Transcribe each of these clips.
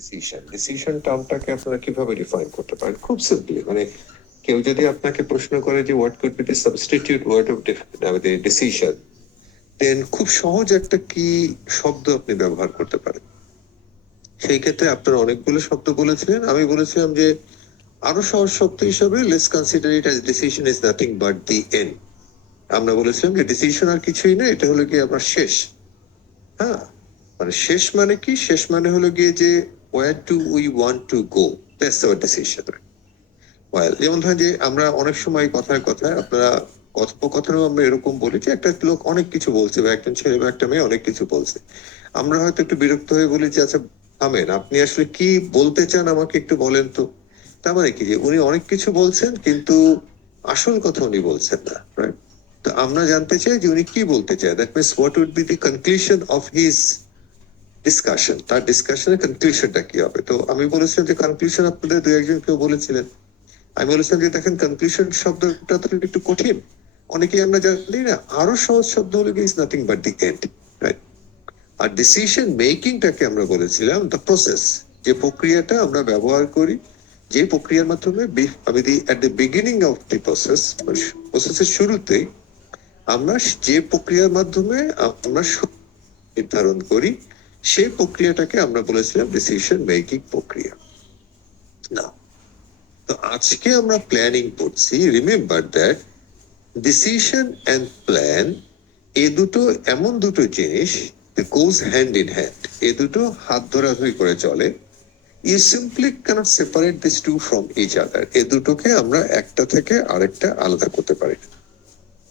Decision decision টার্মটাকে আপনারা কিভাবে define করতে পারেন? খুব সিম্পলি, মানে কেউ যদি আপনাকে প্রশ্ন করে যে what could be the substitute word of decision, then খুব সহজ একটা কি শব্দ আপনি ব্যবহার করতে পারেন। সেই ক্ষেত্রে আপনারা অনেকগুলো শব্দ বলেছিলেন, আমি বলেছিলাম যে আরো সহজ শব্দ হিসাবে let's consider it as decision is nothing but the and. আমরা বলেছিলাম যে ডিসিশন আর কিছুই না, এটা হলো কি আপনার শেষ। হ্যাঁ, মানে শেষ মানে কি? শেষ মানে হলো গিয়ে যে where do we want to go, that's our decision. Well, যেমন ধরেন যে আমরা অনেক সময় কথায় কথায় আপনারা কথোপকথনেও আমরা এরকম বলি যে একটা লোক অনেক কিছু বলছে, বা একজন ছেলে বা একটা মেয়ে অনেক কিছু বলছে, আমরা হয়তো একটু বিরক্ত হয়ে বলি যে আচ্ছা থামেন, আপনি আসলে কি বলতে চান আমাকে একটু বলেন তো। তার মানে কি যে উনি অনেক কিছু বলছেন কিন্তু আসল কথা উনি বলছেন না, রাইট? তো আমরা জানতে চাই যে উনি কি বলতে চায়, that means what would be the conclusion of his discussion, তার ডিসকাশনের কনক্লুশনটা কি হবে। তো আমি বলেছিলাম যে কনক্লুশন আপনাদের দু একজন কেউ বলেছিলেন, আমি বলেছিলাম যে দেখেন কনক্লুশন শব্দটা তো একটু কঠিন, অনেকেই আমরা জানি না, আরো সহজ শব্দ হলো is nothing but the end, right? আর ডিসিশন মেকিংটাকে আমরা বলেছিলাম দ্য প্রসেস, যে প্রক্রিয়াটা আমরা ব্যবহার করি, যে প্রক্রিয়ার মাধ্যমে আমি the at the beginning of the process, প্রসেসের শুরুতেই আমরা যে প্রক্রিয়ার মাধ্যমে আমরা নির্ধারণ করি, সেই প্রক্রিয়াটাকে আমরা বলেছিলাম ডিসিশন মেকিং প্রক্রিয়া। না, তো আজকে আমরা প্ল্যানিং করছি। Remember that decision and plan, এ দুটো এমন দুটো জিনিস গোজ হ্যান্ড ইন হ্যান্ড, এ দুটো হাত ধরাধরি করে চলে। You simply cannot separate this two from each other, এ দুটোকে আমরা একটা থেকে আরেকটা আলাদা করতে পারি না।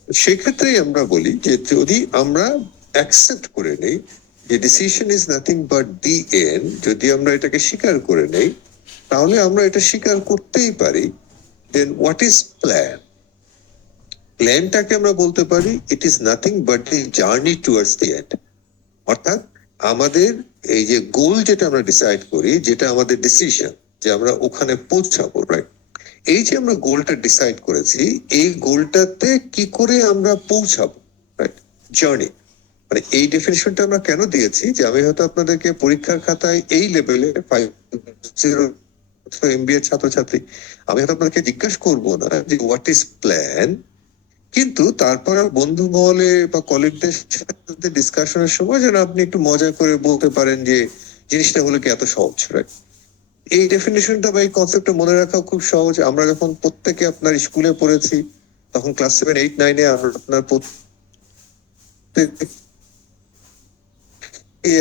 সেক্ষেত্রেই আমরা বলি যে যদি আমরা অ্যাকসেপ্ট করে নেই যে decision is nothing but the and, যদি আমরা এটাকে স্বীকার করে নেই, তাহলে আমরা এটা স্বীকার করতেই পারি দেন হোয়াট ইজ প্ল্যান। প্ল্যানটাকে আমরা বলতে পারি it is nothing but the journey towards the end, অর্থাৎ আমাদের এই যে গোল যেটা আমরা ডিসাইড করি, যেটা আমাদের ডিসিশন যে আমরা ওখানে পৌঁছাবো, রাইট? এই যে আমরা গোলটা ডিসাইড করেছি, এই গোলটাতে কি করে আমরা পৌঁছাবো, রাইট? জার্নি, মানে এই ডেফিনেশনটা আমরা কেন দিয়েছি যে আমি হয়তো আপনাদেরকে পরীক্ষার খাতায় এই লেভেলে 5 এমবিএ ছাত্রছাত্রী, আমি হয়তো আপনাদেরকে জিজ্ঞাসা করবো না যে হোয়াট ইজ প্ল্যান, কিন্তু তারপর বন্ধু মহলে বা কলিগদের সাথে ডিসকাশনের সময় যেন আপনি একটু মজা করে বলতে পারেন যে জিনিসটা হলো কি এত সহজ, রাইট? এই ডেফিনেশনটা বা এই কনসেপ্টটা মনে রাখা খুব সহজ। আমরা যখন প্রত্যেকে আপনার স্কুলে পড়েছি, তখন ক্লাস 7, 8, 9-এ আপনার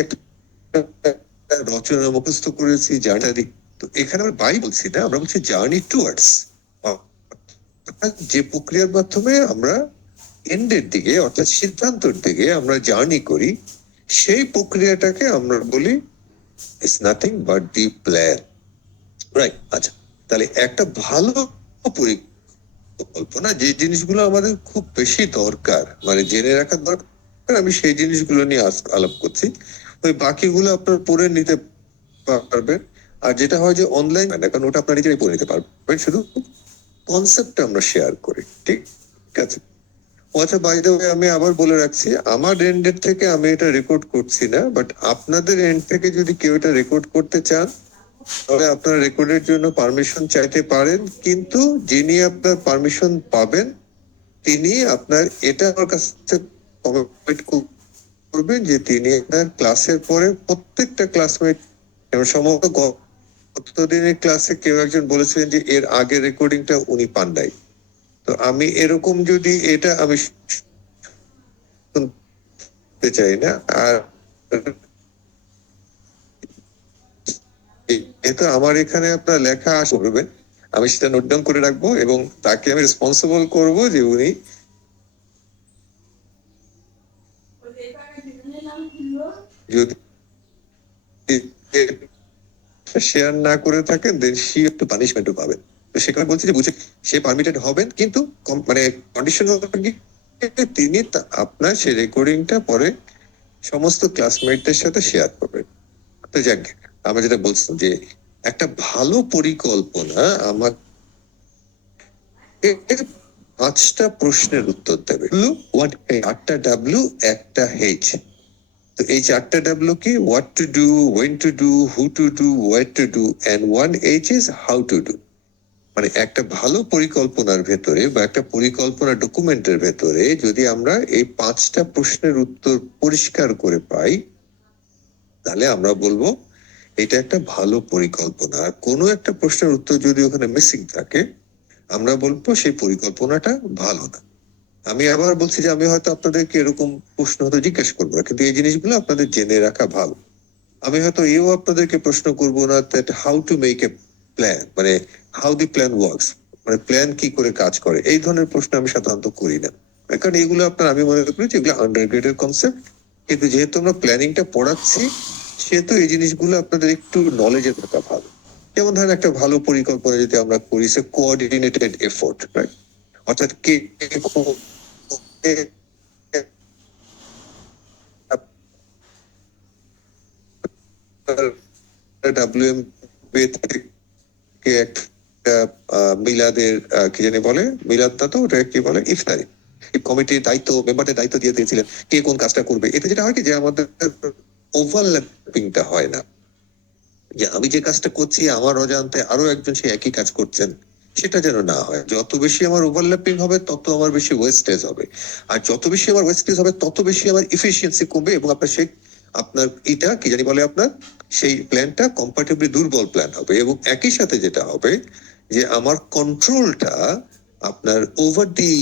একটা রচনা মুখস্থ করেছি, জার্নারি। তো এখানে আমরা বাই বলছি না, আমরা বলছি জার্নি টুয়ার্ডস, যে প্রক্রিয়ার মাধ্যমে আমরা এন্ডের দিকে অর্থাৎ সিদ্ধান্তের দিকে আমরা জার্নি করি, সেই প্রক্রিয়াটাকে আমরা বলি it's nothing but the plan, right? আচ্ছা, তাহলে একটা ভালো পরিকল্পনা, যে জিনিসগুলো আমাদের খুব বেশি দরকার, মানে জেনে রাখা দরকার, আমি সেই জিনিসগুলো নিয়ে আলাপ করছি। ওই বাকিগুলো আপনার পড়ে নিতে পারবেন। আর যেটা হয় যে অনলাইন, কারণ ওটা আপনার নিজেরাই পড়ে নিতে পারবেন, শুধু কনসেপ্টটা আমরা শেয়ার করি, ঠিক আছে? আচ্ছা, বাই দ্য ওয়ে আমি আবার বলে রাখছি, আমার এন্ডের থেকে আমি এটা রেকর্ড করছি না, বাট আপনাদের এন্ড থেকে যদি কেউ এটা রেকর্ড করতে চান, তাহলে আপনারা রেকর্ডের জন্য পারমিশন চাইতে পারেন, কিন্তু যিনি আপনার পারমিশন পাবেন তিনি আপনার এটা আমার কাছে কমিট করবেন যে তিনি আপনার ক্লাসের পরে প্রত্যেকটা ক্লাসমেট, সম্ভবত গত দিনের ক্লাসে কেউ একজন বলেছিলেন যে এর আগের রেকর্ডিংটা উনি পান নাই। তো আমি এরকম যদি এটা আমি শুনতে চাই না। আর যেহেতু আমার এখানে আপনার লেখা করবেন, আমি সেটা নোট ডাউন করে রাখবো এবং তাকে আমি রেসপন্সিবল করব যে উনি যদি শেয়ার না করে থাকেন দেন সি একটু পানিশমেন্টও পাবেন। তো সেখানে বলছি যে বুঝে সে পারমিটেড হবেন, কিন্তু মানে কন্ডিশন তিনি আপনার সেই রেকর্ডিংটা পরে সমস্ত ক্লাসমেটদের সাথে শেয়ার করবেন। তো যাক, আমরা যেটা বলছিলাম যে একটা ভালো পরিকল্পনা আমার 5টা প্রশ্নের উত্তর দেবে। 8টা ডাব্লিউ, একটা এইচ। তো এই চারটা ডাব্লিউ কি? What to do, went to do, who to do, what to do, and one H is how to do. মানে একটা ভালো পরিকল্পনার ভেতরে বা একটা পরিকল্পনা ডকুমেন্টের ভেতরে যদি আমরা এই পাঁচটা প্রশ্নের উত্তর পরিষ্কার করে পাই, তাহলে আমরা বলবো এটা একটা ভালো পরিকল্পনা। আর কোনো একটা প্রশ্নের উত্তর যদি ওখানে মিসিং থাকে, আমরা বলবো সেই পরিকল্পনাটা ভালো না। আমি আবার বলছি যে আমি হয়তো আপনাদেরকে এরকম প্রশ্ন হয়তো জিজ্ঞেস করবো না, কিন্তু এই জিনিসগুলো আপনাদের জেনে রাখা ভালো। আমি হয়তো এও আপনাদেরকে প্রশ্ন করবো না that how to make a plan, মানে হাউ দি প্ল্যান ওয়ার্কস, মানে প্ল্যান কি করে কাজ করে, এই ধরনের প্রশ্ন আমি সাধারণত করি না। কারণ এগুলো আপনার, আমি মনে করি যে এগুলো আন্ডার গ্রেডের কনসেপ্ট। কিন্তু যেহেতু আমরা প্ল্যানিংটা পড়াচ্ছি, সেহেতু এই জিনিসগুলো আপনাদের একটু নলেজে থাকা ভালো। যেমন ধরেন একটা ভালো পরিকল্পনা যদি আমরা করি, সে কোঅর্ডিনেটেড এফোর্ট, রাইট? অর্থাৎ কে ডাব্লিউএম থেকে একটা মিলাদের কি জানি বলে, মিলাদ না তো ওটা কি বলে, ইফতারি কমিটির দায়িত্ব, মেম্বারদের দায়িত্ব দিয়ে দিয়েছিলেন কে কোন কাজটা করবে। এতে যেটা হয় কি, যে আমাদের ওভারল্যাপিংটা হয় না, যে আমি যে কাজটা করছি আমার অজান্তে আরো একজন সেই একই কাজ করছেন, সেটা যেন না হয়। যত বেশি আমার ওভারল্যাপিং হবে তত আমার বেশি ওয়েস্টেজ হবে, আর যত বেশি আমার ওয়েস্টেজ হবে তত বেশি আমার ইফিসিয়েন্সি কমবে, এবং আপনার সেই, আপনার এটা কি জানি বলে, আপনার সেই প্ল্যানটা কম্পারেটিভলি দুর্বল প্ল্যান হবে। এবং একই সাথে যেটা হবে, যে আমার কন্ট্রোলটা আপনার ওভার দি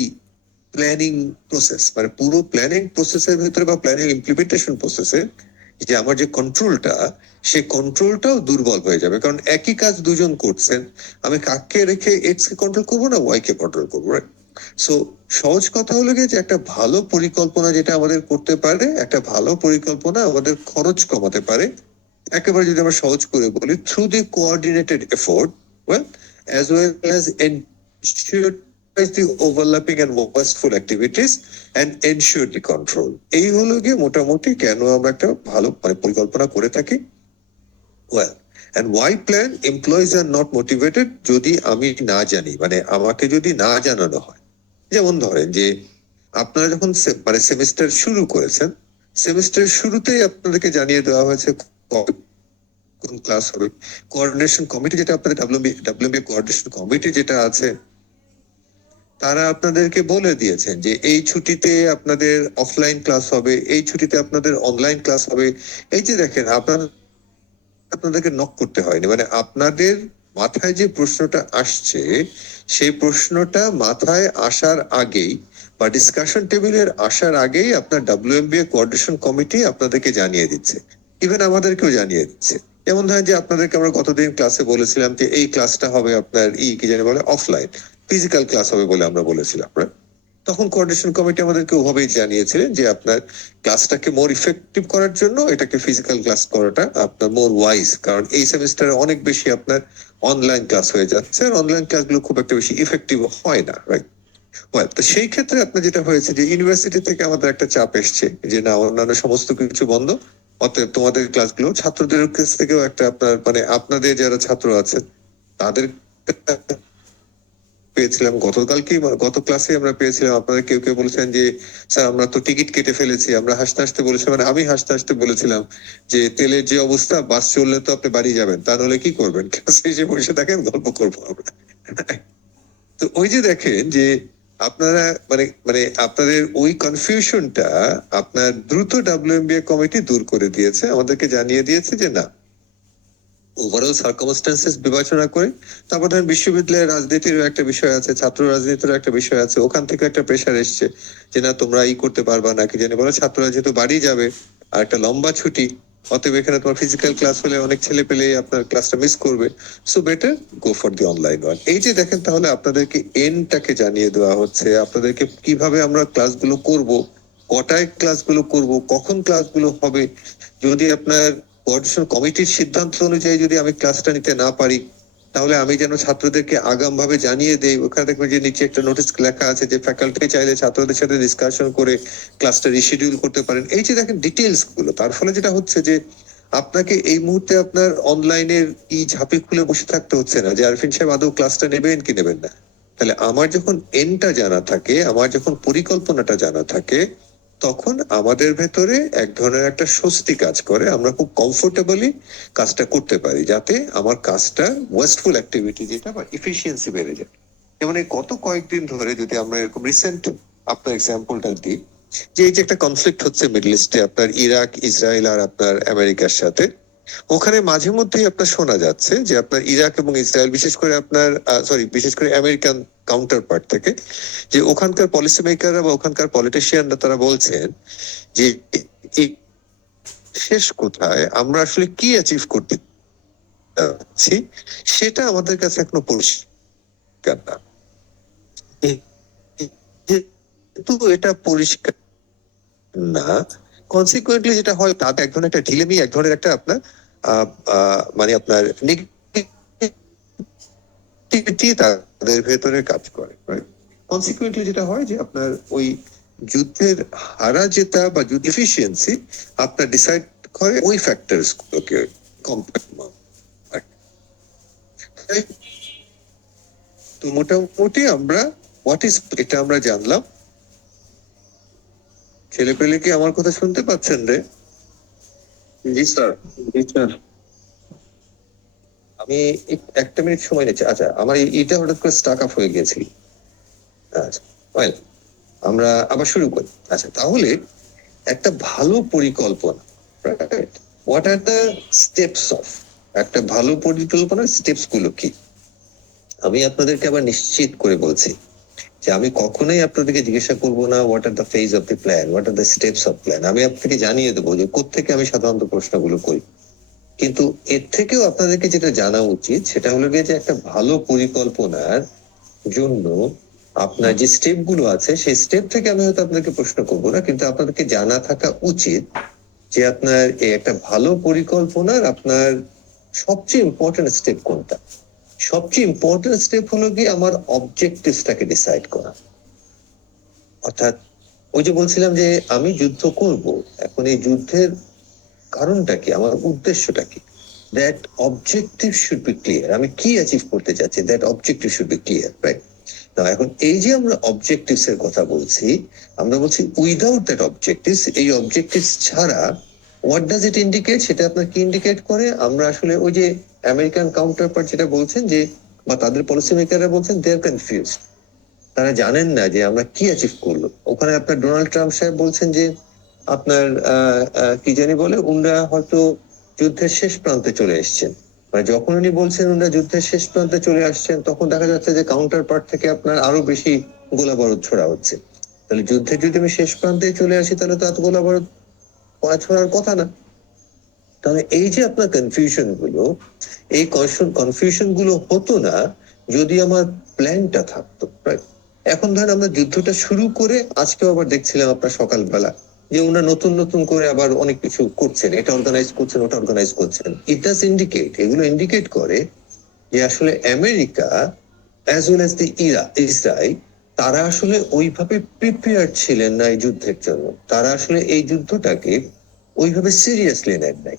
প্ল্যানিং প্রসেস, মানে পুরো প্ল্যানিং প্রসেসের ভিতরে বা প্ল্যানিং ইমপ্লিমেন্টেশন প্রসেসে যে আমার যে কন্ট্রোলটা, সেই কন্ট্রোলটাও দুর্বল হয়ে যাবে। কারণ একই কাজ দুজন করছেন, আমি কাকে রেখে এক্স কে কন্ট্রোল করবো না ওয়াই কে কন্ট্রোল করবো, রাইট? সো সহজ কথা হলো গিয়ে যে একটা ভালো পরিকল্পনা যেটা আমাদের করতে পারে, একটা ভালো পরিকল্পনা আমাদের খরচ কমাতে পারে। একেবারে যদি আমরা সহজ করে বলি, through the coordinated effort, well, as well as ensure the overlapping and wasteful activities and ensure the control। এই হলো গিয়ে মোটামুটি কেন আমরা একটা ভালো মানে পরিকল্পনা করে থাকি। Well, and why plan employees are not motivated, যদি আমি না জানি, মানে আমাকে যদি না জানানো হয়। যেমন ধরেন যে আপনারা যখন মানে সেমিস্টার শুরু করেছেন, সেমিস্টার শুরুতেই আপনাদেরকে জানিয়ে দেওয়া হয়েছে কোন ক্লাস হবে। কোঅর্ডিনেশন কমিটি যেটা আপনাদের ডাব্লিউএমবি কোঅর্ডিনেশন কমিটি যেটা আছে, তারা আপনাদেরকে বলে দিয়েছেন যে এই ছুটিতে আপনাদের অফলাইন ক্লাস হবে, এই ছুটিতে আপনাদের অনলাইন ক্লাস হবে। এই যে দেখেন, আপনাদেরকে নক করতে হয়নি, মানে আপনাদের মাথায় যে প্রশ্নটা আসছে, সেই প্রশ্নটা মাথায় আসার আগেই বা ডিসকাশন টেবিলের আসার আগেই আপনার ডাব্লিউএমবিএ কোঅর্ডিনেশন কমিটি আপনাদেরকে জানিয়ে দিচ্ছে, ইভেন আমাদেরকেও জানিয়ে দিচ্ছে। যেমন ধরেন যে আপনাদেরকে আমরা গতদিন ক্লাসে বলেছিলাম যে এই ক্লাসটা হবে আপনার কি জানি বলে, অফলাইন, ফিজিক্যাল ক্লাস হবে বলে আমরা বলেছিলাম। তখন কোঅর্ডিনেশন কমিটি আমাদেরকে ওভাবেই জানিয়েছিলেন যে আপনার ক্লাসটাকে মোর ইফেক্টিভ করার জন্য এটাকে ফিজিক্যাল ক্লাস করাটা আপনার মোর ওয়াইজ, কারণ এই সেমিস্টারে অনেক বেশি আপনার অনলাইন ক্লাস হয়ে যাচ্ছে, আর অনলাইন ক্লাসগুলো খুব একটা বেশি ইফেক্টিভ হয় না, রাইট? তো সেই ক্ষেত্রে আপনার যেটা হয়েছে যে ইউনিভার্সিটি থেকে আমাদের একটা চাপ এসছে যে না, অন্যান্য সমস্ত কিছু বন্ধ, অতএব তোমাদের ক্লাসগুলো ছাত্রদের কাছ থেকেও একটা আপনার মানে আপনাদের যারা ছাত্র আছেন তাদের পেয়েছিলাম গতকালকে, গত ক্লাসে আমরা পেয়েছিলাম, আপনারা কেউ কেউ বলেছেন যে স্যার আমরা তো টিকিট কেটে ফেলেছি। আমরা হাসতে হাসতে বলেছিলাম, মানে আমি হাসতে হাসতে বলেছিলাম যে তেলের যে অবস্থা, বাস চললে তো আপনি বাড়ি যাবেন, তা নাহলে কি করবেন, ক্লাসে এসে বসে থাকেন, গল্প করবো আমরা। তো ওই যে দেখেন যে আপনারা মানে মানে আপনাদের ওই কনফিউশনটা আপনার দ্রুত ডাব্লিউএমবিএ কমিটি দূর করে দিয়েছে, আমাদেরকে জানিয়ে দিয়েছে যে না, ওভারঅল সার্কামস্টেন্সেস বিবেচনা করে। তারপর ধরেন বিশ্ববিদ্যালয়ের রাজনীতির একটা বিষয় আছে, ছাত্র রাজনীতির একটা বিষয় আছে, ওখান থেকে একটা প্রেশার এসছে যে না তোমরা করতে পারবা না, কি জানি বলে, ছাত্ররা যেহেতু বাড়ি যাবে আর একটা লম্বা ছুটি, অতএব এখানে তোমার ফিজিক্যাল ক্লাস হলে অনেক ছেলে পেলে আপনার ক্লাসটা মিস করবে, so better go for the online one. এই যে দেখেন, তাহলে আপনাদেরকে এনটাকে জানিয়ে দেওয়া হচ্ছে, আপনাদেরকে কিভাবে আমরা ক্লাসগুলো করব, কটায় ক্লাসগুলো করব, কখন ক্লাসগুলো হবে। যদি আপনার কোঅর্ডিনেশন কমিটির সিদ্ধান্ত অনুযায়ী যদি আমি ক্লাসটা নিতে না পারি, তাহলে আমি যেন ছাত্রদেরকে আগাম ভাবে জানিয়ে দেই। ওখানে দেখবেন যে নিচে একটা নোটিশ লেখা আছে যে ফ্যাকাল্টি চাইলে ছাত্রদের সাথে ডিসকাশন করে ক্লাসটা রিশিডিউল করতে পারেন। এই যে দেখেন ডিটেলস গুলো, তার ফলে যেটা হচ্ছে যে আপনাকে এই মুহূর্তে আপনার অনলাইনের ঝাঁপি খুলে বসে থাকতে হচ্ছে না যে আরফিন সাহেব আদৌ ক্লাসটা নেবেন কি নেবেন না। তাহলে আমার যখন এনটা জানা থাকে, আমার যখন পরিকল্পনাটা জানা থাকে, তখন আমাদের ভেতরে এক ধরনের একটা স্বস্তি কাজ করে, আমরা খুব কমফোর্টেবলি কাজটা করতে পারি, যাতে আমার কাজটা ওয়েস্টফুল অ্যাক্টিভিটি যেটা বা ইফিসিয়েন্সি বেড়ে যায়। যেমন এই গত কয়েকদিন ধরে যদি আমরা এরকম রিসেন্ট আপনার এক্সাম্পলটা দিই, যে এই যে একটা কনফ্লিক্ট হচ্ছে মিডল ইস্টে আপনার ইরাক ইসরায়েল আর আপনার আমেরিকার সাথে, ওখানে মাঝে মধ্যেই আপনার শোনা যাচ্ছে যে আপনার ইরাক এবং ইসরায়েল বিশেষ করে আপনার বিশেষ করে আমেরিকান কাউন্টার পার্ট থেকে, যে ওখানকার পলিসি মেকাররা বা ওখানকার পলিটিশিয়ানরা তারা বলছেন যে এই শেষ কোথায় আমরা আসলে কি অ্যাচিভ করতে যাচ্ছি সেটা আমাদের কাছে এখনো পরিষ্কার না। কিন্তু এটা পরিষ্কার না, কনসিকুয়েন্টলি যেটা হয় তাতে এক ধরনের একটা ঢিলেমি, এক ধরনের একটা আপনার মানে আপনার নেগেটিভিটি তাদের ভেতরে কাজ করে। কনসিকুয়েন্টলি যেটা হয় যে আপনার ওই যুদ্ধের হারা জেতা বা যুদ্ধ এফিসিয়েন্সি আপনার ডিসাইড করে ওই ফ্যাক্টরস গুলোকে তো মোটামুটি আমরা হোয়াট ইজ এটা আমরা জানলাম। ছেলে পেলে কি আমার কথা শুনতে পাচ্ছেন রে? জি স্যার, জি স্যার। আমি একটা মিনিট সময় নিচ্ছি। আচ্ছা, আমার এটা হঠাৎ করে স্টাক আপ হয়ে গেছি। আচ্ছা, ওয়েল, আমরা আবার শুরু করি। আচ্ছা, তাহলে একটা ভালো পরিকল্পনা, what are the steps of, একটা ভালো পরিকল্পনার স্টেপস গুলো কি? আমি আপনাদেরকে আবার নিশ্চিত করে বলছি যে আমি কখনোই আপনাদেরকে জিজ্ঞাসা করবো না what are the phase of the plan, what are the steps of plan. আমি আপনাকে জানিয়ে দেবো যে কোত্থেকে আমি সাধারণত প্রশ্নগুলো করি। কিন্তু এর থেকেও আপনাদেরকে যেটা জানা উচিত সেটা হলো গিয়ে যে একটা ভালো পরিকল্পনার জন্য আপনার যে স্টেপ গুলো আছে সেই স্টেপ থেকে আমি হয়তো আপনাদেরকে প্রশ্ন করবো না, কিন্তু আপনাদেরকে জানা থাকা উচিত যে আপনার এই একটা ভালো পরিকল্পনার আপনার সবচেয়ে ইম্পর্টেন্ট স্টেপ কোনটা। সবচেয়ে ইম্পর্টেন্ট স্টেপ হলো গিয়ে আমার অবজেক্টিভসটাকে ডিসাইড করা। অর্থাৎ ওই যে বলছিলাম যে আমি যুদ্ধ করব, এখন এই যুদ্ধের কারণটা কি, আমার উদ্দেশ্যটা কি, that objective should be clear. আমি কি অ্যাচিভ করতে চাচ্ছি, that objective should be clear, right? না, এখন এই যে আমরা অবজেক্টিভস এর কথা বলছি, আমরা বলছি উইদাউট দ্যাট অবজেক্টিভস, এই অবজেক্টিভস ছাড়া হোয়াট ডাজ ইট ইন্ডিকেট, সেটা আপনার কি ইন্ডিকেট করে? আমরা আসলে ওই যে আমেরিকান কাউন্টার পার্ট যেটা বলছেন যে, বা তাদের পলিসি মেকাররা বলছেন দে আর কনফিউজড, তারা জানেন না যে আমরা কি অ্যাচিভ করলো। ওখানে আপনার ডোনাল্ড ট্রাম্প সাহেব বলছেন যে আপনার কি জানি বলে, উনারা হয়তো যুদ্ধের শেষ প্রান্তে চলে এসেছেন। মানে যখন উনি বলছেন উনারা যুদ্ধের শেষ প্রান্তে চলে আসছেন, তখন দেখা যাচ্ছে যে কাউন্টার পার্ট থেকে আপনার আরো বেশি গোলা বারুদ ছোড়া হচ্ছে। তাহলে যুদ্ধের যদি আমি শেষ প্রান্তে চলে আসি তাহলে তো এত গোলা বারুদ ছোড়ার কথা না। তাহলে এই যে আপনার কনফিউশন গুলো, এই কনফিউশন গুলো হতো না যদি আমার প্ল্যানটা থাকতো, রাইট? এখন ধরেন আমরা যুদ্ধটা শুরু করে আজকেও আবার দেখছিলাম আপনার সকালবেলা যে ওনারা নতুন নতুন করে আবার অনেক কিছু করছেন, এটা অর্গানাইজ করছেন, ওটা অর্গানাইজ করছেন। ইট ডাজ ইন্ডিকেট, এগুলো ইন্ডিকেট করে যে আসলে America as well as the Israel, তারা আসলে ওইভাবে প্রিপেয়ার ছিলেন না এই যুদ্ধের জন্য। তারা আসলে এই যুদ্ধটাকে ওইভাবে সিরিয়াসলি নেন নাই।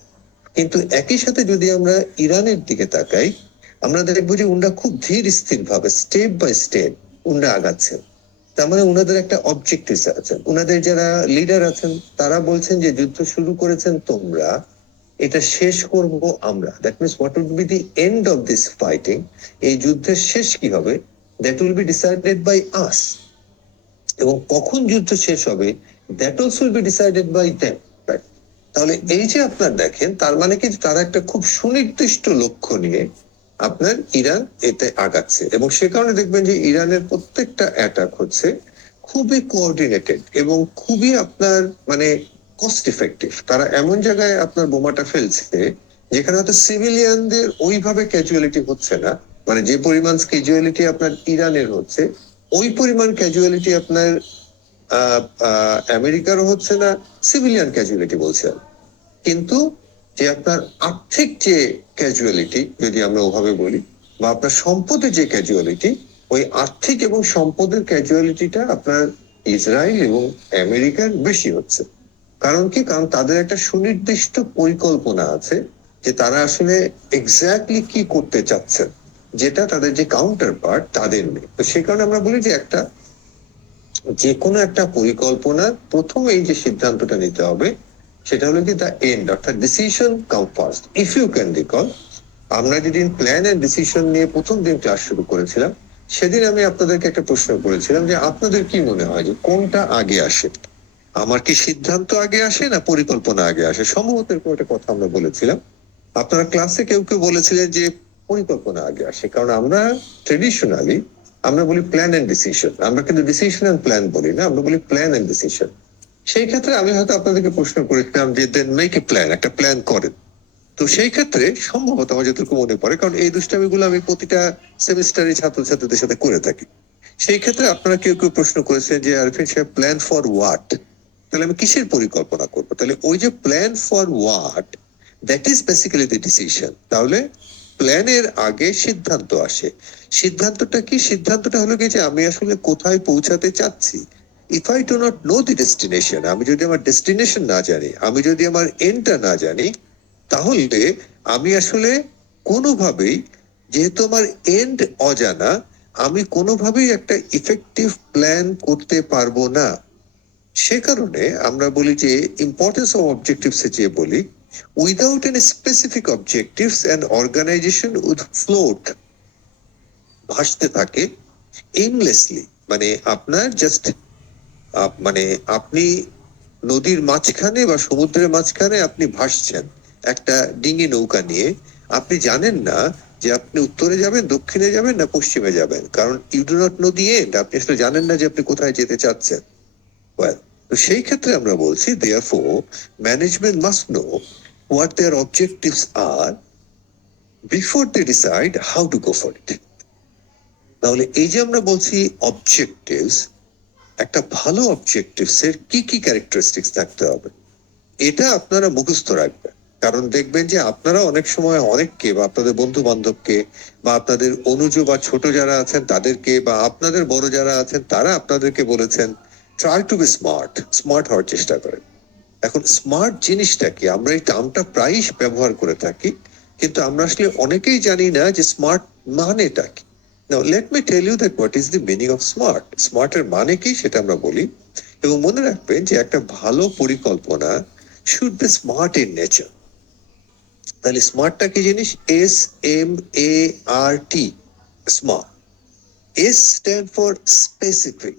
কিন্তু একই সাথে যদি আমরা ইরানের দিকে তাকাই, আমরা দেখবো যে উনরা খুব ধীর স্থির ভাবে স্টেপ বাই স্টেপ উনরা আগাচ্ছেন। তার মানে উনাদের একটা অবজেক্টিভ আছে। উনাদের যারা লিডার আছেন তারা বলছেন যে যুদ্ধ শুরু করেছেন তোমরা, এটা শেষ করব আমরা। That means what will be the end of this fighting, এই যুদ্ধের শেষ কি হবে, that will be decided by us. এবং কখন যুদ্ধ শেষ হবে, that also will be decided by them. তাহলে এই যে আপনার দেখেন, তার মানে কি তারা একটা খুব সুনির্দিষ্ট লক্ষ্য নিয়ে আপনার ইরান এতে আগাচ্ছে, এবং সে কারণে দেখবেন যে ইরানের প্রত্যেকটা অ্যাটাক হচ্ছে খুবই কোঅর্ডিনেটেড এবং খুবই আপনার মানে কস্ট ইফেক্টিভ। তারা এমন জায়গায় আপনার বোমাটা ফেলছে যেখানে হয়তো সিভিলিয়ানদের ওইভাবে ক্যাজুয়ালিটি হচ্ছে না, মানে যে পরিমাণ ক্যাজুয়ালিটি আপনার ইরানের হচ্ছে ওই পরিমাণ ক্যাজুয়ালিটি আপনার আমেরিকারও হচ্ছে না, সিভিলিয়ান ক্যাজুয়ালিটি বলছে। কিন্তু যে আপনার আর্থিক যে ক্যাজুয়ালিটি, যদি আমরা ওভাবে বলি, বা আপনার সম্পদের যে ক্যাজুয়ালিটি, ওই আর্থিক এবং সম্পদের ক্যাজুয়ালিটিটা আপনার ইসরায়েল এবং আমেরিকার বেশি হচ্ছে। কারণ কি, কারণ তাদের একটা সুনির্দিষ্ট পরিকল্পনা আছে যে তারা আসলে এক্স্যাক্টলি কি করতে চাচ্ছেন, যেটা তাদের যে কাউন্টার পার্ট তাদের নেই। তো সে কারণে আমরা বলি যে একটা যে কোনো একটা পরিকল্পনার প্রথম এই যে সিদ্ধান্তটা নিতে হবে সেটা হলো কি দ্য এন্ড, অর্থাৎ decision come first. If you can recall, আমরা যেদিন প্ল্যান এন্ড ডিসিশন নিয়ে প্রথম দিন ক্লাস শুরু করেছিলাম, সেদিন আমি আপনাদেরকে একটা প্রশ্ন করেছিলাম যে আপনাদের কি মনে হয় যে কোনটা আগে আসে? আমার কি সিদ্ধান্ত আগে আসে না পরিকল্পনা আগে আসে? সম্ভবত এরকম একটা কথা আমরা বলেছিলাম। আপনারা ক্লাসে কেউ কেউ বলেছিলেন যে পরিকল্পনা আগে আসে, কারণ আমরা ট্রেডিশনালি আমরা বলি প্ল্যান এন্ড ডিসিশন, আমরা কিন্তু ডিসিশন এন্ড প্ল্যান বলি না, আমরা বলি প্ল্যান এন্ড ডিসিশন। সেই ক্ষেত্রে আমি হয়তো আপনাদেরকে প্রশ্ন করেছিলাম যে দেন মেক এ প্ল্যান, একটা প্ল্যান করেন। তো সেই ক্ষেত্রে সম্ভবত আমার যতটুকু মনে পড়ে, কারণ এই দুষ্টামিগুলো আমি প্রতিটা সেমিস্টারে ছাত্রছাত্রীদের সাথে করে থাকি, সেই ক্ষেত্রে আপনারা কেউ কেউ প্রশ্ন করেছেন যে আরফিন সাহেব প্ল্যান ফর হোয়াট, তাহলে আমি কিসের পরিকল্পনা করবো? তাহলে ওই যে plan for what, that is basically the decision. তাহলে প্ল্যানের আগে সিদ্ধান্ত আসে। সিদ্ধান্তটা কি? সিদ্ধান্তটা হলো কি যে আমি আসলে কোথায় পৌঁছাতে চাচ্ছি। If I do not know the destination, আমি যদি আমার ডেস্টিনেশন না জানি, আমি যদি আমার এন্ডটা না জানি, তাহলে আমি আসলে কোনোভাবেই, যেহেতু আমার এন্ড অজানা, আমি কোনোভাবেই একটা ইফেক্টিভ প্ল্যান করতে পারবো না। সে কারণে আমরা বলি যে ইম্পর্টেন্স অফ অবজেক্টিভস এ যে বলি, without any specific objectives and organisation with float, ভাসতে থাকে এইমলেসলি, মানে আপনার জাস্ট মানে আপনি নদীর মাঝখানে বা সমুদ্রের মাঝখানে আপনি ভাসছেন একটা ডিঙি নৌকা নিয়ে, আপনি জানেন না যে আপনি উত্তরে যাবেন, দক্ষিণে যাবেন না পশ্চিমে যাবেন, কারণ you do not know the end, আপনি আসলে জানেন না যে আপনি কোথায় যেতে চাচ্ছেন। Well, তো সেই ক্ষেত্রে আমরা বলছি therefore management must know what their objectives are before they decide how to go for it. তাহলে এই যে আমরা বলছি অবজেক্টিভস, একটা ভালো অবজেক্টিভস এর কি কি ক্যারেক্টারিস্টিক্স থাকতে হবে, এটা আপনারা মুখস্থ রাখবেন। কারণ দেখবেন যে আপনারা অনেক সময় অনেককে, বা আপনাদের বন্ধু বান্ধবকে, বা আপনাদের অনুজ বা ছোট যারা আছেন তাদেরকে, বা আপনাদের বড় যারা আছেন তারা আপনাদেরকে বলেছেন try to be smart, smart হওয়ার চেষ্টা করেন। এখন স্মার্ট জিনিসটা কি? আমরা এই টার্মটা প্রায়ই ব্যবহার করে থাকি, কিন্তু আমরা আসলে অনেকেই জানি না যে স্মার্ট মানেটা কি। Now let me tell you that what is the meaning of smart. স্মার্টের মানে কি সেটা আমরা বলি, এবং মনে রাখবেন যে একটা ভালো পরিকল্পনা should be smart in nature. তাহলে স্মার্টটা কি জিনিস? SMART, smart. S stand for specific,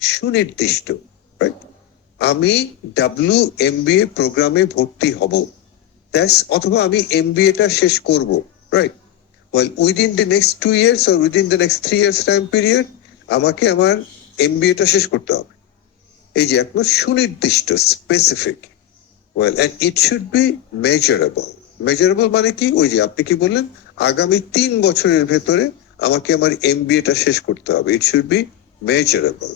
সুনির্দিষ্ট, রাইট? আমি WMBA প্রোগ্রামে ভর্তি হব, দ্যাটস, অথবা আমি MBA টা শেষ করব, right? Well within the next 2 years or within the next 3 years time period আমাকে আমার MBA টা শেষ করতে হবে। এই যে এখন সুনির্দিষ্ট, specific. Well and it should be measurable. Measurable মানে কি? ওই যে আপনি কি বললেন, আগামী 3 বছরের ভেতরে আমাকে আমার MBA টা শেষ করতে হবে। ইট should be measurable.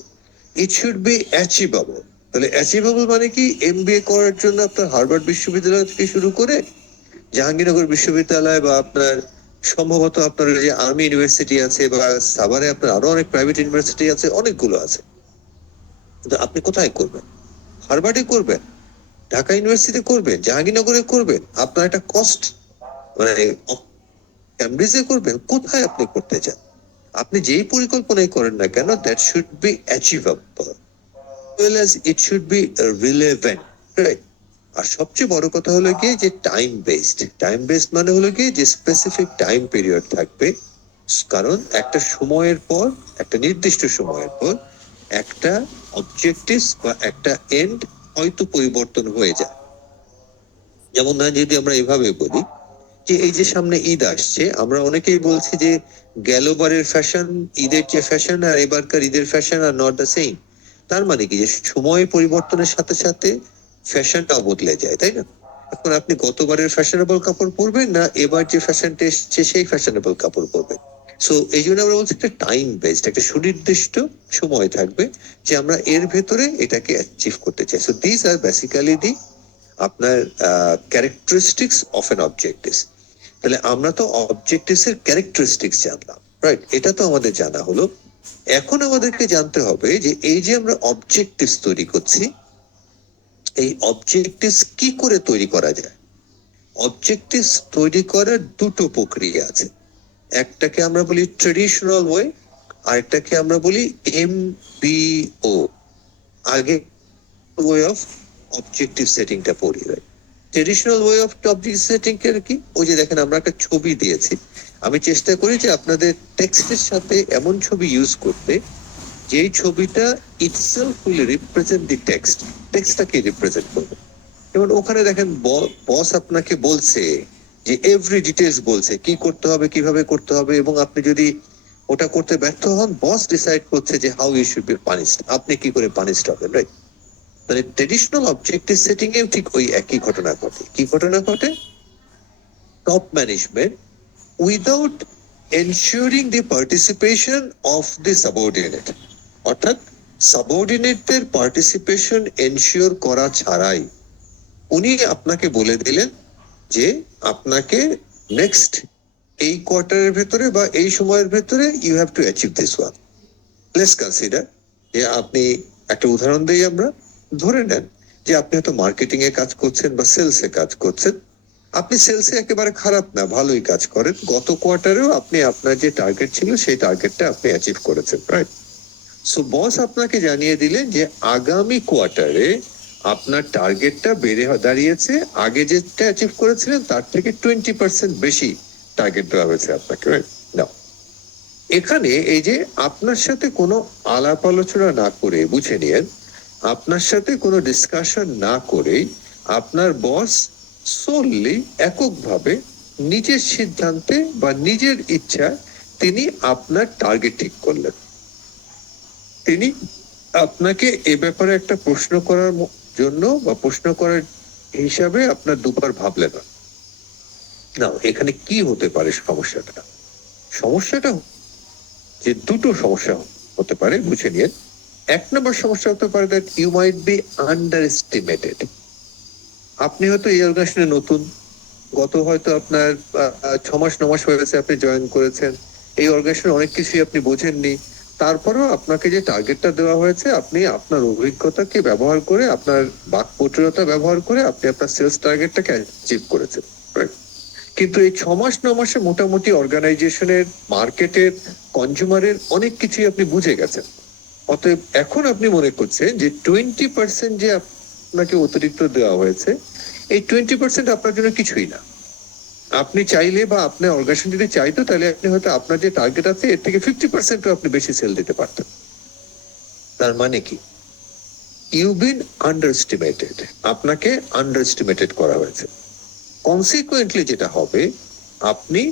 It should be achievable. তাহলে অ্যাচিভেবল মানে কি? MBA করার জন্য আপনার হার্ভার্ড বিশ্ববিদ্যালয় থেকে শুরু করে জাহাঙ্গীরনগর বিশ্ববিদ্যালয়, বা আপনার সম্ভবত আপনার যে আর্মি ইউনিভার্সিটি আছে, বা সাভারে আপনার আরো অনেক প্রাইভেট ইউনিভার্সিটি আছে, অনেকগুলো আছে, কিন্তু আপনি কোথায় করবেন? হার্ভার্ডে করবেন, ঢাকা ইউনিভার্সিটি করবেন, জাহাঙ্গীরনগরে করবেন, আপনার একটা কস্ট, মানে ক্যামব্রিজে করবেন, কোথায় আপনি করতে চান? আপনি যেই পরিকল্পনাই করেন না কেন, that should be achievable, well as it should be relevant, right? আর সবচেয়ে বড় কথা হলো কি যে টাইম বেসড। টাইম বেসড মানে হলো কি যে স্পেসিফিক টাইম পিরিয়ড থাকবে, কারণ একটা সময়ের পর, একটা নির্দিষ্ট সময়ের পর একটা অবজেক্টিভ বা একটা এন্ড হয়তো পরিবর্তন হয়ে যায়। যেমন না, যদি আমরা এভাবে বলি যে এই যে সামনে ঈদ আসছে, আমরা অনেকেই বলছি যে গেলবারের ফ্যাশন, ঈদের যে ফ্যাশন আর এবারকার ঈদের fashion are not the same. তার মানে কি যে সময় পরিবর্তনের সাথে সাথে ফ্যাশনটাও বদলে যায়, তাই না? এখন আপনি গতবারের ফ্যাশনেবল কাপড় পরবেন, না এবার যে ফ্যাশনটা এসছে সেই ফ্যাশনেবল কাপড় পরবেন? সো এই জন্য আমরা বলছি একটা টাইম বেসড, একটা সুনির্দিষ্ট সময় থাকবে যে আমরা এর ভেতরে এটাকে অ্যাচিভ করতে চাই। সো দিস আর বেসিক্যালি দি আপনার ক্যারেক্টারিস্টিক্স অফ এন অবজেক্টিভ। তাহলে আমরা তো অবজেক্টিভস এর ক্যারেক্টারিস্টিক্স জানলাম, রাইট? এটা তো আমাদের জানা হলো। এখন আমাদেরকে জানতে হবে যে এই যে আমরা অবজেক্টিভস তৈরি করছি, এই অবজেক্টিভস কি করে তৈরি করা যায়? অবজেক্টিভস তৈরি করার দুটো প্রক্রিয়া আছে। একটাকে আমরা বলি ট্রেডিশনাল ওয়ে, আরেকটাকে আমরা বলি MBO, আগে ওয়ে অফ অবজেক্টিভ সেটিংটা পড়ি। Traditional way of objective setting এর কি, ওই যে দেখেন আমরা একটা ছবি দিয়েছি, আমি চেষ্টা করি যে আপনাদের টেক্সটের সাথে এমন ছবি ইউজ করতে যেই ছবিটা itself will represent the text, টেক্সটটাকে রিপ্রেজেন্ট করবে। যেমন ওখানে দেখেন বস আপনাকে বলছে যে এভরি ডিটেলস বলছে কি করতে হবে, কিভাবে করতে হবে, এবং আপনি যদি ওটা করতে ব্যর্থ হন, বস ডিসাইড করছে যে how you should be punished, আপনি কি করে পানিশড হবেন, রাইট? মানে ট্রেডিশনাল অবজেক্টিভ সেটিং এও ঠিক ওই একই ঘটনা ঘটে। কি ঘটনা ঘটে? Top management without ensuring the participation of the subordinate, অর্থাৎ সাবঅর্ডিনেটদের পার্টিসিপেশন এনশিওর করা ছাড়াই উনি আপনাকে বলে দিলেন যে আপনাকে নেক্সট এই কোয়ার্টারের ভেতরে বা এই সময়ের ভেতরে you have to achieve this one. Let's consider যে আপনি, একটা উদাহরণ দিই আমরা, ধরে নেন যে আপনি হয়তো মার্কেটিং এ কাজ করছেন বা সেলস এ কাজ করছেন। আপনি সেলসে একেবারে খারাপ না, ভালোই কাজ করেন। গত কোয়ার্টারেও আপনি আপনার যে টার্গেট ছিল সেই টার্গেটটা আপনি অ্যাচিভ করেছেন, রাইট? সো বস আপনাকে জানিয়ে দিলেন যে আগামী কোয়ার্টারে আপনার টার্গেটটা বেড়ে দাঁড়িয়েছে, আগে যেটা অ্যাচিভ করেছিলেন তার থেকে 20% বেশি টার্গেট দেওয়া হয়েছে আপনাকে, রাইট? নাও এখানে এই যে আপনার সাথে কোনো আলাপ আলোচনা না করে, বুঝে নিয়েন, আপনার সাথে কোনো ডিসকাশন না করেই আপনার বস সোললি এককভাবে নিজের সিদ্ধান্তে বা নিজের ইচ্ছা তিনি আপনার টার্গেট ঠিক করলেন। তিনি আপনাকে এ ব্যাপারে একটা প্রশ্ন করার জন্য বা প্রশ্ন করার হিসাবে আপনার দুবার ভাবলেন না। না, এখানে কি হতে পারে সমস্যাটা? সমস্যাটা যে দুটো সমস্যা হতে পারে, বুঝে নিয়ে। এক নম্বর সমস্যা হতে পারে that you might be underestimated. আপনি হয়তো এই অর্গানাইজেশনে নতুন, গত হয়তো আপনার 6 মাস 9 মাস হয়ে গেছে আপনি জয়েন করেছেন, এই অর্গানাইজেশনের অনেক কিছুই আপনি বোঝেননি। তারপরেও আপনাকে যে টার্গেটটা দেওয়া হয়েছে, আপনি আপনার অভিজ্ঞতাকে ব্যবহার করে, আপনার বাকপটুতা ব্যবহার করে আপনি আপনার সেলস টার্গেটটাকে অ্যাচিভ করেছেন, right? কিন্তু এই 6 মাস 9 মাসে মোটামুটি অর্গানাইজেশনের, মার্কেটের, কনজিউমারের অনেক কিছুই আপনি বুঝে গেছেন। অতএব এখন আপনি মনে করছেন যে 20% যে আপনাকে অতিরিক্ত দেওয়া হয়েছে, এই 20% আপনার জন্য কিছুই না। আপনি চাইলে বা আপনার অর্গানাইজেশন যদি চাইতো, তাহলে আপনি হয়তো আপনার যে টার্গেট আছে এর থেকে 50% আপনি বেশি সেল দিতে পারতেন। তার মানে কি? ইউ বিন আন্ডার এস্টিমেটেড, আপনাকে আন্ডার এস্টিমেটেড করা হয়েছে। কনসিকুয়েন্টলি যেটা হবে, আপনি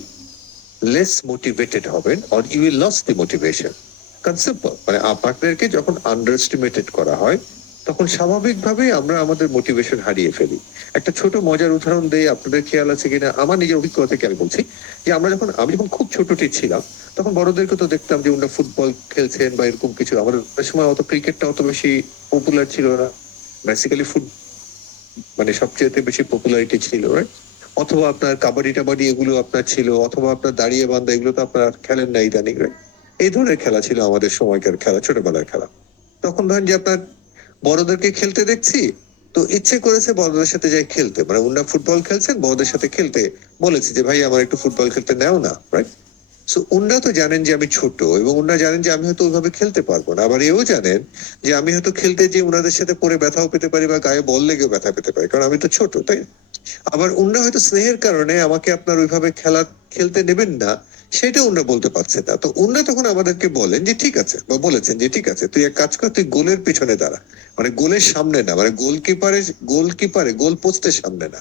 লেস মোটিভেটেড হবেন, or you will lose the motivation. Simple, মানে আপনাদেরকে যখন আন্ডার এস্টিমেটেড করা হয় তখন স্বাভাবিকভাবেই আমরা আমাদের মোটিভেশন হারিয়ে ফেলি। একটা ছোট মজার উদাহরণ দেই, আপনাদের খেয়াল আছে কিনা, আমার নিজের অভিজ্ঞতা থেকে আমি বলছি যে আমি যখন খুব ছোটটি ছিলাম তখন বড়দেরকে তো দেখতাম যে ওরা ফুটবল খেলছেন বা এরকম কিছু। আমাদের সময় অত ক্রিকেটটা অত বেশি পপুলার ছিল না, বেসিক্যালি মানে সবচেয়ে বেশি পপুলারিটি ছিল, right? অথবা আপনার কাবাডি টাবাডি এগুলো আপনার ছিল, অথবা আপনার দাঁড়িয়ে বান্ধা, এগুলো তো আপনার খেলেন না ইদানিং, right? এই ধরনের খেলা ছিল আমাদের সময়কার খেলা, ছোটবেলার খেলা। তখন ধরেন যে আপনার বড়দেরকে খেলতে দেখছি, তো ইচ্ছে করেছে বড়দের সাথে যাই খেলতে, মানে ওনারা ফুটবল খেলছেন, বড়দের সাথে খেলতে বলেছি যে ভাই আমার একটু ফুটবল খেলতে নেও না, রাইট? সো ওনারা তো জানেন যে আমি ছোট, এবং ওনারা জানেন যে আমি হয়তো ওইভাবে খেলতে পারবো না। আবার এও জানেন যে আমি হয়তো খেলতে যে ওনাদের সাথে পরে ব্যথাও পেতে পারি বা গায়ে বল লেগেও ব্যথা পেতে পারি, কারণ আমি তো ছোট, তাই? আবার ওনারা হয়তো স্নেহের কারণে আমাকে আপনার ওইভাবে খেলতে নেবেন না, সেটা ওনারা বলতে পারছে না। তো ওনারা তখন আমাদেরকে বলেন যে ঠিক আছে, বা বলেছেন যে ঠিক আছে, তুই এক কাজ কর, তুই গোলের পিছনে দাঁড়া, মানে গোলের সামনে না, মানে গোল পোস্টের সামনে না,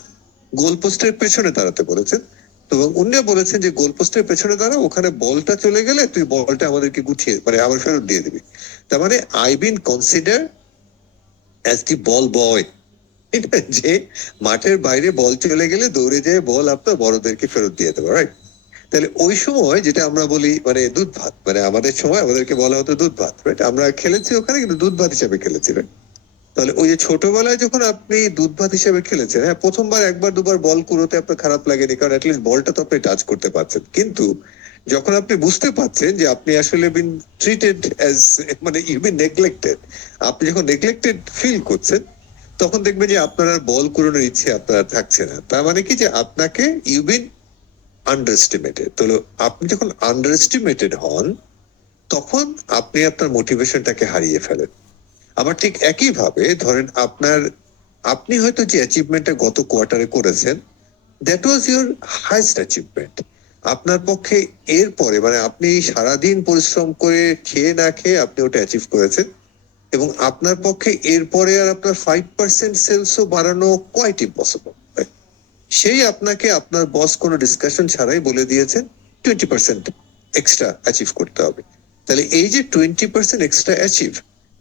গোল পোস্টের পেছনে দাঁড়াতে বলেছেন। তো উনি বলেছেন যে গোল পোস্টের পেছনে দাঁড়া, ওখানে বলটা চলে গেলে তুই বলটা আমাদেরকে গুছিয়ে, মানে আবার ফেরত দিয়ে দিবি। তার মানে I been consider as the ball boy, যে মাঠের বাইরে বল চলে গেলে দৌড়ে যেয়ে বল আপনার বড়দেরকে ফেরত দিয়ে দেবো, রাইট? তাহলে ওই সময় যেটা আমরা বলি মানে দুধ ভাত, মানে আমাদের সময় আমাদেরকে বলা হতো দুধ ভাত, রাইট? আমরা খেলেছি ওখানে, কিন্তু দুধ ভাত হিসাবে খেলেছি, right? তাহলে ওই যে ছোটবেলায় যখন আপনি দুধ ভাত হিসেবে খেলেছেন, হ্যাঁ প্রথমবার একবার দুবার বল কুড়োতে আপনার খারাপ লাগেনি, কারণ অ্যাটলিস্ট বলটা তো আপনি টাচ করতে পারছেন। কিন্তু যখন আপনি বুঝতে পারছেন যে আপনি আসলে বিন ট্রিটেড অ্যাজ, মানে ইউ বিন নেগলেক্টেড, আপনি যখন নেগলেক্টেড ফিল করছেন, তখন দেখবেন যে আপনার আর বল কুড়োনোর ইচ্ছে আপনার থাকছে না। তার মানে কি, যে আপনাকে ইউ বিন আন্ডার এস্টিমেটেড। তো আপনি যখন আন্ডার এস্টিমেটেড হন, তখন আপনি আপনার মোটিভেশনটাকে হারিয়ে ফেলেন। আবার ঠিক একইভাবে ধরেন আপনি হয়তো যে অ্যাচিভমেন্টটা গত কোয়ার্টারে করেছেন, that was your highest achievement. আপনার পক্ষে এরপরে মানে আপনি সারাদিন পরিশ্রম করে খেয়ে না খেয়ে আপনি ওটা অ্যাচিভ করেছেন, এবং আপনার পক্ষে এরপরে আর আপনার 5% সেলসও বাড়ানো কোয়াইট ইম্পসিবল। সেই আপনাকে আপনার বস কোনো ডিসকাশন ছাড়াই বলে দিয়েছেন 20% এক্সট্রা অ্যাচিভ করতে হবে। তাহলে এই যে 20% এক্সট্রা অ্যাচিভ,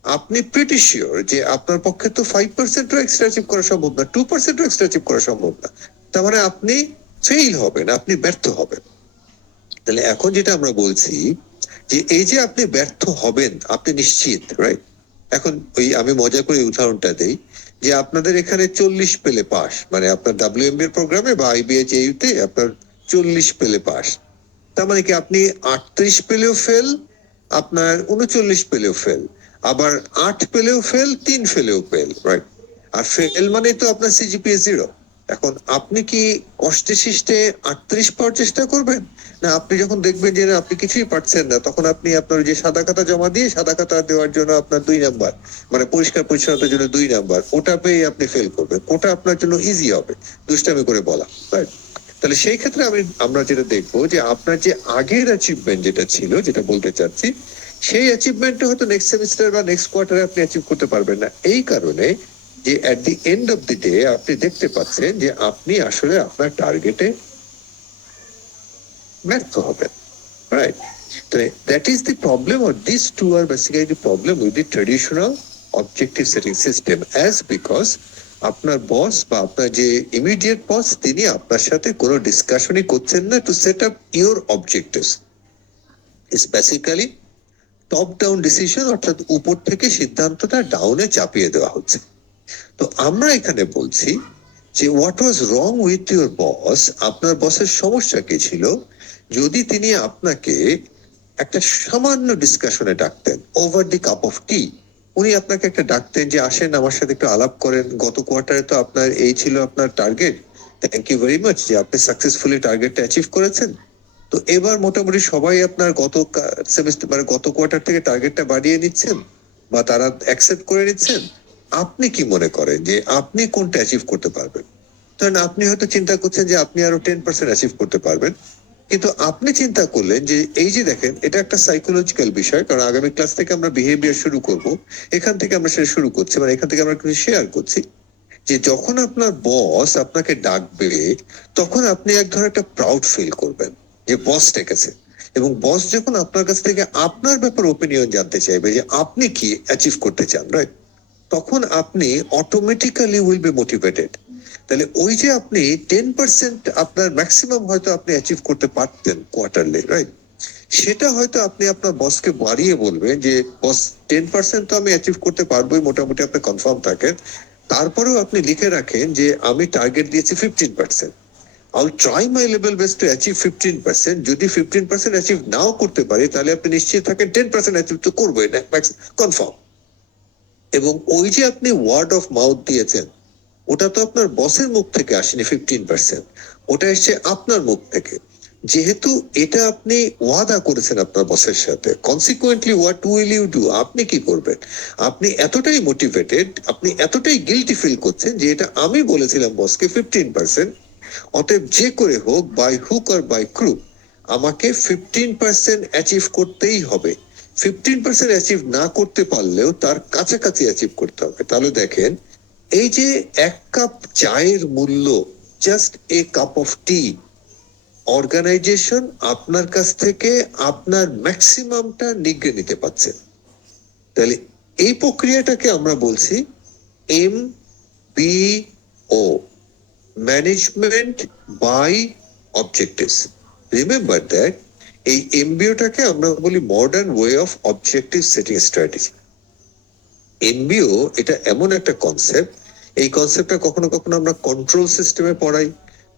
আপনি প্রিটি শিওর যে আপনার পক্ষে তো 5%ও এক্সট্রা অ্যাচিভ করা সম্ভব না, 2%ও এক্সট্রা অ্যাচিভ করা সম্ভব না। তার মানে আপনি ফেইল হবেন, আপনি ব্যর্থ হবেন। তাহলে এখন যেটা আমরা বলছি যে এই যে আপনি ব্যর্থ হবেন আপনি নিশ্চিত, রাইট? এখন ওই আমি মজা করে উদাহরণটা দেই যে আপনাদের এখানে 40 পেলে পাস, মানে আপনার WMBA প্রোগ্রামে বা IBA তে আপনার 40 পেলে পাস। তার মানে কি আপনি 38 পেলেও ফেল, আপনার 39 পেলেও ফেল, আবার 8 পেলেও ফেল, 3 ফেলেও ফেল, রাইট? আর ফেল মানে তো আপনার CGPA 0। এখন আপনি কি কষ্টে শিষ্টে 38 পাওয়ার চেষ্টা করবেন, না আপনি যখন দেখবেন যে না, আপনি কিছুই পারছেন না, তখন আপনি আপনার যে সাদা খাতা জমা দিয়ে সাদা খাতা দেওয়ার জন্য আপনার 2 নাম্বার, মানে পরিষ্কার পরিচ্ছন্নতার জন্য 2 নাম্বার, ওটা পেয়ে আপনি ফেল করবেন, ওটা আপনার জন্য ইজি হবে দুষ্টামি করে বলা, রাইট? তাহলে সেই ক্ষেত্রে আমরা যেটা দেখবো যে আপনার যে আগের অ্যাচিভমেন্ট যেটা ছিল, যেটা বলতে চাচ্ছি, সেই অ্যাচিভমেন্টটা হয়তো নেক্সট সেমিস্টার বা নেক্সট কোয়ার্টারে আপনি অ্যাচিভ করতে পারবেন না, এই কারণে যে at the end of the day আপনি দেখতে পাচ্ছেন যে আপনি আসলে আপনার টার্গেটে ব্যর্থ হবেন, রাইট? তো that is the problem, or this two are basically the problem with the traditional objective setting system, as because আপনার বস বা আপনার যে ইমিডিয়েট বস তিনি আপনার সাথে কোনো ডিসকাশনই করছেন না to set up your objectives. It's basically top down decision, অর্থাৎ উপর থেকে সিদ্ধান্তটা ডাউনে চাপিয়ে দেওয়া হচ্ছে। তো আমরা এখানে বলছি যে what was wrong with your boss, আপনার বসের সমস্যা কি ছিল যদি তিনি আপনাকে একটা সামান্য ডিসকাশনে ডাকতেন, ওভার দি কাপ অফ টি। উনি আপনাকে একটা ডাকতেন যে আসেন আমার সাথে একটু আলাপ করেন, গত কোয়ার্টারে তো আপনার এই ছিল আপনার target, thank you very much যে আপনি সাকসেসফুলি টার্গেটটা অ্যাচিভ করেছেন। তো এবার মোটামুটি সবাই আপনার গত সেমিস্টার মানে গত কোয়ার্টার থেকে টার্গেটটা বাড়িয়ে নিচ্ছেন বা তারা অ্যাকসেপ্ট করে নিচ্ছেন। আপনি কি মনে করেন যে আপনি কোনটা অ্যাচিভ করতে পারবেন? কারণ আপনি হয়তো চিন্তা করছেন যে আপনি আরো 10% অ্যাচিভ করতে পারবেন, কিন্তু আপনি চিন্তা করলেন যে এই যে দেখেন এটা একটা সাইকোলজিক্যাল বিষয়, কারণ আগামী ক্লাস থেকে আমরা বিহেভিয়ার শুরু করব, এখান থেকে আমরা সেটা শুরু করছি, মানে এখান থেকে আমরা কিছু শেয়ার করছি যে যখন আপনার বস আপনাকে ডাকবে তখন আপনি এক ধরনের একটা প্রাউড ফিল করবেন যে বস ডেকেছে, এবং বস যখন আপনার কাছ থেকে আপনার ব্যাপারে ওপিনিয়ন জানতে চাইবে যে আপনি কি অ্যাচিভ করতে চান, রাইট? তখন আপনি অটোমেটিক্যালি উইল বি মোটিভেটেড। তাহলে ওই যে আপনি 10% আপনার ম্যাক্সিমাম হয়তো আপনি অ্যাচিভ করতে পারতেন কোয়ার্টারলি, রাইট? সেটা হয়তো আপনি আপনার বসকে বাড়িয়ে বলবেন যে বস 10% তো আমি অ্যাচিভ করতে পারবোই, মোটামুটি আপনি কনফার্ম থাকেন। তারপরেও আপনি লিখে রাখেন যে আমি টার্গেট দিয়েছি 15%, I'll try my level best to achieve 15%, যদি 15% অ্যাচিভ নাও করতে পারি তাহলে আপনি নিশ্চিত থাকেন 10% অ্যাচিভ তো করবোই না, কনফার্ম। এবং ওই যে আপনি ওয়ার্ড অফ মাউথ দিয়েছেন, ওটা তো আপনার বসের মুখ থেকে আসেনি 15%, ওটা এসছে আপনার মুখ থেকে। যেহেতু এটা আপনি ওয়াদা করেছেন আপনার বসের সাথে, consequently what will you do, আপনি কি করবেন? আপনি এতটাই মোটিভেটেড, আপনি এতটাই গিলটি ফিল করছেন যে এটা আমি বলেছিলাম বসকে 15%, অতএব যে করে হোক by hook or by crook আমাকে 15% অ্যাচিভ করতেই হবে। 15% অ্যাচিভ না করতে পারলেও তার কাছাকাছি অ্যাচিভ করতে হবে। তাহলে দেখেন এই যে 1 কাপ চায়ের মূল্য, just a cup of tea, organisation আপনার কাছ থেকে আপনার ম্যাক্সিমামটা নিগড়ে নিতে পারছে। তাহলে এই প্রক্রিয়াটাকে আমরা বলছি MBO, management by objectives. Remember that এই MBOটাকে আমরা বলি modern way of objective setting strategy. MBO এটা এমন একটা কনসেপ্ট, এই কনসেপ্টটা কখনো কখনো আমরা কন্ট্রোল সিস্টেমে পড়াই,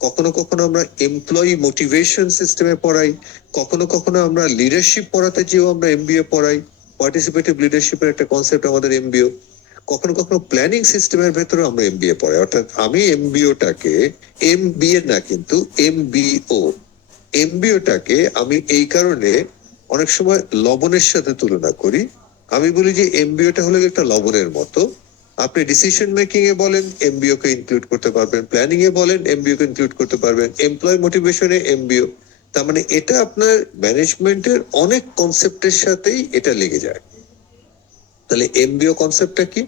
কখনো কখনো আমরা এমপ্লয়ি মোটিভেশন সিস্টেমে পড়াই, কখনো কখনো আমরা লিডারশিপ পড়াতে যেও আমরা MBO পড়াই, পার্টিসিপেটিভ লিডারশিপের একটা কনসেপ্ট আমাদের MBO। কখনো কখনো প্ল্যানিং সিস্টেমের ভেতরে আমরা MBA পড়াই, অর্থাৎ আমি MBOটাকে MBA না কিন্তু MBO, MBOটাকে আমি এই কারণে অনেক সময় লবণের সাথে তুলনা করি। আমি বলি যে এমবিওটা হলো একটা লবণের মতো। আপনি ডিসিশন মেকিং এ বলেন এমবিও কে ইনক্লুড করতে পারবেন, প্ল্যানিং এ বলেন এমবিও কে ইনক্লুড করতে পারবেন, এমপ্লয় মোটিভেশনে এমবিও। তার মানে এটা আপনার ম্যানেজমেন্টের অনেক কনসেপ্টের সাথেই এটা লেগে যায়। তাহলে এমবিও কনসেপ্টটা কি?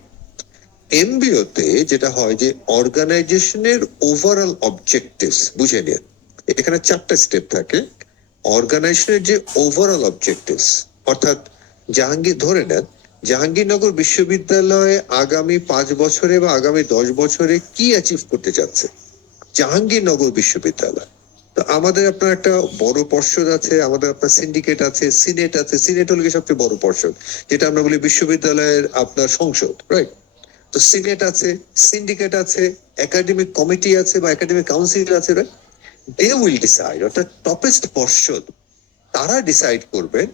এমবিও তে যেটা হয় যে অর্গানাইজেশনের ওভারঅল অবজেক্টিভস বুঝে নিন। এখানে 4টা স্টেপ থাকে। অর্গানাইজেশনের যে ওভারঅল অবজেক্টিভস, অর্থাৎ জাহাঙ্গীর ধরে নেন জাহাঙ্গীরনগর বিশ্ববিদ্যালয়ে আগামী 5 বছরে বা আগামী 10 বছরে কি অ্যাচিভ করতে চাচ্ছে জাহাঙ্গীরনগর বিশ্ববিদ্যালয়। তো আমাদের আপনার একটা বড় পর্ষদ আছে, আমাদের আপনার সিন্ডিকেট আছে, সিনেট আছে। সিনেট হলো গিয়ে সবচেয়ে বড় পর্ষদ, যেটা আমরা বলি বিশ্ববিদ্যালয়ের আপনার সংসদ, রাইট? তো সিনেট আছে, সিন্ডিকেট আছে, একাডেমিক কমিটি আছে বা একাডেমিক কাউন্সিল আছে, রাইট? দে উইল ডিসাইড, অর্থাৎ টপেস্ট পর্ষদ তারা ডিসাইড করবেন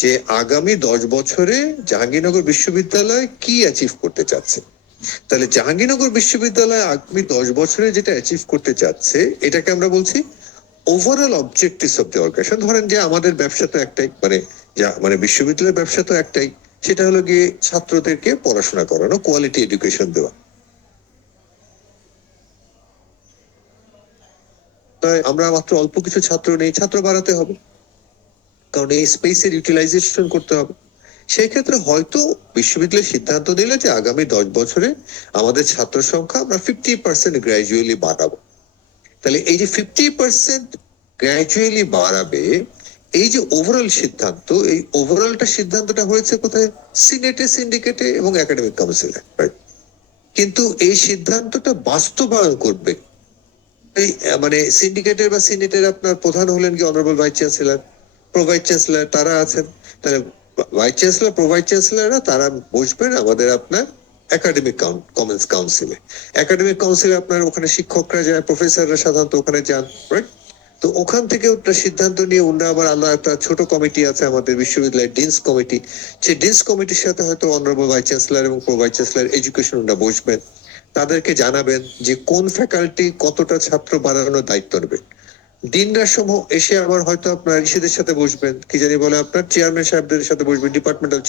যে আগামী 10 বছরে জাহাঙ্গীরনগর বিশ্ববিদ্যালয় কি অ্যাচিভ করতে চাচ্ছে। তাহলে জাহাঙ্গীরনগর বিশ্ববিদ্যালয় আগামী 10 বছরে যেটা অ্যাচিভ করতে চাচ্ছে এটাকে আমরা বলছি overall objectives of the organisation. ধরেন যে আমাদের ব্যবসা তো একটাই, মানে বিশ্ববিদ্যালয়ের ব্যবসা তো একটাই, সেটা হলো গিয়ে ছাত্রদেরকে পড়াশোনা করানো, কোয়ালিটি এডুকেশন দেওয়া। তাই আমরা মাত্র অল্প কিছু ছাত্র নেই, ছাত্র বাড়াতে হবে, কারণ এই স্পেসের ইউটিলাইজেশন করতে হবে। সেই ক্ষেত্রে হয়তো বিশ্ববিদ্যালয় সিদ্ধান্ত নিলে যে আগামী 10 বছরে আমাদের ছাত্র সংখ্যা আমরা 50% গ্র্যাজুয়ালি বাড়াবো। তাহলে এই যে 50% গ্র্যাজুয়ালি বাড়াবে, এই যে ওভারঅল সিদ্ধান্ত, এই ওভারঅলটা সিদ্ধান্তটা হয়েছে কোথায়? সিনেটে, সিন্ডিকেটে এবং একাডেমিক কাউন্সিলে, কিন্তু এই সিদ্ধান্তটা বাস্তবায়ন করবে এই মানে সিন্ডিকেটের বা সিনেটের আপনার প্রধান হলেন কি honourable vice chancellor, pro vice chancellor, তারা আছেন। তাহলে ভাইস চ্যান্সেলর, প্রো ভাইস চ্যান্সেলররা তারা বসবেন আমাদের আপনার একাডেমিক কমন্স কাউন্সিলে। একাডেমিক কাউন্সিলে আপনার ওখানে শিক্ষকরা যায়, প্রফেসররা সাধারণত ওখানে যান, রাইট? তো ওখান থেকে ওটা সিদ্ধান্ত নিয়ে ওনারা আবার আলাদা একটা ছোট কমিটি আছে আমাদের বিশ্ববিদ্যালয়ের ডিনস কমিটি। সেই ডিনস কমিটির সাথে হয়তো অনারেবল ভাইস চ্যান্সেলর এবং প্রো ভাইস চ্যান্সেলর এডুকেশন ওনারা বসবেন, তাদেরকে জানাবেন যে কোন ফ্যাকাল্টি কতটা ছাত্র বাড়ানোর দায়িত্ব নেবে। দিনরা সমূহ এসে আবার হয়তো আপনার ইসেদের সাথে বসবেন, কি জানি বলে আপনার চেয়ারম্যান সাহেবদের সাথে বসবেন, ডিপার্টমেন্টাল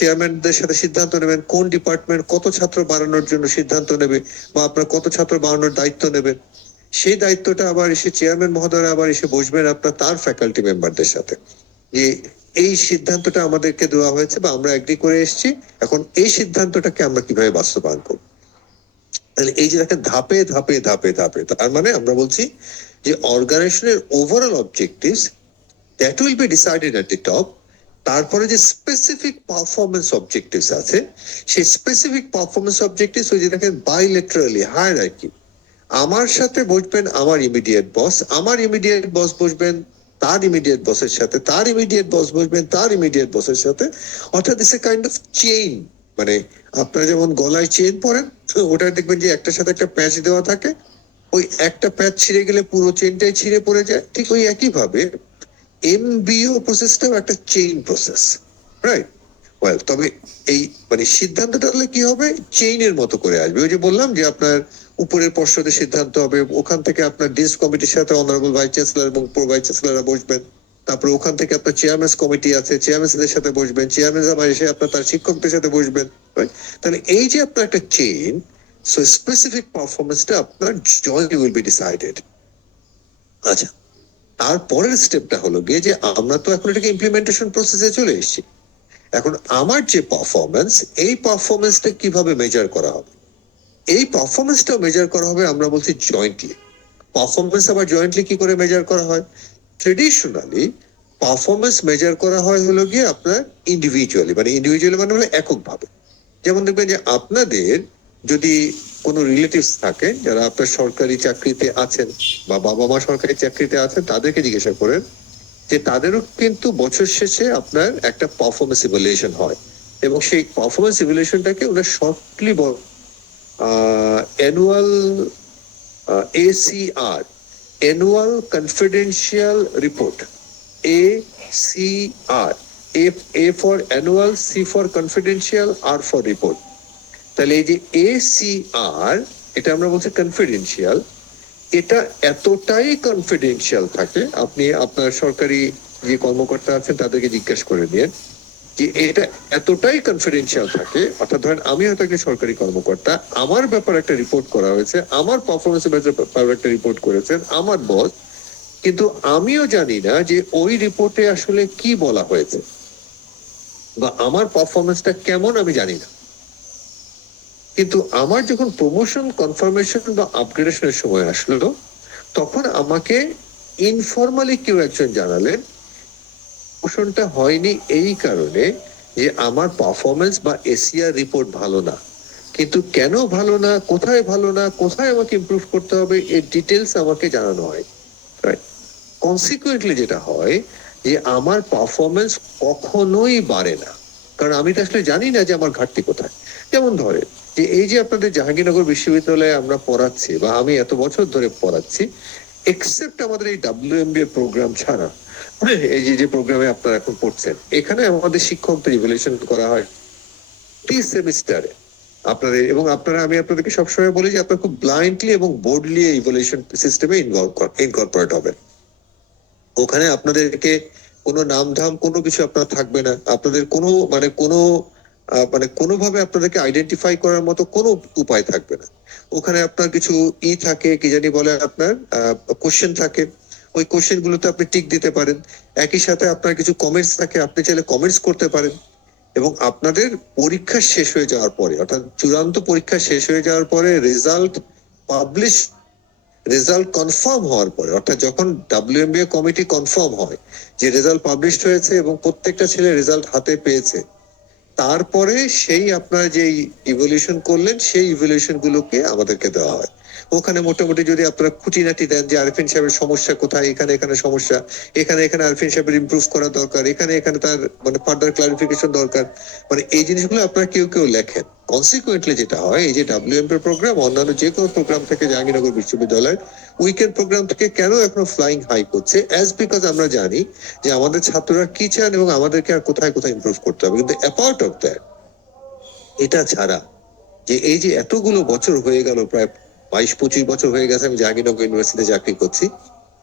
চেয়ারম্যানদের সাথে সিদ্ধান্ত নেবেন কোন ডিপার্টমেন্ট কত ছাত্র বাড়ানোর জন্য সিদ্ধান্ত নেবে বা আপনার কত ছাত্র বাড়ানোর দায়িত্ব নেবেন। সেই দায়িত্বটা আবার এসে চেয়ারম্যান মহোদয় আবার এসে বসবেন আপনার তার ফ্যাকাল্টি মেম্বারদের সাথে, যে এই সিদ্ধান্তটা আমাদেরকে দেওয়া হয়েছে বা আমরা এগ্রি করে এসেছি, এখন এই সিদ্ধান্তটাকে আমরা কিভাবে বাস্তবায়ন করবো। তাহলে এই যে দেখেন ধাপে ধাপে ধাপে ধাপে, তার মানে আমরা বলছি যে অর্গানাইজেশনের overall objectives that will be decided at the top. তারপরে যে স্পেসিফিক পারফরমেন্স অবজেক্টিভস আছে, সেই স্পেসিফিক পারফরমেন্স অবজেক্টিভস ওই যে দেখেন বাইলেটারালি হায়ারার্কি। আমার সাথে বসবেন আমার ইমিডিয়েট বস, আমার ইমিডিয়েট বস বসবেন তার ইমিডিয়েট বসের সাথে, তার ইমিডিয়েট বস বসবেন তার ইমিডিয়েট বসের সাথে। অর্থাৎ it's a kind of chain. মানে আপনারা যেমন গলায় চেইন পরেন, ওটা দেখবেন যে একটার সাথে একটা প্যাচ দেওয়া থাকে, ওই একটা প্যাচ ছিঁড়ে গেলে পুরো চেইনটাই ছিঁড়ে পড়ে যায়। ঠিক ওই একই ভাবে এমবিও প্রসেসটাও একটা চেইন প্রসেস, রাইট? ওয়েল, তবে এই মানে সিদ্ধান্তটা হলে কি হবে, চেইনের মতো করে আসবে। ওই যে বললাম যে আপনার উপরের পর্ষদের সিদ্ধান্ত হবে, ওখান থেকে আপনার ডিস কমিটির সাথে অনারেবল ভাইস চ্যান্সেলর এবং প্রো ভাইস চ্যান্সেলররা বসবেন। তারপরে ওখান থেকে আপনার চেয়ারম্যানস কমিটি আছে, চেয়ারম্যানদের সাথে বসবেন, চেয়ারম্যান আবার এসে আপনার তার শিক্ষকদের সাথে বসবেন, right? তাহলে এই যে আপনার একটা চেইন, সো স্পেসিফিক পারফরমেন্সটা আপনার জয়েন্টলি উইল বি ডিসাইডেড। আচ্ছা, তারপরের স্টেপটা হলো গিয়ে যে আমরা তো এখন এটাকে ইমপ্লিমেন্টেশন প্রসেসে চলে এসেছি। এখন আমার যে পারফরমেন্স, এই পারফরমেন্সটা কিভাবে মেজার করা হবে? এই পারফরমেন্সটা মেজার করা হবে আমরা বলছি জয়েন্টলি। পারফরমেন্স আবার জয়েন্টলি কি করে মেজার করা হয়? ট্রেডিশনালি পারফরমেন্স মেজার করা হয় হলো গিয়ে আপনার ইন্ডিভিজুয়ালি, মানে ইন্ডিভিজুয়ালি মানে হলো এককভাবে। যেমন দেখবেন যে আপনাদের যদি কোনো রিলেটিভস থাকে যারা আপনার সরকারি চাকরিতে আছেন বা বাবা মা সরকারি চাকরিতে আছেন, তাদেরকে জিজ্ঞাসা করেন যে তাদেরও কিন্তু বছর শেষে আপনার একটা পারফরমেন্স ইভ্যালুয়েশন হয়, এবং সেই পারফরমেন্স ইভ্যালুয়েশনটাকে ওরা shortly annual ACR, annual confidential report, ACR, A for annual, C for confidential, R for report. তাহলে এই যে ACR, এটা আমরা বলছি কনফিডেন্সিয়াল। এটা এতটাই কনফিডেন্সিয়াল থাকে, আপনি আপনার সরকারি যে কর্মকর্তা আছেন তাদেরকে জিজ্ঞাসা করে নিয়ে যে এটা এতটাই কনফিডেন্সিয়াল থাকে, অর্থাৎ ধরেন আমি হয়তো একটা সরকারি কর্মকর্তা, আমার ব্যাপারে একটা রিপোর্ট করা হয়েছে, আমার পারফরমেন্সের ব্যাপারে একটা রিপোর্ট করেছেন আমার বস, কিন্তু আমিও জানি না যে ওই রিপোর্টে আসলে কি বলা হয়েছে বা আমার পারফরমেন্সটা কেমন আমি জানি না। কিন্তু আমার যখন প্রমোশন কনফার্মেশন বা আপগ্রেডেশনের সময় আসলো, তখন আমাকে ইনফরমালি কেউ একজন জানালেন প্রমোশনটা হয়নি এই কারণে যে আমার পারফরমেন্স বা এসিআর রিপোর্ট ভালো না। কিন্তু কেন ভালো না, কোথায় ভালো না, কোথায় আমাকে ইমপ্রুভ করতে হবে, এর ডিটেলস আমাকে জানানো হয়। কনসিকুয়েন্টলি যেটা হয় যে আমার পারফরমেন্স কখনোই বাড়ে না, কারণ আমি তো আসলে জানি না যে আমার ঘাটতি কোথায়। যেমন ধরে যে এই যে আপনাদের জাহাঙ্গীরনগর বিশ্ববিদ্যালয়ে আমরা পড়াচ্ছি বা আমি এত বছর ধরে পড়াচ্ছি, এক্সেপ্ট আমাদের এই WMBA প্রোগ্রাম ছাড়া, এই যে যে প্রোগ্রামে আপনারা এখন পড়ছেন, এখানে আমাদের শিক্ষকদের ইভ্যালুয়েশন করা হয় প্রি সেমিস্টারে আপনাদের, এবং আপনারা, আমি আপনাদেরকে সবসময় বলি যে আপনারা খুব ব্লাইন্ডলি এবং বোর্ডলি ইভ্যালুয়েশন সিস্টেমে ইনকর্পোরেট হবেন। ওখানে আপনাদেরকে কোনো নামধাম কোনো কিছু আপনার থাকবে না, আপনাদের কোনো মানে কোনোভাবে আপনাদেরকে আইডেন্টিফাই করার মতো কোনো উপায় থাকবে না। ওখানে আপনার কিছু থাকে, কি জানি বলে, আপনার কোশ্চেন থাকে, ওই কোশ্চেন গুলোতে আপনি টিক দিতে পারেন। একই সাথে আপনার কিছু কমেন্টস থাকে, আপনি চাইলে কমেন্টস করতে পারেন। এবং আপনাদের পরীক্ষা শেষ হয়ে যাওয়ার পরে, অর্থাৎ চূড়ান্ত পরীক্ষা শেষ হয়ে যাওয়ার পরে পাবলিশ রেজাল্ট কনফার্ম হওয়ার পরে, অর্থাৎ যখন WMBA কমিটি কনফার্ম হয় যে রেজাল্ট পাবলিশ হয়েছে এবং প্রত্যেকটা ছেলে রেজাল্ট হাতে পেয়েছে, তারপরে সেই আপনার যে ইভ্যালুয়েশন করলেন সেই ইভ্যালুয়েশন গুলোকে আমাদেরকে দেওয়া হয়। ওখানে মোটামুটি যদি আপনারা খুঁটিনাটি দেন যে আরিফিন সাহেবের সমস্যা কোথায়, এখানে এখানে সমস্যা, এখানে এখানে আরিফিন সাহেবের ইমপ্রুভ করা দরকার, এখানে এখানে তার মানে ফার্দার ক্লারিফিকেশন দরকার, মানে এই জিনিসগুলো আপনারা কেউ কেউ লেখেন। কনসিকুয়েন্টলি যেটা হয়, এই যে WMP প্রোগ্রাম অন্যান্য যে কোনো প্রোগ্রাম থেকে জাহাঙ্গীরনগর বিশ্ববিদ্যালয়ের উইকেন্ড প্রোগ্রাম থেকে কেন এখনো ফ্লাইং হাই করছে, অ্যাজ বিকজ আমরা জানি যে আমাদের ছাত্ররা কি চান এবং আমাদেরকে আর কোথায় কোথায় ইমপ্রুভ করতে হবে। কিন্তু অ্যাপার্ট অফ দ্যাট, এটা ছাড়া যে এই যে এতগুলো বছর হয়ে গেল, প্রায় 22-25 বছর হয়ে গেছে আমি জাহাঙ্গীরনগর ইউনিভার্সিটিতে চাকরি করছি,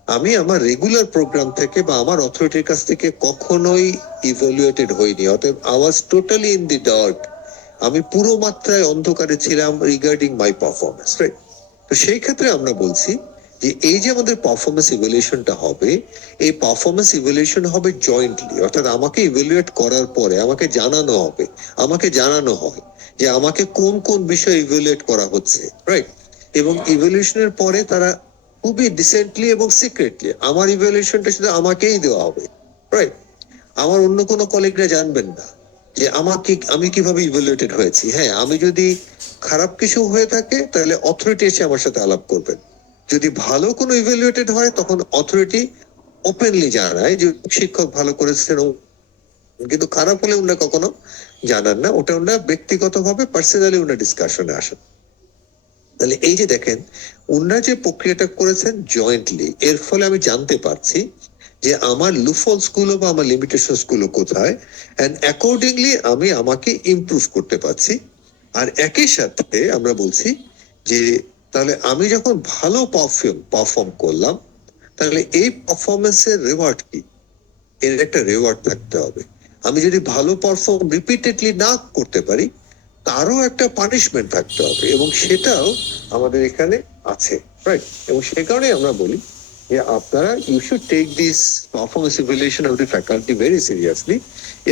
আমি আমার রেগুলার প্রোগ্রাম থেকে বা আমার অথরিটির কাছ থেকে কখনোই ইভ্যালুয়েটেড হইনি। অতএব I was totally in the dark, আমি পুরো মাত্রায় অন্ধকারে ছিলাম রিগার্ডিং মাই পারফরমেন্স, রাইট? তো সেই ক্ষেত্রে আমরা বলছি যে এই যে আমাদের পারফরমেন্স ইভ্যালুয়েশনটা হবে, এই পারফরমেন্স ইভ্যালুয়েশন হবে জয়েন্টলি, অর্থাৎ আমাকে ইভ্যালুয়েট করার পরে আমাকে জানানো হবে, আমাকে জানানো হয় যে আমাকে কোন কোন বিষয় ইভ্যালুয়েট করা হচ্ছে, রাইট? এবং ইভ্যালুয়েশনের পরে তারা খুবই ডিসেন্টলি এবং সিক্রেটলি আমার ইভ্যালুয়েশনটা শুধু আমাকেই দেওয়া হবে, রাইট? আমার অন্য কোনো কলিগরা জানবেন না যে আমাকে, আমি কিভাবে ইভ্যালুয়েটেড হয়েছি। হ্যাঁ, আমি যদি খারাপ কিছু হয়ে থাকে তাহলে অথরিটি এসে আমার সাথে আলাপ করবেন। যদি ভালো কোনো ইভ্যালুয়েটেড হয় তখন অথরিটি ওপেনলি জানায় যে শিক্ষক ভালো করেছেন, কিন্তু খারাপ হলে উনি কখনো জানান না, ওটা উনি ব্যক্তিগতভাবে পার্সোনালি উনি ডিসকাশনে আসেন। তাহলে এই যে দেখেন উনারা যে প্রক্রিয়াটা করেছেন জয়েন্টলি, এর ফলে আমি জানতে পারছি যে আমার লুফলস গুলো বা আমার লিমিটেশনস গুলো কোথায়, এন্ড অ্যাকর্ডিংলি আমি আমাকে ইমপ্রুভ করতে পারছি। আর একই সাথে আমরা বলছি যে তাহলে আমি যখন ভালো পারফর্ম করলাম, তাহলে এই পারফরমেন্সের রিওয়ার্ড কি, এর একটা রিওয়ার্ড থাকতে হবে। আমি যদি ভালো পারফর্ম রিপিটেডলি না করতে পারি, তারও একটা পানিশমেন্ট থাকতে হবে, এবং সেটাও আমাদের এখানে আছে, রাইট? এবং সে কারণে আমরা বলি যে আপনারা you should take this performance evaluation of the faculty very seriously,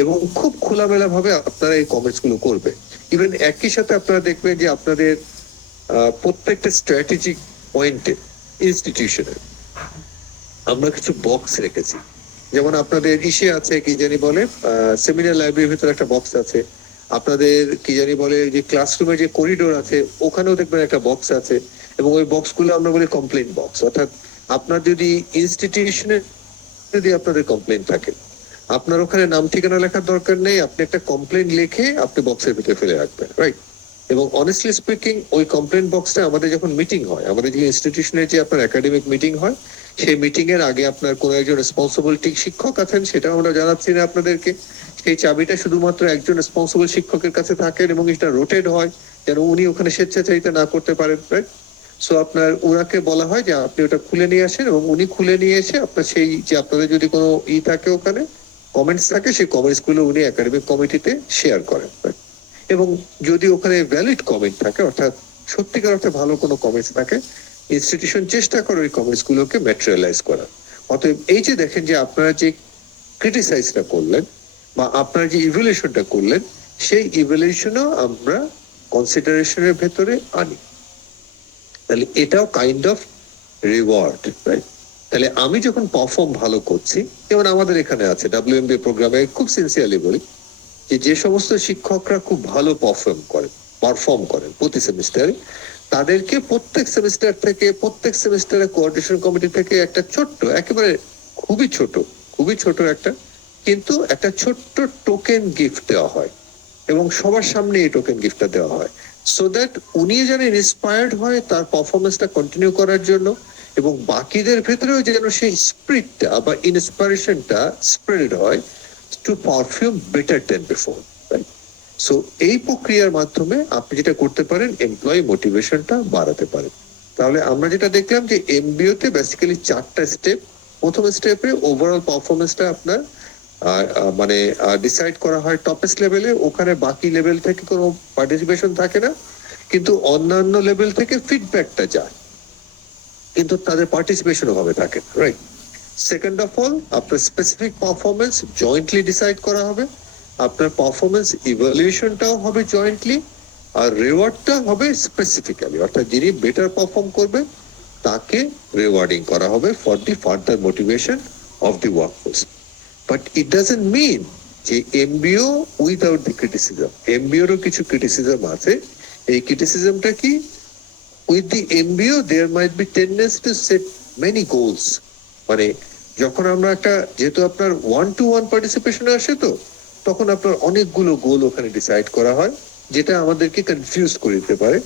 এবং খুব খোলামেলা ভাবে আপনারা এই কমেন্টস গুলো করবে। ইভেন একই সাথে আপনারা দেখবেন যে আপনাদের প্রত্যেকটা স্ট্র্যাটেজিক পয়েন্টে ইনস্টিটিউশনে আমরা কিছু বক্স রেখেছি। যেমন আপনাদের ইসে আছে, কি জানি বলে, সেমিনার লাইব্রেরির ভিতরে একটা বক্স আছে, আপনাদের কি জানি বলে যে ক্লাসরুমে যে করিডোর আছে ওখানেও দেখবেন একটা বক্স আছে, এবং ওই বক্স গুলো আমরা বলি কমপ্লেন বক্স। অর্থাৎ আপনার যদি ইনস্টিটিউশনে যদি আপনাদের কমপ্লেন থাকে, আপনার ওখানে নাম ঠিকানা লেখার দরকার নেই, আপনি একটা কমপ্লেন লিখে আপনি বক্সের ভিতরে ফেলে রাখবেন, রাইট? এবং অনেস্টলি স্পিকিং, ওই কমপ্লেন বক্সটা আমাদের যখন মিটিং হয়, আমাদের যে ইনস্টিটিউশনের যে আপনার একাডেমিক মিটিং হয়, সেই মিটিং এর আগে আপনার কোনো একজন রেসপন্সিবল শিক্ষক আছেন, সেটা আমরা জানাচ্ছি না আপনাদেরকে, সেই চাবিটা শুধুমাত্র একজন রেসপন্সিবল শিক্ষকের কাছে থাকেন এবং এটা রোটেট হয়, যেন উনি ওখানে স্বেচ্ছাচারিতা না করতে পারেন, রাইট? সো আপনার ওনাকে বলা হয় যে আপনি ওটা খুলে নিয়ে আসেন, এবং উনি খুলে নিয়ে এসে আপনার সেই যে আপনাদের যদি কোনো থাকে ওখানে কমেন্টস থাকে, সেই কমেন্টস গুলো উনি একাডেমিক কমিটিতে শেয়ার করেন। এবং যদি ওখানে ভ্যালিড কমেন্ট থাকে, অর্থাৎ সত্যিকার অর্থে ভালো কোনো কমেন্টস থাকে, ইনস্টিটিউশন চেষ্টা করে ওই কমেন্টস গুলোকে ম্যাটেরিয়ালাইজ করা। অতএব এই যে দেখেন যে আপনারা যে ক্রিটিসাইজটা করলেন বা আপনারা যে ইভ্যালুয়েশনটা করলেন, সেই ইভ্যালুয়েশনও আমরা কনসিডারেশনের ভেতরে আনি। তাহলে এটাও কাইন্ড অফ রিওয়ার্ড, রাইট? তাহলে আমি যখন পারফর্ম ভালো করছি, যেমন আমাদের এখানে আছে WMBA প্রোগ্রামে, খুব সিনসিয়ারলি বলি যে সমস্ত শিক্ষকরা খুব ভালো পারফর্ম করেন প্রতি সেমিস্টারে, তাদেরকে প্রত্যেক সেমিস্টারে কোঅর্ডিনেশন কমিটি থেকে একটা ছোট্ট, একেবারে খুবই ছোট একটা, কিন্তু একটা ছোট্ট টোকেন গিফট দেওয়া হয়, এবং সবার সামনে এই টোকেন গিফটটা দেওয়া হয়, সো দ্যাট উনি যেন ইন্সপায়ার্ড হয় তার পারফরমেন্সটা কন্টিনিউ করার জন্য, এবং বাকিদের ভেতরেও যেন সেই স্পিরিটটা বা ইন্সপিরেশনটা স্প্রেড হয় to perform better then before, right? So এই প্রক্রিয়ার মাধ্যমে আপনি যেটা করতে পারেন, এমপ্লয়ি মোটিভেশনটা বাড়াতে পারেন। তাহলে আমরা যেটা দেখলাম যে এমবিও তে বেসিক্যালি 4টা স্টেপ। প্রথম স্টেপে ওভারঅল পারফরমেন্সটা আপনার মানে ডিসাইড করা হয় টপেস্ট লেভেলে, ওখানে বাকি লেভেল থেকে কোনো পার্টিসিপেশন থাকে না, কিন্তু অন্যান্য লেভেল থেকে ফিডব্যাকটা যায়, কিন্তু তাদের পার্টিসিপেশন ভাবে থাকে, রাইট? সেকেন্ড অফ অল, আপনার স্পেসিফিক পারফরমেন্স জয়েন্টলি ডিসাইড করা হবে, আপনার পারফরমেন্স ইভ্যালুয়েশনটাও হবে জয়েন্টলি, আর রিওয়ার্ডটা হবে স্পেসিফিক্যালি, অর্থাৎ যিনি বেটার পারফর্ম করবে তাকে রিওয়ার্ডিং করা হবে for the further motivation of the workforce. But it doesn't mean যে এমবিও উইদাউট দি ক্রিটিসিজম। এমবিওরও কিছু ক্রিটিসিজম আছে। এই ক্রিটিসিজমটা কি? With the MBO there might be tendency to set many goals. মানে যখন আমরা একটা, যেহেতু আপনার 1-to-1 পার্টিসিপেশনে আসে, তো তখন আপনার অনেকগুলো গোল ওখানে ডিসাইড করা হয়, যেটা আমাদেরকে কনফিউজ করে দিতে পারে।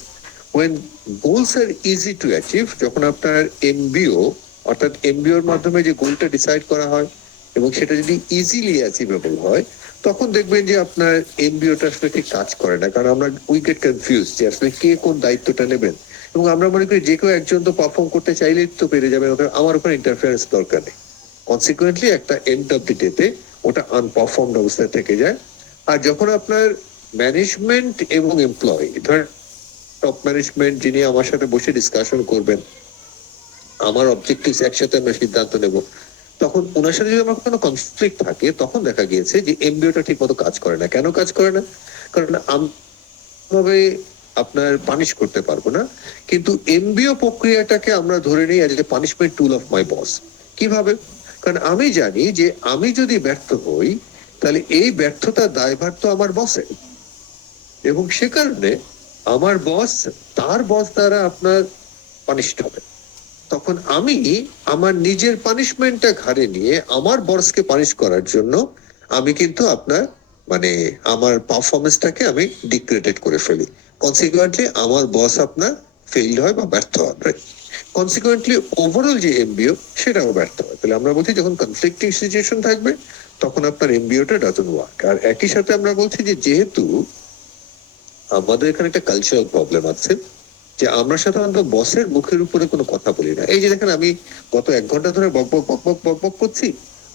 when goals are easy to achieve, যখন আপনার এমবিও, অর্থাৎ এমবিওর মাধ্যমে যে গোলটা ডিসাইড করা হয় এবং সেটা যদি ইজিলি অ্যাচিভেবল হয়, তখন দেখবেন যে আপনার এমবিওটা আসলে ঠিক কাজ করে না, কারণ আমরা উই গেট কনফিউজ যে আসলে কে কোন দায়িত্বটা নেবেন, এবং আমরা মনে করি যে কেউ একজন তো পারফর্ম করতে চাইলেই তো পেরে যাবে, আমার ওখানে ইন্টারফারেন্স দরকার নেই। কনসিকুয়েন্টলি একটা এন্ড অফ দি ডেতে ওটা আনপারফর্মড অবস্থায় থেকে যায়। আর যখন আপনার ম্যানেজমেন্ট এবং এমপ্লয়ি, ধরেন টপ ম্যানেজমেন্ট যিনি আমার সাথে বসে ডিসকাশন করবেন, আমার অবজেক্টিভ একসাথে আমরা সিদ্ধান্ত নেব, তখন ওনার সাথে যদি আমার কোনো কনফ্লিক্ট থাকে, তখন দেখা গিয়েছে যে এমবিওটা ঠিক মতো কাজ করে না। কেন কাজ করে না? কারণ আমি আপনার পানিশ করতে পারবো না, কিন্তু এমবিও প্রক্রিয়াটাকে আমরা ধরে নিই as a punishment tool of my boss. কিভাবে? কারণ আমি জানি যে আমি যদি ব্যর্থ হই, তাহলে এই ব্যর্থতার দায়ভার তো আমার বসের, এবং সে কারণে আমার বস, তার বস দ্বারা আপনার পানিশড হবে। তখন আমি আমার নিজের পানিশমেন্টটা ঘাড়ে নিয়ে আমার বসকে পানিশ করার জন্য আমি কিন্তু আপনার মানে আমার পারফরমেন্সটাকে আমি ডিগ্রেডেড করে ফেলি। কনসিকুয়েন্টলি আমার বস আপনার ফেইল হয় বা ব্যর্থ হয়, কনসিকুয়েন্টলি ওভারঅল যে এমবিও সেটাও ব্যর্থ হয়। তাহলে আমরা বলছি যখন কনফ্লিক্টিং সিচুয়েশন থাকবে, তখন আপনার এমবিওটা ডাজন্ট ওয়ার্ক। আর একই সাথে আমরা বলছি যে যেহেতু আমাদের এখানে একটা কালচারাল প্রবলেম আছে, যে আমরা সাধারণত বসের মুখের উপরে কোনো কথা বলি না। এই যে দেখেন, আমি গত 1 ঘন্টা ধরে বক বক বক বক বক বক করছি,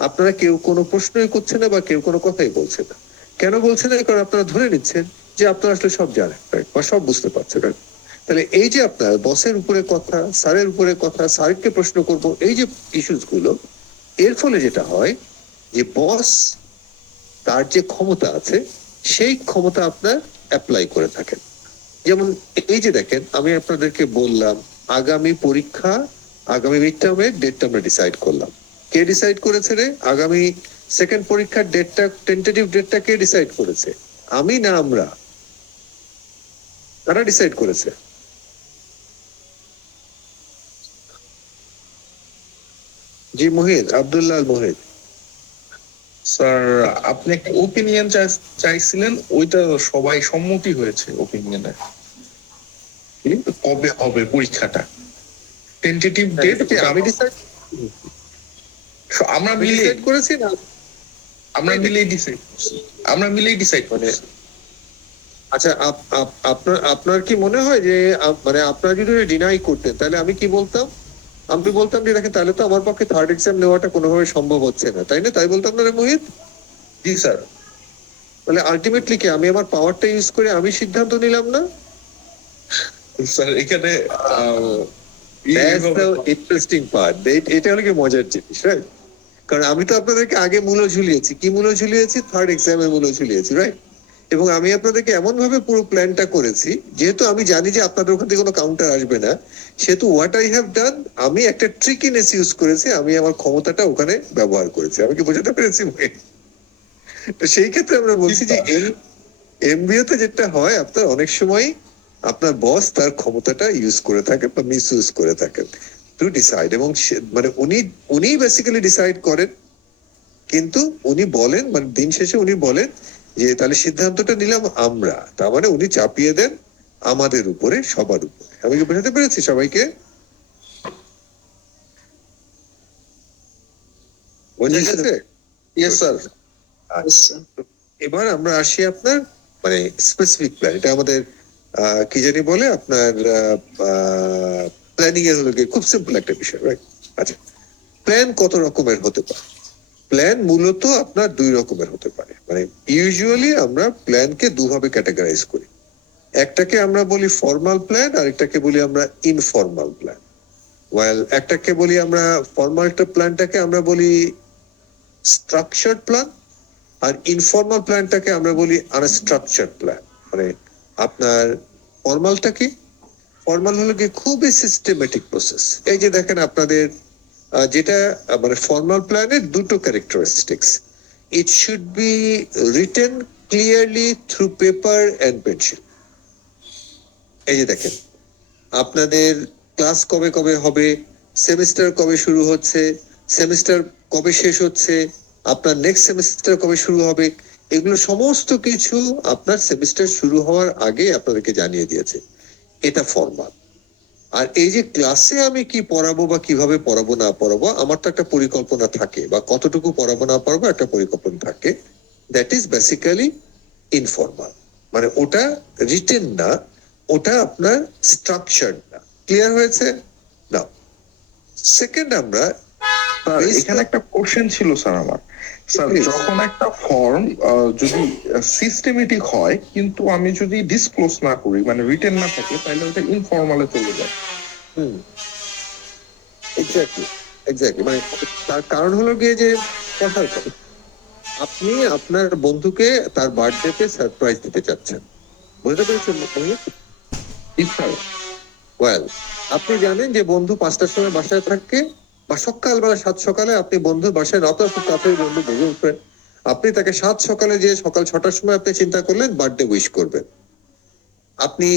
আপনারা কেউ কোনো প্রশ্নই করছে না বা কেউ কোনো কথাই বলছে না। কেন বলছে না? কারণ আপনারা ধরে নিচ্ছেন যে আপনারা আসলে সব জানেন, বা সব বুঝতে পারছেন। তাহলে এই যে আপনার বসের উপরে কথা, স্যারের উপরে কথা, স্যারকে প্রশ্ন করব, এই যে ইস্যুস গুলো, এর ফলে যেটা হয় যে বস তার যে ক্ষমতা আছে সেই ক্ষমতা আপনার অ্যাপ্লাই করে থাকেন। যেমন এই যে দেখেন, আমি আপনাদেরকে বললাম আগামী পরীক্ষা, আগামী মিড টার্মের ডেটটা আমরা ডিসাইড করলাম। কে ডিসাইড করেছে রে? আগামী সেকেন্ড পরীক্ষার ডেটটা, টেন্টেটিভ ডেটটা কে ডিসাইড করেছে? আমি না আমরা? তারা ডিসাইড করেছে। জি মোহিত, আব্দুল্লাহ মোহিত স্যার, আপনি একটা ওপিনিয়ন চাইছিলেন, ওইটা সবাই সম্মতি হয়েছে ওপিনিয়নে। কবে হবে পরীক্ষাটা? টেন্টেটিভ ডেট আমি ডিসাইড, আমরা মিলে করেছি না? আমরা মিলেই ডিসাইড করছি। আচ্ছা, আপনার আপনার কি মনে হয় যে মানে আপনারা যদি ডিনাই করতেন তাহলে আমি কি বলতাম? আমি বলতাম যে দেখেন তাহলে তো আমার পক্ষে থার্ড এক্সাম নেওয়াটা কোনোভাবে সম্ভব হচ্ছে না, তাই না? তাই বলতাম না রে মোহিত? জি স্যার। তাহলে আলটিমেটলি কি আমি আমার পাওয়ারটা ইউজ করে আমি সিদ্ধান্ত নিলাম না? স্যার এখানে আহ, দ্যাটস এইভাবে দ্য ইন্টারেস্টিং পার্ট। এটা হলো কি মজার জিনিস, রাইট? কারণ আমি তো আপনাদেরকে আগে মূল্য ঝুলিয়েছি, কি মূল্য ঝুলিয়েছি? থার্ড এক্সামের মূল্য ঝুলিয়েছি, রাইট? এবং আমি আপনাদেরকে এমন ভাবে পুরো প্ল্যানটা করেছি, যেহেতু আমি জানি যে আপনাদের ওখান থেকে কোনো কাউন্টার আসবে না, সেহেতু হোয়াট আই হ্যাভ ডান, আমি একটা ট্রিকিনেস ইউজ করেছি, আমি আমার ক্ষমতাটা ওখানে ব্যবহার করেছি। আমি কি বোঝাতে পেরেছি ভাই? তো সেই ক্ষেত্রে আমরা বলছি যে এমবিএ তে যেটা হয়, আপনার অনেক সময় আপনার বস তার ক্ষমতাটা ইউজ করে থাকে বা মিস ইউজ করে থাকেন টু ডিসাইড, এবং মানে উনি বেসিক্যালি ডিসাইড করেন, কিন্তু উনি বলেন মানে দিন শেষে উনি বলেন যে তাহলে সিদ্ধান্তটা নিলাম আমরা, তার মানে উনি চাপিয়ে দেন আমাদের উপরে, সবার উপরে। আমি কি বোঝাতে পেরেছি সবাইকে? বোঝা জি স্যার। গেছে? Yes sir. আচ্ছা, এবার আমরা আসি আপনার মানে স্পেসিফিক প্ল্যান। এটা আমাদের কি জানি বলে আপনার প্ল্যানিং এর হলো গিয়ে খুব সিম্পল একটা বিষয়, রাইট? আচ্ছা, প্ল্যান কত রকমের হতে পারে? প্ল্যান মূলত আপনার দুই রকমের হতে পারে। মানে ইউজুয়ালি আমরা প্ল্যানকে দুভাবে ক্যাটাগরাইজ করি। একটাকে আমরা বলি ফর্মাল প্ল্যান, আর একটাকে বলি আমরা ইনফর্মাল প্ল্যান। ওয়েল, একটাকে বলি আমরা ফর্মাল প্ল্যানটাকে আমরা বলি স্ট্রাকচার্ড প্ল্যান, আর ইনফর্মাল প্ল্যানটাকে আমরা বলি আনস্ট্রাকচার্ড প্ল্যান। মানে আপনার ফর্মালটা কি? ফর্মাল হলো কি খুবই সিস্টেমেটিক প্রসেস। এই যে দেখেন আপনাদের যেটা মানে ফর্মাল প্ল্যানের দুটো characteristics, it should be written clearly through paper and pencil. এই যে দেখেন আপনাদের ক্লাস কবে কবে হবে, সেমিস্টার কবে শুরু হচ্ছে, সেমিস্টার কবে শেষ হচ্ছে, আপনার নেক্সট সেমিস্টার কবে শুরু হবে, এগুলো সমস্ত কিছু আপনার সেমিস্টার শুরু হওয়ার আগে আপনাদেরকে জানিয়ে দিয়েছে। এটা ফর্মাল। আর এই যে ক্লাসে আমি কি পড়াবো বা কিভাবে পড়াবো না পড়াবো, আমার তো একটা পরিকল্পনা থাকে, বা কতটুকু পড়াবো না পড়াবো একটা পরিকল্পনা থাকে। That is basically informal. মানে ওটা রিটেন না, ওটা আপনার স্ট্রাকচার না। ক্লিয়ার হয়েছে? না, সেকেন্ড আমরা স্যার এখানে একটা কোশ্চেন ছিল স্যার আমার। Sir Please. যখন একটা ফর্ম যদি সিস্টেমেটিক হয় কিন্তু আমি যদি ডিসক্লোজ না করি মানে রিটেন না থাকে তাহলে ওটা ইনফর্মালে চলে যায়। হুম, এক্স্যাক্টলি, এক্স্যাক্টলি। মানে তার কারণ হলো গিয়ে যে কথার কথা, আপনি আপনার বন্ধুকে তার বার্থডেতে সারপ্রাইজ দিতে চাচ্ছেন, বুঝতে পেরেছেন মোহিত? জি স্যার। ওয়েল, আপনি জানেন যে বন্ধু 5টার সময় বাসায় থাকে, বা সকালবেলা 7 সকালে আপনি বন্ধুর বাসায়, নত খুব কাছের বন্ধু বেজে উঠবেন, আপনি তাকে 7 সকালে যে সকাল 6টার সময় আপনি চিন্তা করলেন বার্থডে উইশ করবেন। আপনি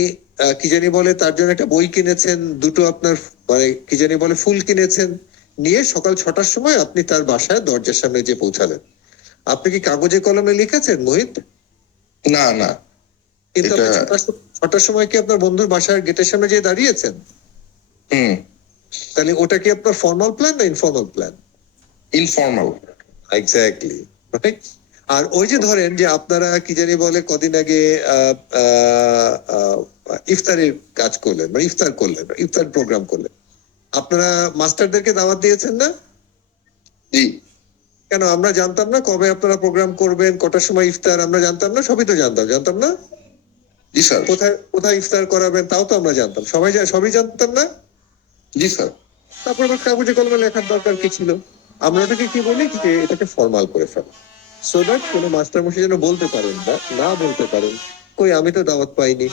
কি জানি বলে তার জন্য একটা বই কিনেছেন, দুটো আপনার মানে কি জানি বলে ফুল কিনেছেন, নিয়ে সকাল 6টার সময় আপনি তার বাসায় দরজার সামনে যে পৌঁছালেন। আপনি কি কাগজে কলমে লিখেছেন মোহিত? না না। কিন্তু এটা আপনি 6টার সময় কি আপনার বন্ধুর বাসার গেটের সামনে যে দাঁড়িয়েছেন? হুম তাহলে ওটা কি আপনার ফর্মাল প্ল্যান না informal plan? Informal. Exactly, right. আর ওই যে ধরেন যে আপনারা কি জানি বলে কদিন আগে আহ, আহ, আহ, ইফতারের কাজ করলেন, মানে ইফতার করলেন, ইফতার প্রোগ্রাম করলেন, আপনারা মাস্টারদেরকে দাওয়াত দিয়েছেন না? জি কেন আমরা জানতাম না কবে আপনারা প্রোগ্রাম করবেন, কটার সময় ইফতার? আমরা জানতাম না? সবই তো জানতাম, জানতাম না? জি স্যার। কোথায় কোথায় ইফতার করাবেন তাও তো আমরা জানতাম, সবই জানতাম না? জি স্যার। তারপর আবার কাগজে কলমে লেখার দরকার কি ছিল? আমরা ওটাকে কি বলি যে এটাকে ফর্মাল করে ফেলা, সো দ্যাট কোনো মাস্টার মশাই যেন বলতে পারেন না, না বলতে পারেন কই আমি তো দাওয়াত পাইনি।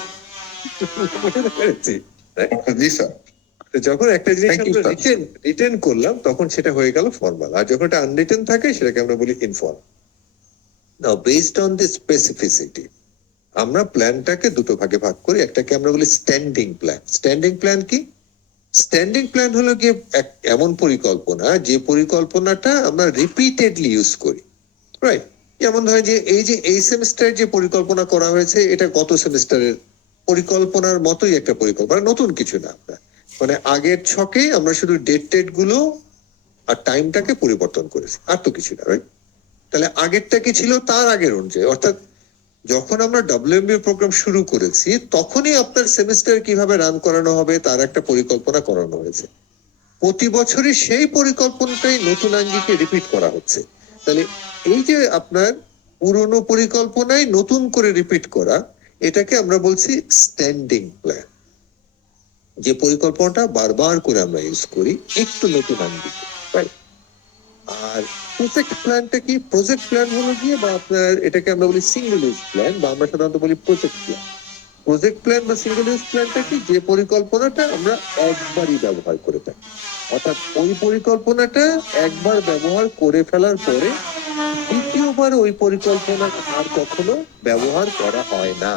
বুঝতে পেরেছি? জি স্যার। তো যখন একটা জিনিস থ্যাংক ইউ আমরা স্যার। রিটেন রিটেন করলাম তখন সেটা হয়ে গেল ফর্মাল, আর যখন এটা আনরিটেন থাকে সেটাকে আমরা বলি informal. Now based on the specificity আমরা প্ল্যানটাকে দুটো ভাগে ভাগ করি। একটাকে আমরা বলি স্ট্যান্ডিং প্ল্যান। স্ট্যান্ডিং প্ল্যান কি? স্ট্যান্ডিং প্ল্যান হলো গিয়ে এমন পরিকল্পনা যে পরিকল্পনাটা আমরা রিপিটেডলি ইউজ করি, রাইট? যেমন ধরেন যে এই সেমিস্টারের যে পরিকল্পনা করা হয়েছে এটা গত সেমিস্টারের পরিকল্পনার মতোই একটা পরিকল্পনা, নতুন কিছু না। আমরা মানে আগের ছকে আমরা শুধু ডেট গুলো আর টাইমটাকে পরিবর্তন করেছি, আর তো কিছু না, রাইট? তাহলে আগেরটা কি ছিল তার আগের অনুযায়ী, অর্থাৎ যখন আমরা WMBA প্রোগ্রাম শুরু করেছি তখনই আপনার সেমিস্টার কিভাবে রান করানো হবে তার একটা পরিকল্পনা করানো হয়েছে। প্রতি বছরই সেই পরিকল্পনাটাই নতুন আঙ্গিকে রিপিট করা হচ্ছে। তাহলে এই যে আপনার পুরনো পরিকল্পনায় নতুন করে রিপিট করা, এটাকে আমরা বলছি স্ট্যান্ডিং প্ল্যান। যে পরিকল্পনাটা বারবার করে আমরা ইউজ করি একটু নতুন আঙ্গিকে, right? আর প্রজেক্ট প্ল্যানটা কি? প্রজেক্ট প্ল্যান হলো গিয়ে বা আপনার এটাকে আমরা বলি সিঙ্গেল ইউজ প্ল্যান বা আমরা সাধারণত বলি প্রজেক্ট প্ল্যান। প্রজেক্ট প্ল্যান বা সিঙ্গেল ইউজ প্ল্যানটা কি? যে পরিকল্পনাটা আমরা একবারই ব্যবহার করে থাকি, অর্থাৎ ওই পরিকল্পনাটা একবার ব্যবহার করে ফেলার পরে দ্বিতীয়বার ওই পরিকল্পনা আর কখনো ব্যবহার করা হয় না।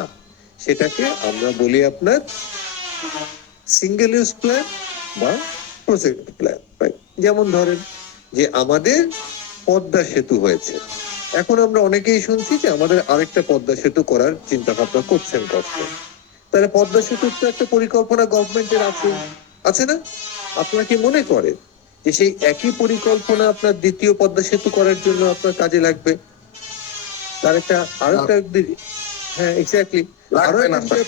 সেটাকে আমরা বলি আপনার সিঙ্গেল ইউজ প্ল্যান বা প্রজেক্ট প্ল্যান। যেমন ধরেন যে আমাদের পদ্মা সেতু হয়েছে, এখন আমরা অনেকেই শুনছি যে আমাদের আরেকটা পদ্মা সেতু করার চিন্তা ভাবনা করছেন কষ্ট। তাহলে পদ্মা সেতুর তো একটা পরিকল্পনা গভর্নমেন্টের আছে, আছে না? আপনারা কি মনে করেন যে সেই একই পরিকল্পনা আপনার দ্বিতীয় পদ্মা সেতু করার জন্য আপনার কাজে লাগবে? তার একটা আরেকটা হ্যাঁ এক্স্যাক্টলি, আরো লাগবে না একটা স্যার।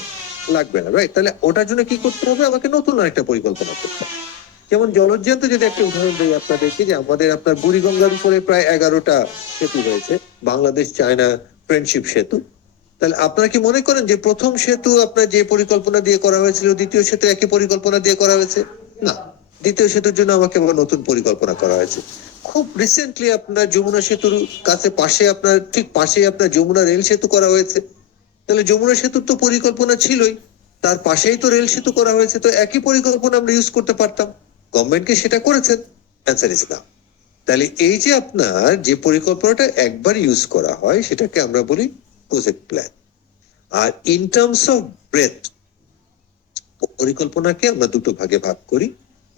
লাগবে না, রাইট? তাহলে ওটার জন্য কি করতে হবে? আমাকে নতুন আরেকটা পরিকল্পনা করতে হবে। যেমন জলজ্যান্ত যদি একটা উদাহরণ দিই আপনাদেরকে, যে আমাদের আপনার বুড়িগঙ্গার উপরে প্রায় 11টা সেতু হয়েছে, বাংলাদেশ চায়না ফ্রেন্ডশিপ সেতু। তাহলে আপনারা কি মনে করেন যে প্রথম সেতু আপনার যে পরিকল্পনা দিয়ে করা হয়েছিল দ্বিতীয় সেতু একই পরিকল্পনা দিয়ে করা হয়েছে? না, দ্বিতীয় সেতুর জন্য আমাকে আবার নতুন পরিকল্পনা করা হয়েছে। খুব রিসেন্টলি আপনার যমুনা সেতুর কাছে পাশে আপনার ঠিক পাশে আপনার যমুনা রেল সেতু করা হয়েছে। তাহলে যমুনা সেতুর তো পরিকল্পনা ছিলই, তার পাশেই তো রেল সেতু করা হয়েছে, তো একই পরিকল্পনা আমরা ইউজ করতে পারতাম। গভর্নমেন্টকে সেটা করেছেন? অ্যান্সার ইজ না। তাহলে এই যে আপনার যে পরিকল্পনাটা একবার ইউজ করা হয় সেটাকে আমরা বলি প্রজেক্ট প্ল্যান। আর ইন টার্মস অফ ব্রেথ, পরিকল্পনাকে আমরা দুটো ভাগে ভাগ করি।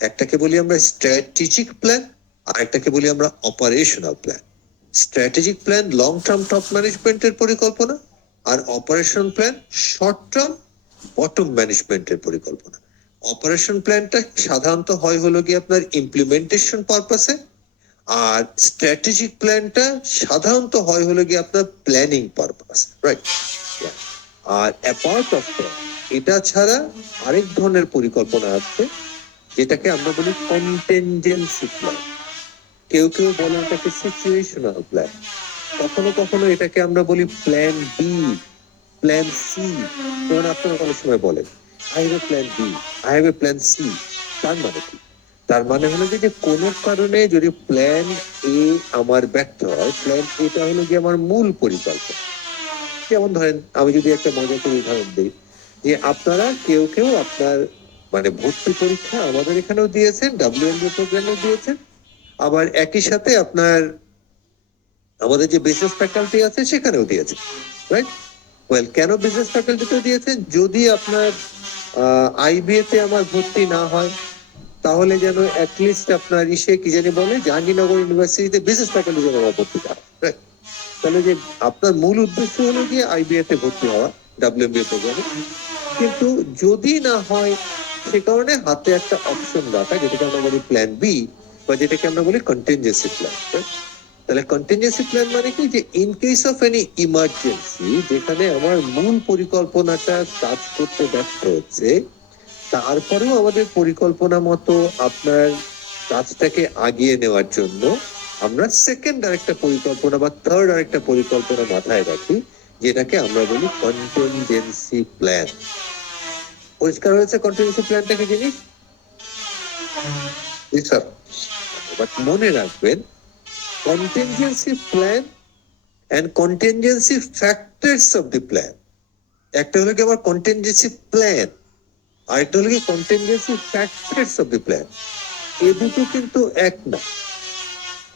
একটাকে বলি আমরা স্ট্র্যাটেজিক প্ল্যান, আর একটাকে বলি আমরা operational plan. Strategic plan long term top ম্যানেজমেন্টের পরিকল্পনা, আর operation plan short term bottom ম্যানেজমেন্টের পরিকল্পনা। অপারেশন প্ল্যানটা সাধারণত হয় হলো কি আপনার ইমপ্লিমেন্টেশন পারপাসে, আর স্ট্র্যাটেজিক প্ল্যানটা সাধারণত হয় হলো কি আপনার প্ল্যানিং পারপাস, রাইট? আর অ্যাপার্ট অফ এটা ছাড়া আরেক ধরনের পরিকল্পনা আছে যেটাকে আমরা বলি কন্টিনজেন্সি প্ল্যান। কেউ কেউ বলে এটাকে সিচুয়েশনাল প্ল্যান, কখনো কখনো এটাকে আমরা বলি প্ল্যান বি, প্ল্যান সি। যেমন আপনারা অনেক সময় বলেন I have a plan B, I have a plan C. তার মানে কি? তার মানে হলো যে কোনো কারণে যদি প্ল্যান এ আমার ব্যর্থ হয়, প্ল্যান এটা হলো যে আমার মূল পরিকল্পনা। যেমন ধরেন আমি যদি একটা মজা করে উদাহরণ দিই, যে আপনারা কেউ কেউ আপনার মানে ভর্তি পরীক্ষা আমাদের এখানেও দিয়েছেন, WMBA প্রোগ্রামেও দিয়েছেন, আবার একই সাথে আপনার আমাদের যে বিজনেস ফ্যাকাল্টি আছে সেখানেও দিয়েছেন, রাইট? ওয়েল, কেন বিজনেস ফ্যাকাল্টিতেও দিয়েছেন? যদি আপনার IBA তে আমার ভর্তি না হয় তাহলে যেন অ্যাটলিস্ট আপনার ইসে কি জানি বলে জাহাঙ্গীরনগর ইউনিভার্সিটিতে বিজনেস ফ্যাকাল্টি যেন আমার ভর্তি হয়, রাইট? তাহলে যে আপনার মূল উদ্দেশ্য হলো গিয়ে IBA তে ভর্তি হওয়া WMBA প্রোগ্রামে, কিন্তু যদি না হয় সে কারণে হাতে একটা অপশন রাখা যেটাকে আমরা বলি প্ল্যান বি, বা যেটাকে আমরা বলি কন্টিনজেন্সি প্ল্যান। তাহলে কন্টিনজেন্সি প্ল্যান মানে কি? যে in case of any emergency, যেখানে আমার মূল পরিকল্পনাটা কাজ করতে ব্যর্থ হচ্ছে, তারপরেও আমাদের পরিকল্পনা মতো আপনার কাজটাকে আগিয়ে নেওয়ার জন্য আমরা সেকেন্ড আরেকটা পরিকল্পনা বা থার্ড আরেকটা পরিকল্পনা মাথায় রাখি, যেটাকে আমরা বলি কন্টিনজেন্সি প্ল্যান। পরিষ্কার হয়েছে কন্টিনজেন্সি প্ল্যানটা কি জিনিস? জি স্যার। বাট মনে রাখবেন, contingency plan and contingency factors of the plan, একটা হলো কি আমার কন্টিনজেন্সি প্ল্যান, আরেকটা হলো কি contingency factors of the plan. এ দুটো কিন্তু এক না।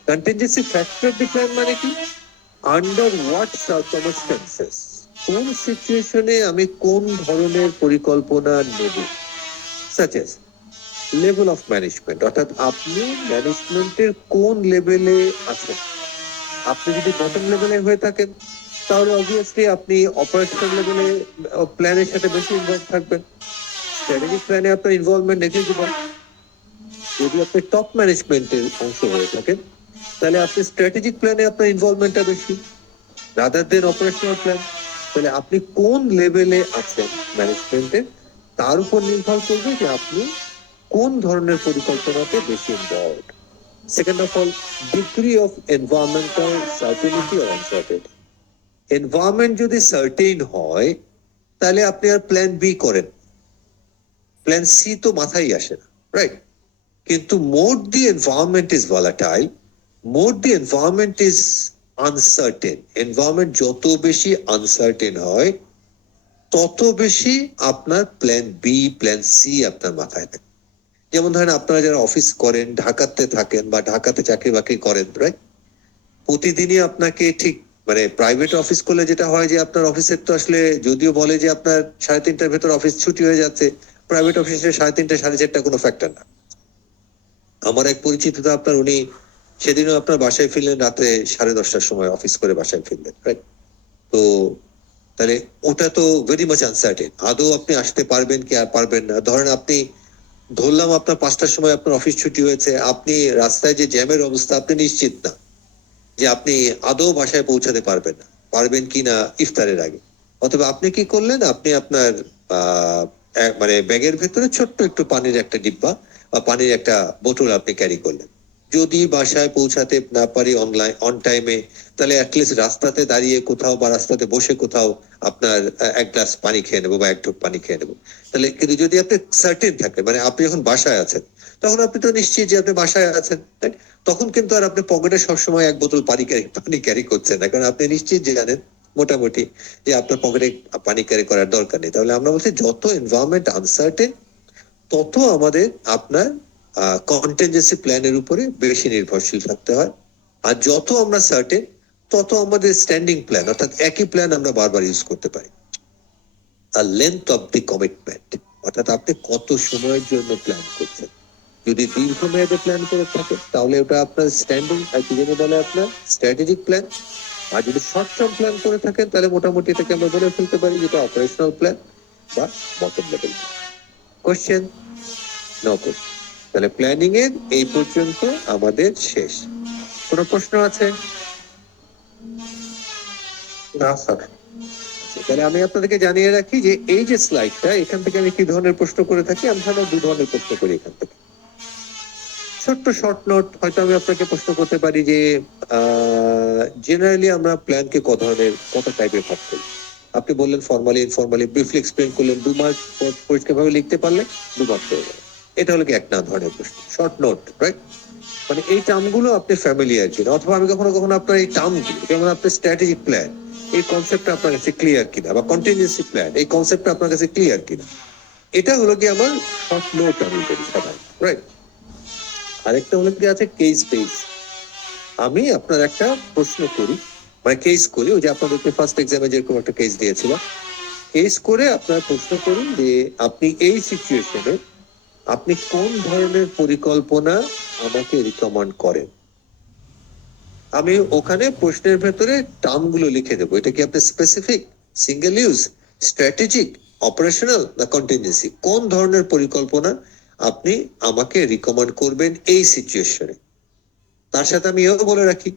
Contingency factor of the plan মানে কি? আন্ডার হোয়াট সার্কামস্টেন্সেস, কোন সিচুয়েশনে আমি কোন ধরনের পরিকল্পনা নেব। Such as level of management, অর্থাৎ আপনি ম্যানেজমেন্টের কোন লেভেলে আছেন। আপনি যদি বটম লেভেলে হয়ে থাকেন তাহলে অবভিয়াসলি আপনি অপারেশনাল লেভেলে প্ল্যানের সাথে বেশি ইনভলভ থাকবেন, স্ট্র্যাটেজিক প্ল্যানে আপনার ইনভলভমেন্ট নেগলিজিবল। যদি আপনি টপ ম্যানেজমেন্টের অংশ হয়ে থাকেন তাহলে আপনি স্ট্র্যাটেজিক প্ল্যানে আপনার ইনভলভমেন্টটা বেশি রাদার দেন অপারেশনাল প্ল্যান। তাহলে আপনি কোন লেভেলে আছেন ম্যানেজমেন্টের, তার উপর নির্ভর করবে যে আপনি কোন ধরনের পরিকল্পনাতে বেশি involve. Second of all, degree of environmental certainty or uncertainty. Environment যদি সার্টেন হয় তাহলে আপনি আর প্ল্যান বি করেন, প্ল্যান সি তো মাথায় আসে না, রাইট? কিন্তু more the environment is volatile, more the environment is uncertain, environment যত বেশি আনসার্টেন হয় তত বেশি আপনার প্ল্যান বি প্ল্যান সি আপনার মাথায় থাকে। যেমন ধরেন আপনারা যারা অফিস করেন, ঢাকাতে থাকেন বা ঢাকাতে চাকরি বাকরি করেন, রাইট? প্রতিদিনই আপনাকে ঠিক মানে প্রাইভেট অফিস করলে যেটা হয় যে আপনার অফিসের তো আসলে যদিও বলে যে আপনার 3:30টার ভেতর অফিস ছুটি হয়ে যাচ্ছে, প্রাইভেট অফিসে 3:30 4:30 কোনো ফ্যাক্টর না। আমার এক পরিচিত তো আপনার উনি সেদিনও আপনার বাসায় ফিরলেন রাতে 10:30টার সময় অফিস করে বাসায় ফিরলেন, রাইট? তো তাহলে ওটা তো ভেরি মাচ আনসার্টেন, আদৌ আপনি আসতে পারবেন কি আর পারবেন না। ধরেন আপনি ধরলাম আপনার 5টার সময় আপনার অফিস ছুটি হয়েছে, আপনি রাস্তায় যে জ্যামের অবস্থা আপনি নিশ্চিত না যে আপনি আদৌ বাসায় পৌঁছাতে পারবেন না, পারবেন কি না ইফতারের আগে। অথবা আপনি কি করলেন, আপনি আপনার মানে ব্যাগের ভেতরে ছোট্ট একটু পানির একটা ডিব্বা বা পানির একটা বোতল আপনি ক্যারি করলেন। যদি বাসায় পৌঁছাতে না পারি অনলাইন অন টাইমে, তাহলে অ্যাটলিস্ট রাস্তাতে দাঁড়িয়ে কোথাও বা রাস্তাতে বসে কোথাও আপনার এক গ্লাস পানি খেয়ে নেবো বা এক ঢোক পানি খেয়ে নেবো। তাহলে কিন্তু যদি আপনি সার্টেন থাকেন, মানে আপনি যখন বাসায় আছেন তখন আপনি তো নিশ্চিত যে আপনি বাসায় আছেন, তাই? তখন কিন্তু আর আপনি পকেটে সবসময় এক বোতল পানি ক্যারি করছেন না, কারণ আপনি নিশ্চিত যে জানেন মোটামুটি যে আপনার পকেটে পানি ক্যারি করার দরকার নেই। তাহলে আমরা বলছি যত এনভায়রনমেন্ট আনসার্টেন তত আমাদের আপনার কন্টিনজেন্সি প্ল্যানের উপরে বেশি নির্ভরশীল থাকতে হয়। আর যত আমরা সার্টেন তত আমাদের স্ট্যান্ডিং প্ল্যান অর্থাৎ একই প্ল্যান আমরা বারবার ইউজ করতে পারি। আর লেন্থ অফ দি কমিটমেন্ট অর্থাৎ আপনি কত সময়ের জন্য প্ল্যান করছেন। যদি দীর্ঘমেয়াদে প্ল্যান করে থাকে তাহলে ওটা আপনার স্ট্যান্ডিং আর কি যেন বলে আপনার স্ট্র্যাটেজিক প্ল্যান। আর যদি শর্ট টার্ম প্ল্যান করে থাকেন তাহলে মোটামুটি এটাকে আমরা বলে ফেলতে পারি যেটা অপারেশনাল প্ল্যান বা bottom level. Question? No question. তাহলে প্ল্যানিং এর এই পর্যন্ত আমাদের শেষ। কোনো প্রশ্ন আছে? না স্যার। তাহলে আমি আপনাদেরকে জানিয়ে রাখি যে এই যে স্লাইডটা, এখান থেকে আমি কি ধরনের প্রশ্ন করে থাকি, আমি সাধারণত 2 ধরনের প্রশ্ন করি এখান থেকে। ছোট্ট শর্ট নোট হয়তো আমি আপনাকে প্রশ্ন করতে পারি যে জেনারেলি আমরা প্ল্যানকে কত টাইপের ভাগ করি। আপনি বললেন ফর্মালি ইনফর্মালি ব্রিফলি এক্সপ্লেন করলেন, 2 মার্ক পরীক্ষা ভাবে লিখতে পারলে 2 মার্ক করে দেবেন। এটা হলো কি এক না ধরনের প্রশ্ন, শর্ট নোট, রাইট? মানে এই টার্মগুলো আপনি ফ্যামিলিয়ার কিনা, অথবা আমি কখনো কখনো আপনার এই টার্মগুলো যেমন আপনার স্ট্র্যাটেজিক প্ল্যান এই কনসেপ্টটা আপনার কাছে ক্লিয়ার কিনা, বা কন্টিনজেন্সি প্ল্যান এই কনসেপ্টটা আপনার কাছে ক্লিয়ার কিনা, এটা হলো কি আমার শর্ট নোট আমি বলি সাধারণত, রাইট? আরেকটা হলো কি আছে কেস বেস। আমি আপনার একটা প্রশ্ন করি, মানে কেস করি, ওই যে আপনাদেরকে ফার্স্ট এক্সামে যেরকম একটা কেস দিয়েছিলাম, কেস করে আপনার প্রশ্ন করুন যে আপনি এই সিচুয়েশনে আপনি কোন ধরনের পরিকল্পনা আমাকে রিকমেন্ড করেন। আমি ওখানে প্রশ্নের ভেতরে টার্মগুলো লিখে দেবো, এটা কি আপনি specific, single use, strategic, operational না কন্টিনজেন্সি, কোন ধরনের পরিকল্পনা আপনি আমাকে রিকমেন্ড করবেন এই সিচুয়েশনে। তার সাথে আমি এও বলে রাখি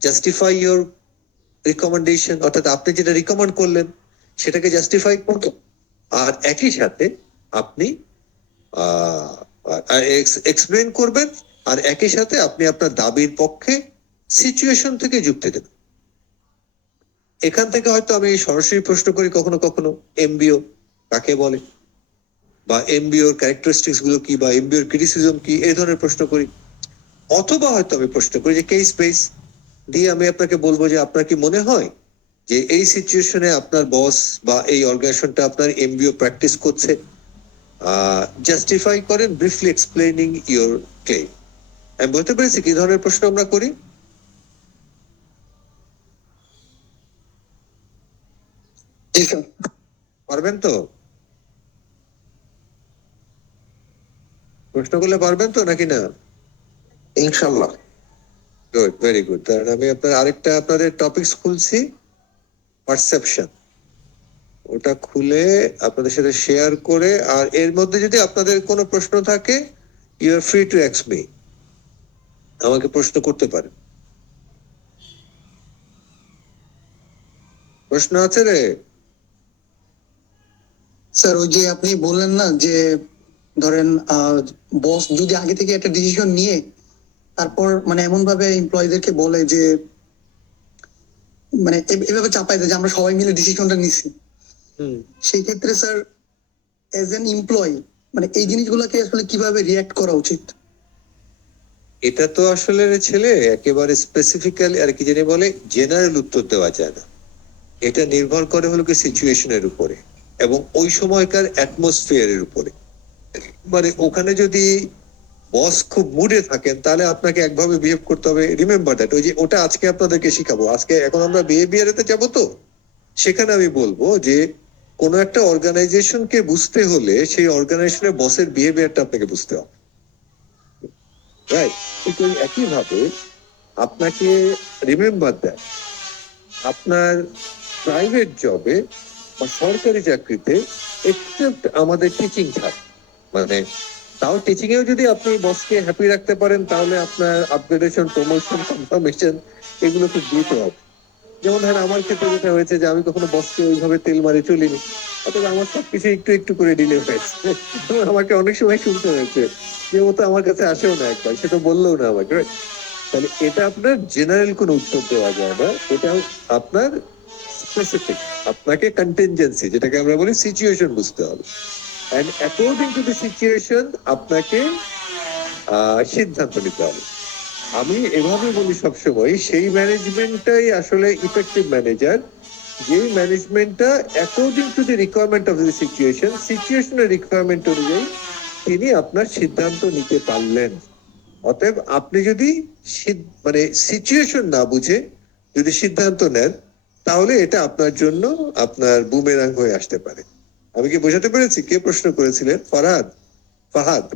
জাস্টিফাই ইউর রিকমেন্ডেশন, অর্থাৎ আপনি যেটা রিকমেন্ড করলেন সেটাকে জাস্টিফাই করতে, আর একই সাথে আপনি এক্সপ্লেন করবেন, আর একই সাথে আপনি আপনার দাবির পক্ষে সিচুয়েশন থেকে যুক্তি দেবেন। এখান থেকে হয়তো আমি সরাসরি প্রশ্ন করি কখনো কখনো এমবিও কাকে বলে, বা এমবিওর ক্যারেক্টারিস্টিক্স গুলো কি, বা এমবিওর ক্রিটিসিজম কি, এই ধরনের প্রশ্ন করি। অথবা হয়তো আমি প্রশ্ন করি যে কেস বেস দিয়ে আমি আপনাকে বলবো যে আপনার কি মনে হয় যে এই সিচুয়েশনে আপনার বস বা এই অর্গানাইজেশনটা আপনার এমবিও প্র্যাকটিস করছে, জাস্টিফাই করেন ব্রিফলি এক্সপ্লেনিং ইউর ক্লেম। আমি বলতে পেরেছি কি ধরনের প্রশ্ন আমরা করি? পারবেন তো? প্রশ্ন করলে পারবেন তো নাকি না? ইনশাল্লাহ। Good, very good. তাহলে আমি আপনার আরেকটা আপনাদের টপিকস খুলছি, পারসেপশন। ওটা খুলে আপনাদের সাথে শেয়ার করে, আর এর মধ্যে যদি আপনাদের কোনো প্রশ্ন থাকে you are free to ask me, আমাকে প্রশ্ন করতে পারেন। প্রশ্ন আছে রে? স্যার ওই যে আপনি বললেন না যে ধরেন বস যদি আগে থেকে একটা ডিসিশন নিয়ে তারপর মানে এমন ভাবে এমপ্লয়ীদেরকে বলে যে মানে এভাবে চাপাই দেয় যে আমরা সবাই মিলে ডিসিশনটা নিছি, সেই ক্ষেত্রে স্যার এজ এন এমপ্লয়ি মানে এই জিনিসগুলোকে আসলে কিভাবে রিয়াক্ট করা উচিত? এটা তো আসলে রে ছেলে একেবারে স্পেসিফিক্যালি আর কি জানি বলে জেনারেল উত্তর দেওয়া যায় না। এটা নির্ভর করে হলো কি সিচুয়েশনের উপরে এবং ওই সময়কার অ্যাটমসফিয়ারের উপরে। মানে ওখানে যদি বস খুব মুডে থাকেন তাহলে আপনাকে একভাবে বিহেভ করতে হবে। রিমেম্বার দ্যাট, ওই যে ওটা আজকে আপনাদেরকে শিখাবো। আজকে এখন আমরা বিহেভিয়ারেতে যাবো, তো সেখানে আমি বলবো যে কোনো একটা অর্গানাইজেশনকে বুঝতে হলে সেই অর্গানাইজেশনের বসের বিহেভিয়ারটা আপনাকে বুঝতে হবে, রাইট? ঠিক ওই একই ভাবে আপনাকে রিমেম্বার দেয় আপনার প্রাইভেট জবে বা সরকারি চাকরিতে এক্সেপ্ট আমাদের টিচিং থাকে, মানে তাও টিচিং এও যদি আপনি বসকে হ্যাপি রাখতে পারেন তাহলে আপনার আপগ্রেডেশন, প্রমোশন, কনফার্মেশন এগুলো খুব দ্রুত হবে। যেমন ধরেন আমার ক্ষেত্রে যেটা হয়েছে যে আমি কখনো বসকে ওইভাবে তেল মারে চলিনি, অথবা আমার সবকিছু একটু একটু করে ডিলে হয়েছে এবং আমাকে অনেক সময় শুনতে হয়েছে যে ও তো আমার কাছে আসেও না একবার, সেটা বললেও না আমাকে, right? তাহলে এটা আপনার জেনারেল কোনো উত্তর দেওয়া যায় না, এটা আপনার স্পেসিফিক। আপনাকে কন্টিনজেন্সি, যেটাকে আমরা বলি সিচুয়েশন, বুঝতে হবে। And according to the situation আপনাকে সিদ্ধান্ত নিতে হবে। আমি এভাবে বলি সবসময়, সেই ম্যানেজমেন্টটাই আসলে ইফেক্টিভ ম্যানেজার, যেই ম্যানেজমেন্টটা according to the requirement of the situation, সিচুয়েশনের রিকোয়ারমেন্ট অনুযায়ী তিনি আপনার সিদ্ধান্ত নিতে পারলেন। অতএব আপনি যদি মানে সিচুয়েশন না বুঝে যদি সিদ্ধান্ত নেন তাহলে এটা আপনার জন্য আপনার বুমেরাং হয়ে আসতে পারে। আমি কি বোঝাতে পেরেছি? কে প্রশ্ন করেছিলেন? ফাহাদ।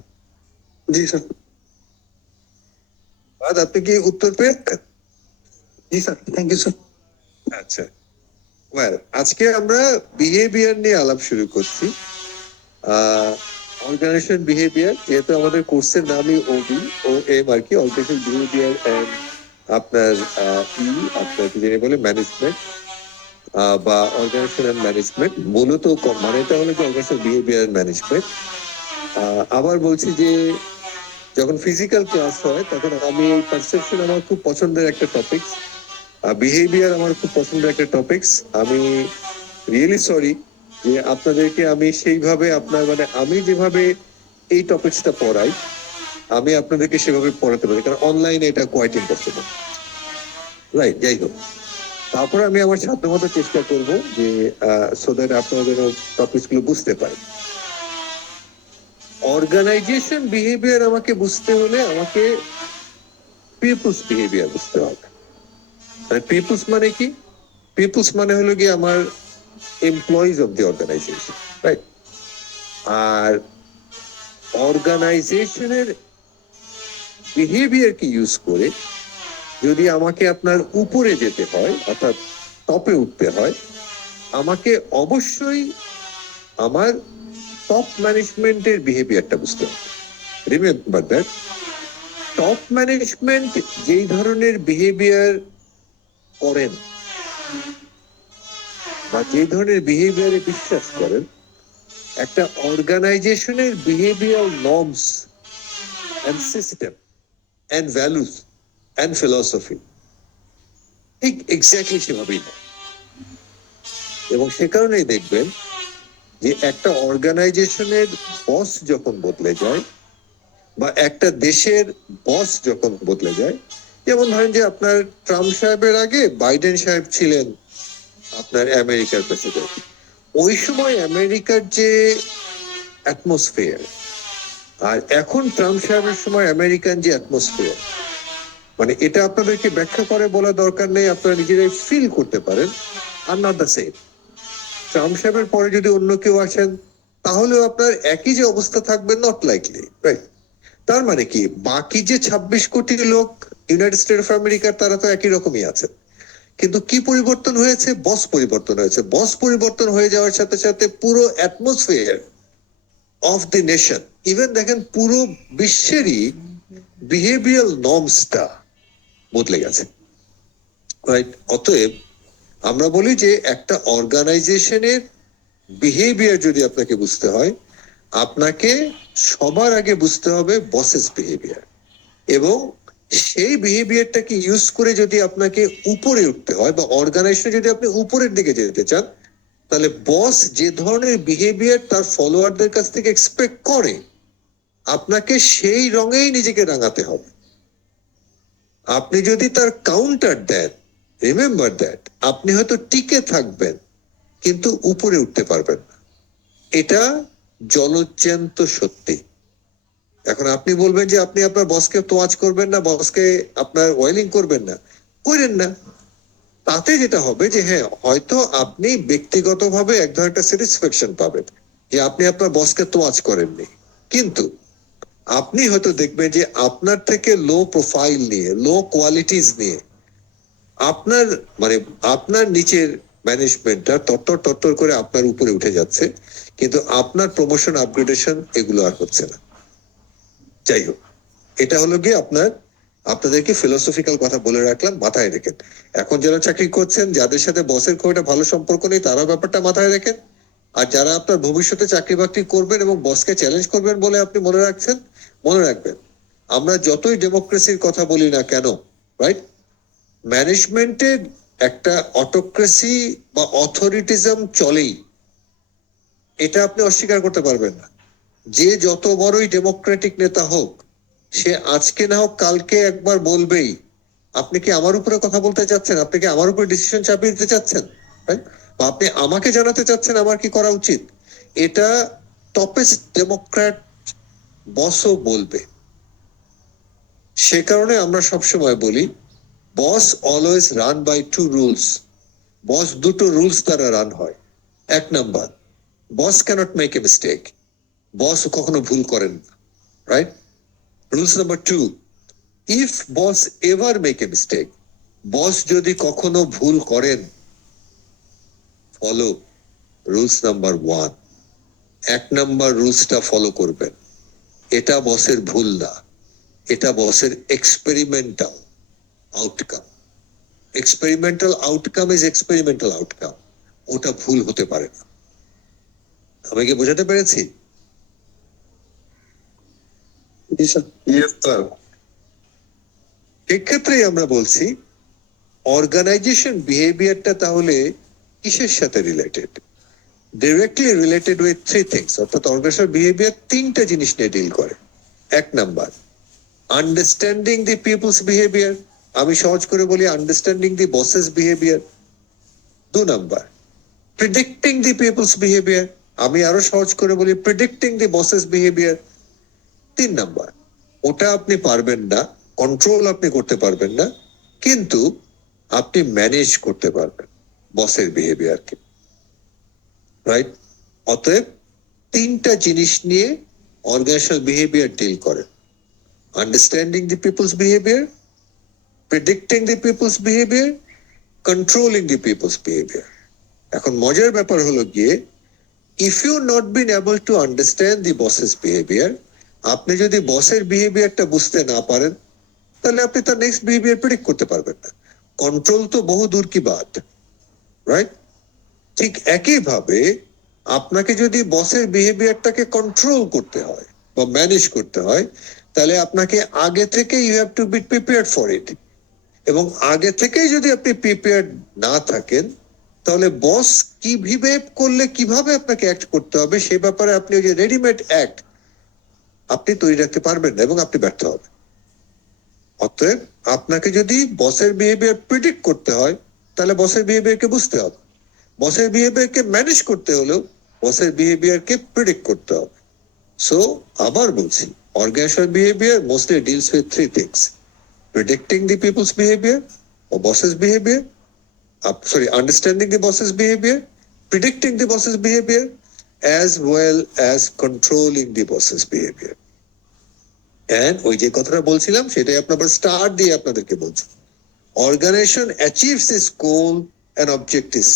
জি স্যার। ফাহাদ, আপনি কি উত্তর পেয়েছেন? জি স্যার, থ্যাংক ইউ স্যার। আচ্ছা, ওয়েল, আজকে আমরা বিহেভিয়ার নিয়ে আলাপ শুরু করছি। অর্গানাইজেশন বিহেভিয়ার, যেহেতু আমাদের কোর্সের নামই OM আর কি, অর্গানাইজেশন বিহেভিয়ার এন্ড আপনার আপনার কি জানি বলে ম্যানেজমেন্ট বা অর্গানাইজেশন এন্ড ম্যানেজমেন্ট, মূলত মানেটা হলো যে অর্গানাইজেশন বিহেভিয়ার ম্যানেজমেন্ট। আবার বলছি যে যখন ফিজিক্যাল ক্লাস হয় তখন আমি পারসেপশন আমার খুব পছন্দের একটা টপিক, বিহেভিয়ার আমার খুব পছন্দের একটা টপিকস। আমি রিয়েলি সরি যে আপনাদেরকে আমি সেইভাবে আপনার মানে আমি যেভাবে এই টপিকসটা পড়াই আমি আপনাদেরকে সেভাবে পড়াতে পারি, কারণ অনলাইনে এটা কোয়াইট ইম্পসিবল, রাইট? যাই হোক, তারপরে আমি আমার সাধ্যমতো চেষ্টা করব যে সো দ্যাট আপনারা যেন টপিকস গুলো বুঝতে পারেন। অর্গানাইজেশন বিহেভিয়ার আমাকে বুঝতে হলে আমাকে পিপলস বিহেভিয়ার বুঝতে হবে। মানে পিপলস মানে কি? পিপলস মানে হলো কি আমার employees of the organisation, right? আর অর্গানাইজেশনের বিহেভিয়ারকে ইউজ করে যদি আমাকে আপনার উপরে যেতে হয়, অর্থাৎ টপে উঠতে হয়, আমাকে অবশ্যই আমার টপ ম্যানেজমেন্টের বিহেভিয়ারটা বুঝতে হবে। রিমেম্বার দ্যাট, টপ ম্যানেজমেন্ট যেই ধরনের বিহেভিয়ার করেন বা যে ধরনের বিহেভিয়ারে বিশ্বাস করেন, একটা অর্গানাইজেশনের behaviour norms and system and values and philosophy ঠিক এক্স্যাক্টলি সেভাবেই নয়। এবং সে কারণেই দেখবেন যে একটা অর্গানাইজেশনের বস যখন বদলে যায় বা একটা দেশের বস যখন বদলে যায়, যেমন ধরেন যে আপনার ট্রাম্প সাহেবের আগে বাইডেন সাহেব ছিলেন আপনার আমেরিকার প্রেসিডেন্ট, ওই সময় আমেরিকার যে অ্যাটমসফিয়ার আর এখন ট্রাম্প সাহেবের সময় আমেরিকান যে অ্যাটমসফিয়ার, মানে এটা আপনাদেরকে ব্যাখ্যা করে বলা দরকার নেই, আপনারা নিজেরাই ফিল করতে পারেন। Are not the same. Trump সাহেবের পরে যদি অন্য কেউ আসেন তাহলেও আপনার একই যে অবস্থা থাকবে, নট লাইকলি, রাইট? তার মানে কি বাকি যে 26 কোটি লোক ইউনাইটেড স্টেট অফ আমেরিকার তারা তো একই রকমই আছে, কিন্তু কি পরিবর্তন হয়েছে? বস পরিবর্তন হয়েছে। বস পরিবর্তন হয়ে যাওয়ার সাথে সাথে পুরো atmosphere of the nation, even দেখেন পুরো বিশ্বেরই বিহেভিয়ার নর্মসটা বদলে গেছে, রাইট? অতএব আমরা বলি যে একটা অর্গানাইজেশনের বিহেভিয়ার যদি আপনাকে বুঝতে হয়, আপনাকে সবার আগে বুঝতে হবে বসেস বিহেভিয়ার, এবং সেই বিহেভিয়ারটাকে ইউজ করে যদি আপনাকে উপরে উঠতে হয় বা অর্গানাইজেশনে যদি আপনি উপরের দিকে যেতে চান, তাহলে বস যে ধরনের বিহেভিয়ার তার ফলোয়ারদের কাছ থেকে এক্সপেক্ট করে, আপনাকে সেই রঙেই নিজেকে রাঙাতে হবে। আপনি যদি তার কাউন্টার দেন, রিমেম্বার দ্যাট আপনি হয়তো টিকে থাকবেন কিন্তু উপরে উঠতে পারবেন না। এটা জলজ্যান্ত সত্যি। এখন আপনি বলবেন যে আপনি আপনার বসকে তোয়াজ করবেন না, বসকে আপনার ওয়েলিং করবেন না, করেন না। তাতে যেটা হবে যে হ্যাঁ, হয়তো আপনি ব্যক্তিগতভাবে এক ধরনের একটা স্যাটিসফ্যাকশন পাবেন যে আপনি আপনার বসকে তোয়াজ করেননি, কিন্তু আপনি হয়তো দেখবেন যে আপনার থেকে লো প্রোফাইল নিয়ে, লো কোয়ালিটিস নিয়ে আপনার মানে আপনার নিচের ম্যানেজমেন্টটা তত্তর তত্তর করে আপনার উপরে উঠে যাচ্ছে, কিন্তু আপনার প্রমোশন আপগ্রেডেশন এগুলো আর হচ্ছে না। যাই হোক, এটা হলো গিয়ে আপনাদেরকে ফিলোসফিক্যাল কথা বলে রাখলাম, মাথায় রেখেন। এখন যারা চাকরি করছেন, যাদের সাথে বসের খুব একটা ভালো সম্পর্ক নেই, তারা ব্যাপারটা মাথায় রাখেন। আর যারা আপনার ভবিষ্যতে চাকরি বাকরি করবেন এবং বসকে চ্যালেঞ্জ করবেন বলে আপনি মনে রাখছেন, মনে রাখবেন, আমরা যতই ডেমোক্রেসির কথা বলি না কেন, রাইট, ম্যানেজমেন্টের একটা অটোক্রেসি বা অথরিটিজম চলেই, এটা আপনি অস্বীকার করতে পারবেন না। যে যত বড়ই ডেমোক্রেটিক নেতা হোক, সে আজকে না হোক কালকে একবার বলবেই, আপনি কি আমার উপরে কথা বলতে চাচ্ছেন, আপনি কি আমার উপরে ডিসিশন চাপিয়ে দিতে চাচ্ছেন, right? বা আপনি আমাকে জানাতে চাচ্ছেন আমার কি করা উচিত, এটা টপেস্ট ডেমোক্র্যাট বসও বলবে। সে কারণে আমরা সবসময় বলি, boss always run by two rules. Boss দুটো রুলস দ্বারা রান হয়। এক number, boss cannot make a mistake, boss কখনো ভুল করেন না, রাইট? Rules number two, if boss ever make a mistake, boss যদি কখনো ভুল করেন, ফলো রুলস নাম্বার ওয়ান। এক নাম্বার রুলসটা ফলো করবেন। এটা বসের ভুল না, এটা বসের experimental outcome. Experimental outcome is experimental outcome, ওটা ভুল হতে পারে না। আমি কি বোঝাতে পেরেছি? জি স্যার। Yes sir. এক্ষেত্রেই আমরা বলছি অর্গানাইজেশন বিহেভিয়ারটা তাহলে কিসের সাথে related? Directly related with three things, অর্থাৎ অর্গানাইজেশন বিহেভিয়ার তিনটা জিনিস নিয়ে ডিল করে। এক number, understanding the people's behaviour, আমি সহজ করে বলি আন্ডারস্ট্যান্ডিং দি বসেস বিহেভিয়ার। দু number, predicting the people's behaviour, আমি আরো সহজ করে বলি প্রিডিক্টিং দি বসেস বিহেভিয়ার। তিন নাম্বার, ওটা আপনি পারবেন না, কন্ট্রোল আপনি করতে পারবেন না, কিন্তু আপনি ম্যানেজ করতে পারবেন বসের বিহেভিয়ারকে, রাইট? অতএব তিনটা জিনিস নিয়ে অর্গানাইজেশনাল বিহেভিয়ার ডিল করে: understanding the people's behaviour, predicting the people's behaviour, controlling the people's behaviour. এখন মজার ব্যাপার হলো গিয়ে, if you not been able to understand the buses behaviour, আপনি যদি বসের বিহেভিয়ারটা বুঝতে না পারেন, তাহলে আপনি তার নেক্সট বিহেভিয়ার প্রেডিক্ট করতে পারবেন না। কন্ট্রোল তো বহু দূর কি বাত, রাইট? ঠিক একইভাবে আপনাকে যদি বসের বিহেভিয়ারটাকে কন্ট্রোল করতে হয় বা ম্যানেজ করতে হয়, তাহলে আপনাকে আগে থেকে you have to be prepared for it. এবং আগে থেকেই যদি আপনি প্রিপেয়ার্ড না থাকেন, তাহলে বস কি বিহেভ করলে কিভাবে আপনাকে অ্যাক্ট করতে হবে সে ব্যাপারে আপনি ওই যে রেডিমেড অ্যাক্ট আপনি তৈরি রাখতে পারবেন না এবং আপনি ব্যর্থ হবেন। অতএব আপনাকে যদি বসের বিহেভিয়ার প্রিডিক্ট করতে হয়, তাহলে বসের বিহেভিয়ারকে বুঝতে হবে। বসের বিহেভিয়ারকে ম্যানেজ করতে হলেও বসের বিহেভিয়ারকে প্রিডিক্ট করতে হবে। সো আবার বলছি, organisational behaviour mostly deals with three things: predicting the people's behavior or boss's behavior, understanding the boss's behavior, predicting the boss's behavior, as well as controlling the boss's behavior. And ওই যে কথাটা বলছিলাম সেটাই আপনার স্টার দিয়ে আপনাদেরকে বলছি। Organization achieves its goal and objectives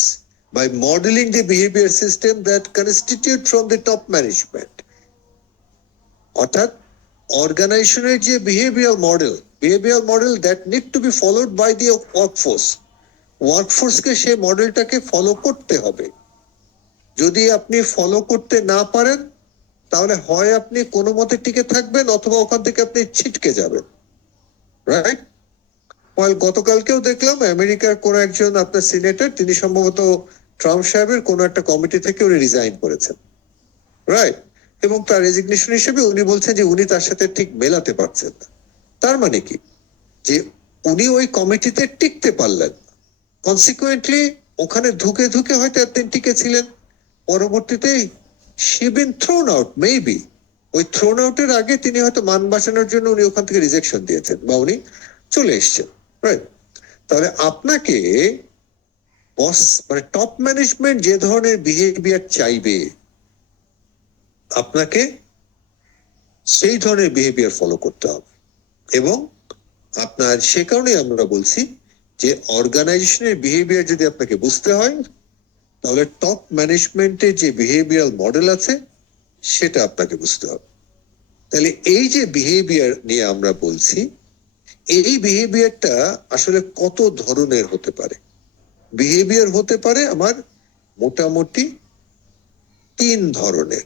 by modeling the behavior system that constitute from the top management. অর্থাৎ অর্গানাইজেশনের যে behaviour model that need to be followed by the ওয়ার্কফোর্সকে সেই মডেলটাকে ফলো করতে হবে। যদি আপনি ফলো করতে না পারেন তাহলে হয় আপনি কোনো মতে টিকে থাকবেন অথবা ওখান থেকে আপনি ছিটকে যাবেন, রাইট? গতকালকেও দেখলাম আমেরিকার কোন একজন আপনার সিনেটর, তিনি সম্ভবত ট্রাম্প সাহেবের কোন একটা কমিটি থেকে উনি রিজাইন করেছেন, রাইট? এবং তার রেজিগনেশন হিসেবে উনি বলছেন যে উনি তার সাথে ঠিক মেলাতে পারছেন না। তার মানে কি, যে উনি ওই কমিটিতে টিকতে পারলেন, কনসিকুয়েন্টলি ওখানে ধুকে ধুকে হয়তো এতদিন টিকে ছিলেন, পরবর্তীতে she been thrown out maybe. ওই থ্রোন আউটের আগে তিনি হয়তো মান বাঁচানোর জন্য উনি ওখান থেকে রিজেকশন দিয়েছেন বা উনি চলে এসছেন, রাইট? তাহলে আপনাকে বস মানে টপ ম্যানেজমেন্ট যে ধরনের বিহেভিয়ার চাইবে, আপনাকে সেই ধরনের বিহেভিয়ার ফলো করতে হবে। এবং আপনার সে কারণে আমরা বলছি যে অর্গানাইজেশনের বিহেভিয়ার যদি আপনাকে বুঝতে হয় তাহলে টপ ম্যানেজমেন্টের যে বিহেভিয়ারাল মডেল আছে সেটা আপনাকে বুঝতে হবে। তাহলে এই যে বিহেভিয়ার নিয়ে আমরা বলছি, এই বিহেভিয়ারটা আসলে কত ধরনের হতে পারে? বিহেভিয়ার হতে পারে আমার মোটামুটি 3 ধরনের।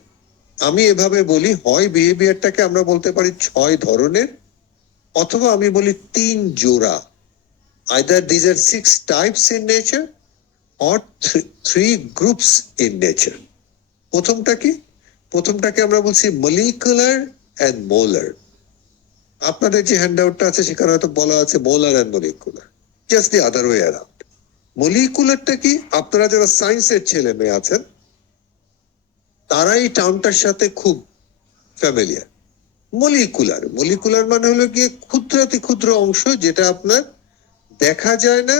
আমি এভাবে বলি, হয় বিহেভিয়ারটাকে আমরা বলতে পারি 6 ধরনের, অথবা আমি বলি 3 জোড়া। either these are 6 types in nature or 3 groups in nature. প্রথমটা কি? প্রথমটাকে আমরা বলছি মলিকুলার এন্ড মোলার। আপনাদের যে হ্যান্ডআউটটা আছে সেখানে হয়তো বলা আছে molar and molecular, just the other way around. মলিকুলারটা কি? আপনারা যারা সায়েন্সের ছেলে মেয়ে আছেন তারা এই টার্মটার সাথে খুব ফ্যামিলিয়ার। মলিকুলার, মলিকুলার মানে হলো গিয়ে ক্ষুদ্রাতি ক্ষুদ্র অংশ, যেটা আপনার দেখা যায় না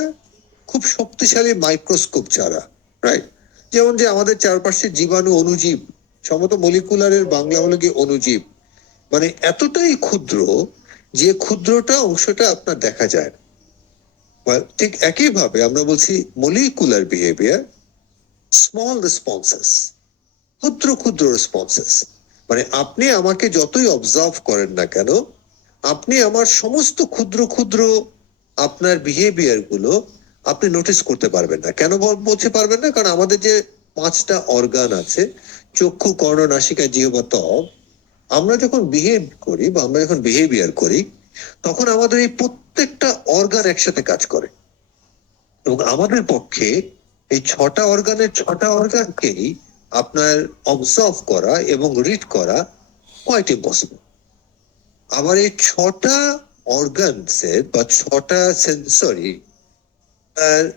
খুব শক্তিশালী মাইক্রোস্কোপ ছাড়া, রাইট? যেমন যে আমাদের চারপাশে জীবাণু, অণুজীব, সম্ভবত মলিকুলারের বাংলা হলো গিয়ে অণুজীব। মানে এতটাই ক্ষুদ্র যে ক্ষুদ্রটা অংশটা আপনার দেখা যায় না। ঠিক একইভাবে আমরা বলছি মলিকুলার বিহেভিয়ার, স্মল রেসপন্সেস, ক্ষুদ্র ক্ষুদ্র রেসপন্সেস। মানে আপনি আমাকে যতই অবজার্ভ করেন না কেন, আপনি আমার সমস্ত ক্ষুদ্র ক্ষুদ্র আপনার বিহেভিয়ার গুলো আপনি নোটিস করতে পারবেন না। কেন বলতে পারবেন না? কারণ আমাদের যে 5টা অর্গান আছে, চক্ষু, কর্ণ, নাসিকা, জিহ্বা, ত্বক, আমরা যখন বিহেভ করি বা আমরা যখন বিহেভিয়ার করি তখন আমাদের এই প্রত্যেকটা অর্গান একসাথে কাজ করে। এবং আমাদের পক্ষে এই 6টা অর্গানের 6টা অর্গানকেই আপনার অবজার্ভ করা এবং রিড করা কোয়াইট ইম্পসিবল। আবার এই 6টা অর্গানসের বা 6টা সেন্সরি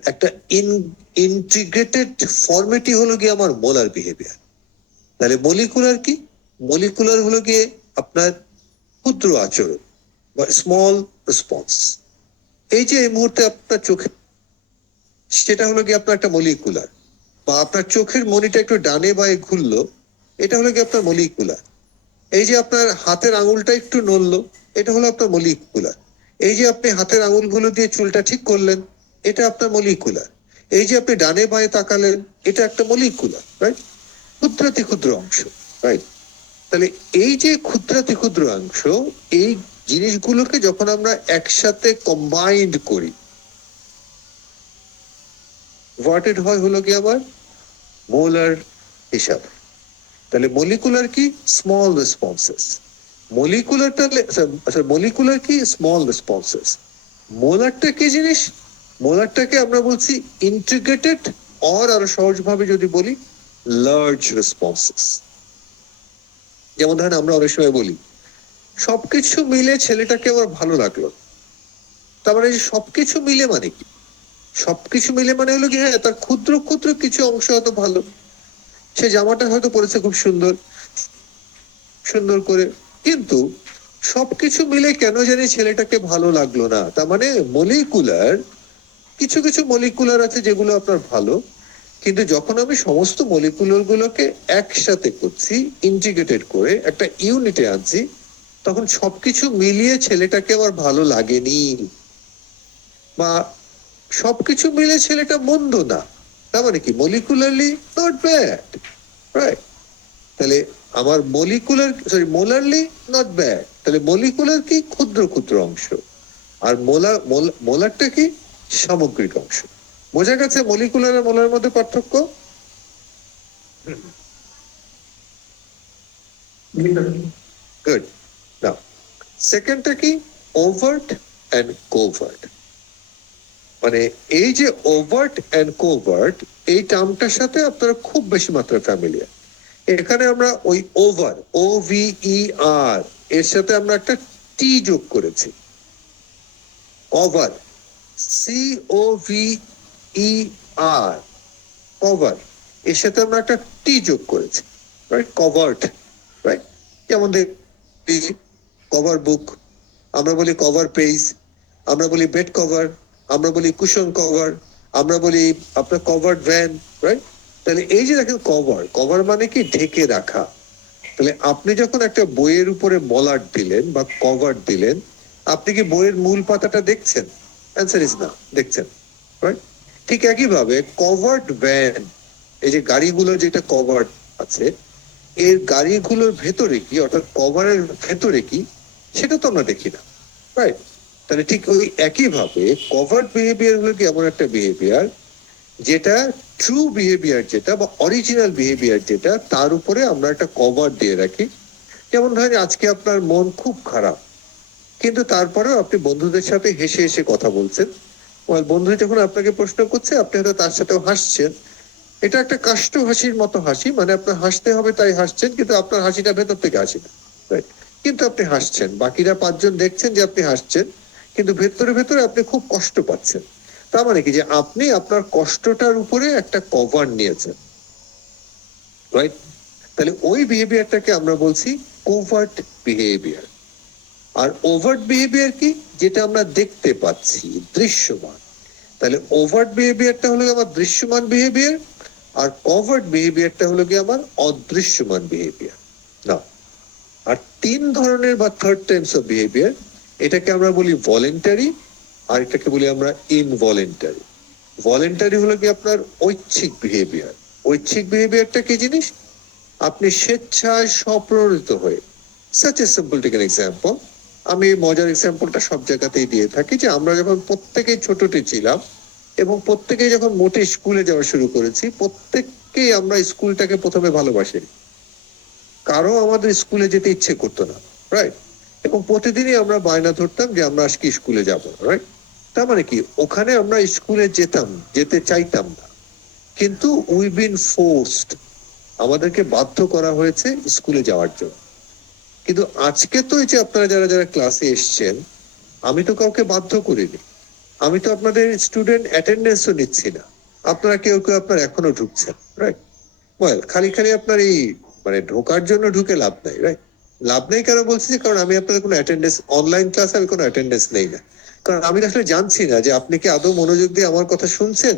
একটা ইন্টিগ্রেটেড ফর্মেটই হলো গিয়ে আমার মোলার বিহেভিয়ার। তাহলে মলিকুলার কি? মলিকুলার হলো গিয়ে আপনার ক্ষুদ্র আচরণ বা স্মল রেসপন্স। এই যে এই মুহূর্তে আপনার চোখে, সেটা হলো গিয়ে আপনার একটা মলিকুলার। বা আপনার চোখের মনিটা একটু ডানে বায়ে ঘুরলো, এটা হলো গিয়ে আপনার মলিকুলার। এই যে আপনার হাতের আঙুলটা একটু নড়লো, এটা হলো আপনার মলিকুলার। এই যে আপনি হাতের আঙুলগুলো দিয়ে চুলটা ঠিক করলেন, এটা আপনার মলিকুলার। এই যে আপনি ডানে বায়ে তাকালেন, এটা একটা মলিকুলার, রাইট? ক্ষুদ্রাতি ক্ষুদ্র অংশ, রাইট? তাহলে এই যে ক্ষুদ্রাতি ক্ষুদ্র অংশ, এই জিনিসগুলোকে যখন আমরা একসাথে কম্বাইন্ড করি, ওয়াটেড হয় হলো কি আবার মোলার হিসাবে। তাহলে মলিকুলার কি? Small responses. মলিকুলারটা আচ্ছা, মলিকুলার কি? Small responses. মোলারটা কি জিনিস? মোলারটাকে আমরা বলছি ইন্টিগ্রেটেড, অর আরো সহজভাবে যদি বলি লার্জ রেসপন্সেস। যেমন ধরেন আমরা অনেক সময় বলি সবকিছু মিলে ছেলেটাকে আমার ভালো লাগলো। তার মানে সবকিছু মিলে মানে কি? সবকিছু মিলে মানে হলো কি, হ্যাঁ তার ক্ষুদ্র ক্ষুদ্র কিছু অংশ হয়তো ভালো, সে জামাটা হয়তো পরেছে খুব সুন্দর সুন্দর করে, কিন্তু সবকিছু মিলে কেন জানি ছেলেটাকে ভালো লাগলো না। তার মানে মলিকুলার, কিছু কিছু মলিকুলার আছে যেগুলো আপনার ভালো, কিন্তু যখন আমি সমস্ত মলিকুলার গুলোকে একসাথে করছি, ইন্টিগ্রেটেড করে একটা ইউনিটে আনছি, তখন সবকিছু মিলিয়ে ছেলেটাকে আমার ভালো লাগেনি। বা সবকিছু মিলে ছেলেটা মন্দ না, তার মানে কি মলিকুলারলি নট ব্যাড, রাইট? তাহলে আমার মোলারলি নট ব্যাড। তাহলে মলিকুলার কি? ক্ষুদ্র ক্ষুদ্র অংশ। আর মোলারটা কি? সামগ্রিক অংশ। বোঝা গেছে মলিকুলার আর মোলার মধ্যে পার্থক্য? গুড। নাও সেকেন্ডটা কি? Overt and covert. মানে এই যে ওভার্ট অ্যান্ড কোভার্ট এই টার্মটার সাথে আপনারা খুব বেশি মাত্রায় ফ্যামিলিয়ার। এখানে আমরা ওই ওভার, OVER, এর সাথে আমরা একটা টি যোগ করেছি। কভার, COVER, কভার, এর সাথে আমরা একটা টি যোগ করেছি, রাইট? Covert, right? যেমন কভার বুক, আমরা বলি কভার পেজ, আমরা বলি বেড কভার, আমরা বলি কুশন কভার, আমরা বলি আপনার কভার্ড ভ্যান, রাইট? তাহলে এই যে দেখেন কভার, কভার মানে কি? ঢেকে রাখা। তাহলে আপনি যখন একটা বইয়ের উপরে মলাট দিলেন বা কভার দিলেন, আপনি কি বইয়ের মূল পাতাটা দেখছেন? অ্যান্সার ইজ না, দেখছেন, রাইট? ঠিক একইভাবে কভার্ড ভ্যান, এই যে গাড়িগুলো যেটা কভার্ড আছে, এর গাড়িগুলোর ভেতরে কি, অর্থাৎ কভারের ভেতরে কি, সেটা তো আমরা দেখি না, রাইট? তাহলে ঠিক ওই একইভাবে কভার্ড বিহেভিয়ার হলো কি এমন একটা বিহেভিয়ার যেটা ট্রু বিহেভিয়ার, যেটা বা অরিজিনাল বিহেভিয়ার যেটা, তার উপরে আমরা একটা কভার দিয়ে রাখি। যেমন ধরেন আজকে আপনার মন খুব খারাপ, কিন্তু তারপরেও আপনি বন্ধুদের সাথে হেসে হেসে কথা বলছেন। বন্ধু যখন আপনাকে প্রশ্ন করছে, আপনি হয়তো তার সাথেও হাসছেন। এটা একটা কাষ্ঠ হাসির মতো হাসি, মানে আপনার হাসতে হবে তাই হাসছেন, কিন্তু আপনার হাসিটা ভেতর থেকে হাসি না, right? কিন্তু আপনি হাসছেন, বাকিরা পাঁচজন দেখছেন যে আপনি হাসছেন, কিন্তু ভেতরে ভেতরে আপনি খুব কষ্ট পাচ্ছেন। তার মানে কি? যে আপনি আপনার কষ্টটার উপরে একটা কভার নিয়েছেন, রাইট? তাহলে ওই বিহেভিয়ারটাকে আমরা বলছি কোভার্ট বিহেভিয়ার। আর ওভার্ট বিহেভিয়ার কি? যেটা আমরা দেখতে পাচ্ছি, দৃশ্যমান। তাহলে ওভার্ট বিহেভিয়ারটা হলো আমার দৃশ্যমান বিহেভিয়ার, আর কভার্ট বিহেভিয়ারটা হলো কি আমার অদৃশ্যমান বিহেভিয়ার। না, আর তিন ধরনের বা থার্ড টাইপস অফ বিহেভিয়ার, এটাকে আমরা বলি ভলেন্টারি, আর এটাকে বলি আমরা ইনভলেন্টারি। ভলেন্টারি হলো কি আপনার ঐচ্ছিক বিহেভিয়ার। ঐচ্ছিক বিহেভিয়ারটা কি জিনিস? আপনি স্বেচ্ছায় স্বপ্রণোদিত হয়ে, such a simple take an example, আমি মজার এক্সাম্পলটা সব জায়গাতেই দিয়ে থাকি, যে আমরা যখন প্রত্যেকেই ছোটটি ছিলাম এবং প্রত্যেকেই যখন মোটে স্কুলে যাওয়া শুরু করেছি, প্রত্যেককেই আমরা স্কুলটাকে প্রথমে ভালোবাসি, কারো আমাদের স্কুলে যেতে ইচ্ছে করতো না, রাইট? এবং প্রতিদিনই আমরা বায়না ধরতাম যে আমরা আজকে স্কুলে যাব, রাইট? তার মানে কি? ওখানে আমরা স্কুলে যেতাম, যেতে চাইতাম না, কিন্তু উই বিন ফোর্সড, আমাদেরকে বাধ্য করা হয়েছে স্কুলে যাওয়ার জন্য। কিন্তু আজকে তো এই যে আপনারা যারা যারা ক্লাসে এসছেন, আমি তো কাউকে বাধ্য করিনি, আমি তো আপনাদের স্টুডেন্ট অ্যাটেন্ডেন্সও নিচ্ছি না, আপনারা কেউ কেউ আপনার এখনো ঢুকছেন, রাইট? খালি খালি আপনার এই মানে ঢোকার জন্য ঢুকে লাভ নাই, রাইট? লাভ নেই কেন বলছি? যে কারণ আমি আপনাদের কোনো অ্যাটেন্ডেন্স, অনলাইন ক্লাসে আমি কোনো অ্যাটেন্ডেন্স নেই না, কারণ আমি আসলে জানছি না যে আপনি কি আদৌ মনোযোগ দিয়ে আমার কথা শুনছেন,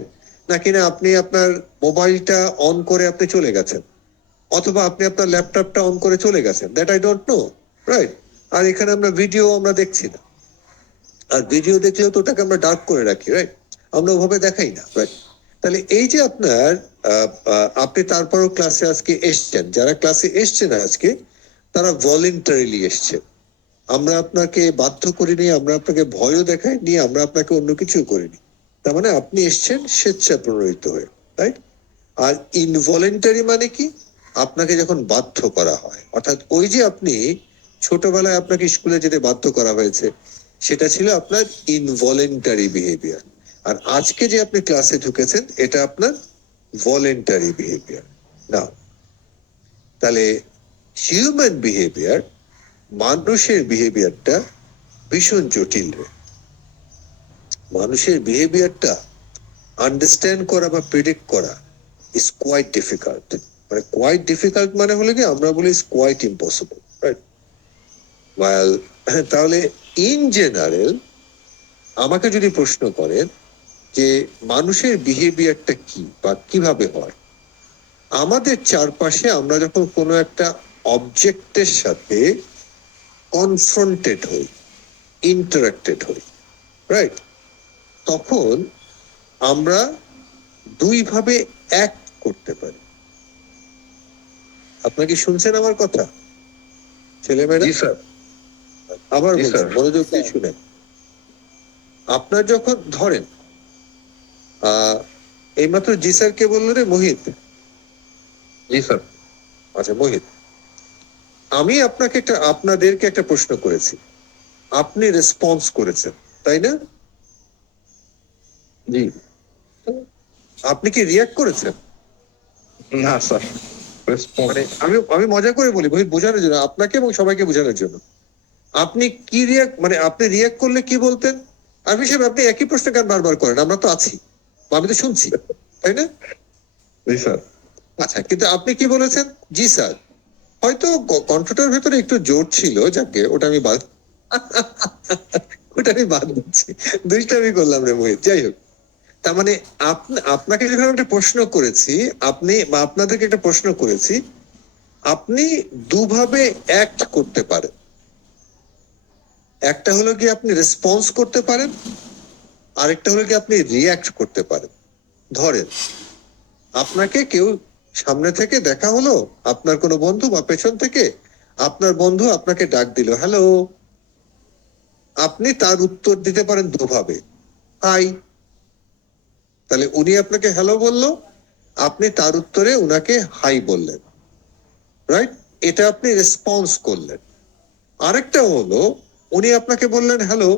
নাকি না আপনি আপনার মোবাইলটা অন করে আপনি চলে গেছেন, অথবা আপনি আপনার ল্যাপটপটা অন করে চলে গেছেন, that I don't know, right? আর এখানে আমরা ভিডিও আমরা দেখছি না, আর ভিডিও দেখলেও তো ওটাকে আমরা ডার্ক করে রাখি, রাইট? আমরা ওভাবে দেখাই না, রাইট? তাহলে এই যে আপনার আপনি তারপরও ক্লাসে আজকে এসছেন, যারা ক্লাসে এসছেন আজকে, তারা ভলেন্টারিলি এসছেন। আমরা আপনাকে বাধ্য করিনি, আমরা আপনাকে ভয়ও দেখাইনি, আমরা আপনাকে অন্য কিছু করিনি। তার মানে আপনি এসছেন স্বেচ্ছা প্রণোদিত হয়ে, রাইট? আর ইনভলেন্টারি মানে কি? আপনাকে যখন বাধ্য করা হয়, অর্থাৎ ওই যে আপনি ছোটবেলায় আপনাকে স্কুলে যেতে বাধ্য করা হয়েছে, সেটা ছিল আপনার ইনভলেন্টারি বিহেভিয়ার। আর আজকে যে আপনি ক্লাসে ঢুকেছেন, এটা আপনার ভলেন্টারি বিহেভিয়ার। না, তাহলে হিউম্যান বিহেভিয়ার, মানুষের বিহেভিয়ারটা ভীষণ জটিল রে। মানুষের বিহেভিয়ারটা আন্ডারস্ট্যান্ড করা বা প্রেডিক্ট করা ইজ কোয়াইট ডিফিকাল্ট। মানে কোয়াইট ডিফিকাল্ট মানে হলো কি, আমরা বলি is quite impossible, right? Well, তাহলে ইন জেনারেল আমাকে যদি প্রশ্ন করেন যে মানুষের বিহেভিয়ারটা কি বা কিভাবে হয়, আমাদের চারপাশে আমরা যখন কোনো একটা অবজেক্টের সাথে কনফ্রন্টেড হই, ইন্টারাক্টেড হই, রাইট, তখন আমরা দুই ভাবে অ্যাক্ট করতে পারি। আপনাকে শুনছেন আমার কথা ছেলেমেয়েরা? জি স্যার। আবার জি, বলছি, স্যার। মনোযোগ দিয়ে শুনেন। আপনার যখন ধরেন এইমাত্র জি স্যার কে বললো রে মোহিত, জি স্যার। আচ্ছা মোহিত, আমি আপনাদেরকে একটা প্রশ্ন করেছি, আপনি রেসপন্স করেছেন, তাই না? জি। আপনি কি রিয়াক্ট করেছেন? না স্যার, রেসপন্স। মানে আমি মজা করে বলি মোহিত, বোঝানোর জন্য আপনাকে এবং সবাইকে বোঝানোর জন্য। আপনি কি রিয়াক্ট, মানে আপনি রিয়াক্ট করলে কি বলতেন? আমি হিসেবে আপনি একই প্রশ্ন কেন বারবার করেন? আমরা তো আছি, বা আমি তো শুনছি, তাই না? জি স্যার। আচ্ছা, কিন্তু আপনি কি বলেছেন? জি স্যার। হয়তো কণ্ঠটার ভেতরে একটু জোর ছিল, যাকে ওটা আমি বাদ ওটা আমি বাদ দিচ্ছি। দুইটা করলাম রে মোহিত, যাই হোক। তার মানে আপনাকে যখন একটা প্রশ্ন করেছি, আপনি বা আপনাদেরকে একটা প্রশ্ন করেছি, আপনি দুভাবে অ্যাক্ট করতে পারেন। একটা হলো কি আপনি রেসপন্স করতে পারেন, আরেকটা হলো কি আপনি রিয়াক্ট করতে পারেন। ধরেন আপনাকে কেউ সামনে থেকে দেখা হলো, আপনার কোনো বন্ধু বা পেছন থেকে আপনার বন্ধু আপনাকে ডাক দিল, হ্যালো। আপনি তার উত্তর দিতে পারেন দুভাবে, হাই। তাহলে উনি আপনাকে হ্যালো বললো, আপনি তার উত্তরে উনাকে হাই বললেন, রাইট? এটা আপনি রেসপন্স করলেন। আরেকটা হলো উনি আপনাকে বললেন হ্যালো,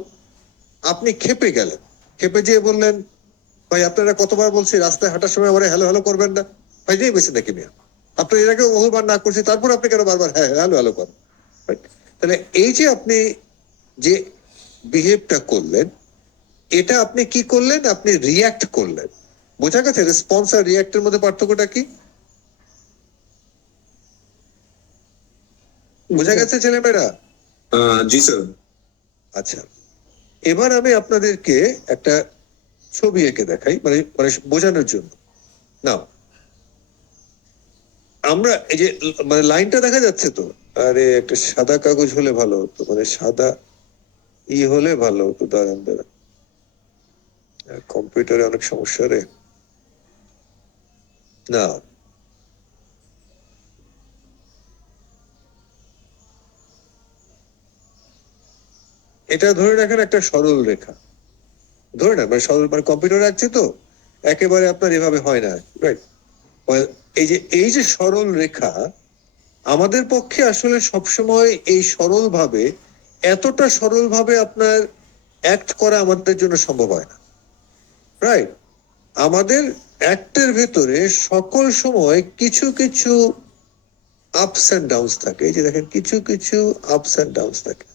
আপনি খেপে গেলেন, খেপে যেয়ে বললেন, ভাই আপনারা কতবার বলছি রাস্তায় হাঁটার সময় আমার হ্যালো হ্যালো করবেন না, ভাই যেই বেশি নাকি মিয়া, আপনার এর আগে বহুবার না করছি, তারপর আপনি কেন বারবার হ্যাঁ হ্যালো হ্যালো করেন? Right? তাহলে এই যে আপনি যে বিহেভটা করলেন, এটা আপনি কি করলেন? আপনি রিয়াক্ট করলেন। বোঝা গেছে রেসপন্স আর রিয়াক্টের মধ্যে পার্থক্যটা কি? বোঝা গেছে ছেলেমেয়েরা? জি স্যার। আচ্ছা, এবার আমি আপনাদেরকে একটা ছবি এঁকে দেখাই, মানে মানে বোঝানোর জন্য। নাও, আমরা এই যে মানে লাইনটা দেখা যাচ্ছে তো? আরে একটা সাদা কাগজ হলে ভালো হতো, মানে সাদা হলে ভালো হতো। দাঁড়ান দাঁড়ান, কম্পিউটারে অনেক সমস্যা রে। না, এটা ধরে রাখেন একটা সরল রেখা, ধরে না, মানে সরল, মানে কম্পিউটার রাখছে তো একেবারে আপনার এভাবে হয় না, রাইট? এই যে সরল রেখা, আমাদের পক্ষে আসলে সবসময় এই সরল ভাবে, এতটা সরল ভাবে আপনার অ্যাক্ট করা আমাদের জন্য সম্ভব হয় না, রাইট? আমাদের অ্যাক্টের ভেতরে সকল সময় কিছু কিছু আপস এন্ড ডাউনস থাকে। এই যে দেখেন, কিছু কিছু আপস এন্ড ডাউনস থাকে,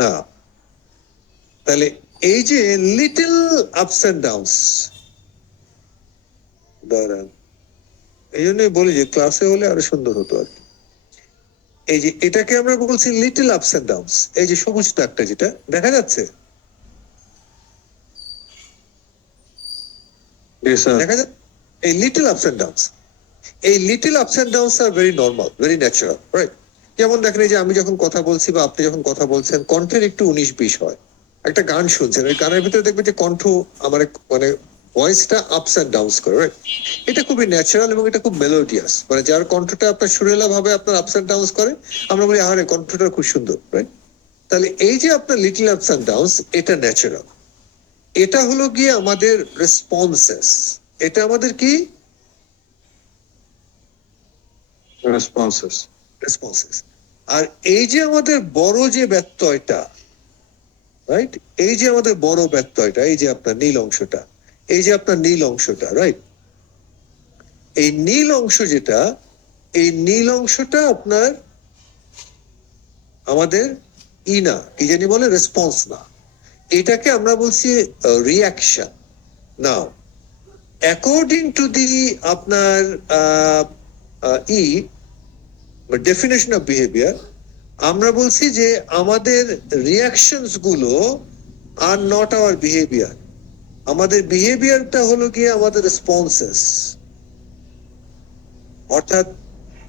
না? তাহলে এই যে লিটল আপস এন্ড ডাউনস, দাঁড়ান, এই জন্যই বলি যে ক্লাসে হলে আরো সুন্দর হতো আর কি। এই যে এটাকে আমরা বলছি লিটল আপস এন্ড ডাউনস। এই যে সবুজ দাগটা যেটা দেখা যাচ্ছে, দেখা যাচ্ছে এই লিটল আপস এন্ড ডাউনস। এই little ups and downs are very normal, very natural, right? যেমন দেখেন, এই যে আমি যখন কথা বলছি বা আপনি যখন কথা বলছেন, কণ্ঠের একটু 19-20 হয়। একটা গান শুনছেন, ওই গানের ভিতরে দেখবেন যে কণ্ঠ আমার মানে ভয়েসটা আপস এন্ড ডাউনস করে, রাইট? এটা খুবই ন্যাচারাল এবং এটা খুব মেলোডিয়াস, মানে যার কণ্ঠটা আপনার সুরেলা ভাবে আপনার আপস এন্ড ডাউনস করে, আমরা বলি আরে কণ্ঠটা খুব সুন্দর, রাইট? তাহলে এই যে আপনার লিটল আপস এন্ড ডাউনস, এটা ন্যাচারাল। এটা হলো গিয়ে আমাদের রেসপন্সেস। এটা আমাদের কি? Responses, responses. আর এই যে আমাদের বড় যে ব্যত্যয়টা, রাইট? এই যে আমাদের বড় ব্যত্যয়টা, এই যে আপনার নীল অংশটা, এই যে আপনার নীল অংশটা, রাইট? এই নীল অংশ যেটা, এই নীল অংশটা আপনার আমাদের না, কি জানি বলে, রেসপন্স না। এটাকে আমরা বলছি রিয়াকশন। নাও, অ্যাকর্ডিং টু দি আপনার ডেফিনেশন অফ বিহেভিয়ার, আমরা বলছি যে আমাদের রিয়াকশনস গুলো আর নট আওয়ার বিহেভিয়ার। আমাদের বিহেভিয়ারটা হলো গিয়ে আমাদের রেসপন্সেস। অর্থাৎ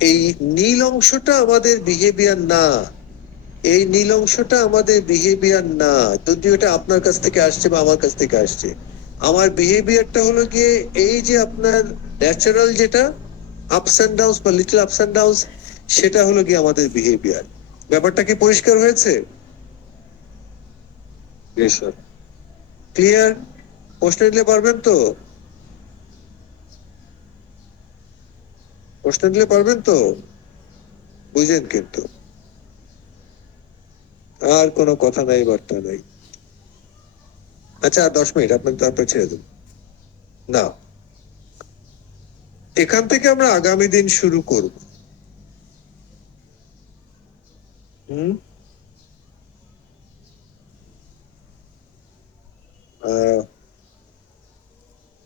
এই নীল অংশটা আমাদের বিহেভিয়ার না, এই নীল অংশটা আমাদের বিহেভিয়ার না, যদিও এটা আপনার কাছ থেকে আসছে বা আমার কাছ থেকে আসছে। আমার বিহেভিয়ারটা হলো গিয়ে এই যে আপনার ন্যাচারাল যেটা আপস এন্ড ডাউনস বা লিটল আপস এন্ড ডাউনস, সেটা হলো গিয়ে আমাদের বিহেভিয়ার। ব্যাপারটা কি পরিষ্কার হয়েছে? ক্লিয়ার? প্রশ্ন দিলে পারবেন তো? প্রশ্ন দিলে পারবেন তো? বুঝেন কিন্তু, আর কোনো কথা নাই, বার্তা নাই। আচ্ছা, আর 10 মিনিট আপনাকে, তারপর ছেড়ে দেব। না, এখান থেকে আমরা আগামী দিন শুরু করব। হুম।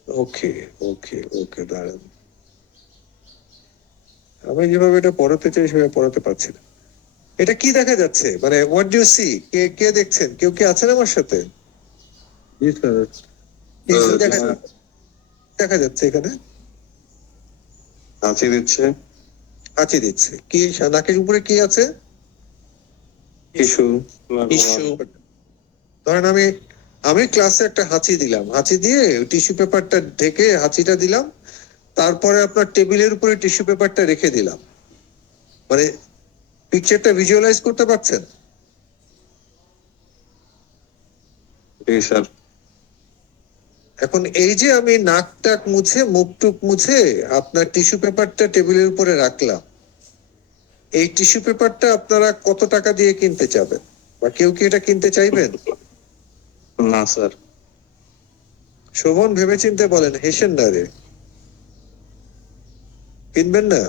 ওকে, ওকে, ওকে, দাঁড়ান। আমি যেভাবে এটা পড়াতে চাই সেভাবে পড়াতে পারছি না। এটা কি দেখা যাচ্ছে, মানে হোয়াট ডু ইউ সি? কে কে দেখছেন? কেউ কি আছেন আমার সাথে? জি স্যার। কি কি দেখা যাচ্ছে এখানে? হাঁচি দিচ্ছে। হাঁচি দিচ্ছে, কি নাকের উপরে কি আছে? টিস্যু। টিস্যু। ধরেন আমি আমি ক্লাসে একটা হাঁচি দিলাম, হাঁচি দিয়ে টিস্যু পেপারটা ঢেকে হাঁচিটা দিলাম, তারপরে আপনার টেবিলের উপরে টিস্যু পেপারটা রেখে দিলাম। মানে পিকচারটা ভিজুয়ালাইজ করতে পারছেন? জি স্যার। এখন এই যে আমি নাক টাক মুছে মুখ টুক মুছে আপনার টিস্যু পেপারটা টেবিলের উপরে রাখলাম, এই টিস্যু পেপারটা আপনারা কত টাকা দিয়ে কিনতে চাবেন, বা কেউ কি এটা কিনতে চাইবেন? না স্যার। শোভন, ভেবে চিন্তে বলেন, হেসেন না রে। কিনবেন না?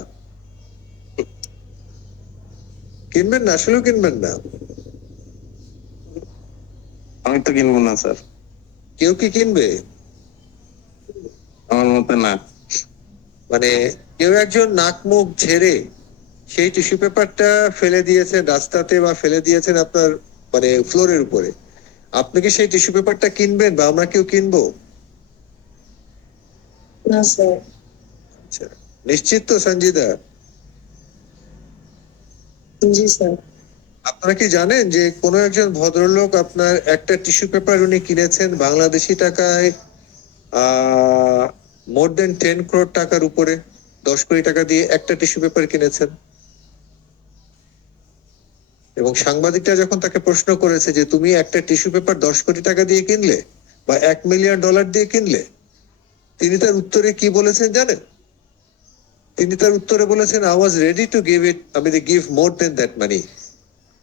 কিনবেন না? আসলেও কিনবেন না? আমি তো কিনবো না স্যার। কেউ কি কিনবে? আমার মতে না। মানে কেউ একজন নাক মুখ ঝেড়ে সেই টিস্যু পেপারটা ফেলে দিয়েছেন রাস্তাতে, বা ফেলে দিয়েছেন আপনার মানে ফ্লোরের উপরে, আপনি কি সেই টিস্যু পেপারটা কিনবেন, বা আমরা কেউ কিনবো? না স্যার। আচ্ছা, নিশ্চিত তো সঞ্জিদা? জি স্যার। আপনারা কি জানেন যে কোনো একজন ভদ্রলোক আপনার একটা টিস্যু পেপার উনি কিনেছেন বাংলাদেশি টাকায় মোর দেন 10 crore টাকার উপরে, 10 কোটি টাকা দিয়ে একটা টিস্যু পেপার কিনেছেন। এবং সাংবাদিকরা যখন তাকে প্রশ্ন করেছে যে তুমি একটা টিস্যু পেপার 10 কোটি টাকা দিয়ে কিনলে, বা $1 মিলিয়ন দিয়ে কিনলে, তিনি তার উত্তরে কি বলেছেন জানেন? তিনি তার উত্তরে বলেছেন, I was ready to give it, আমি give more then that money,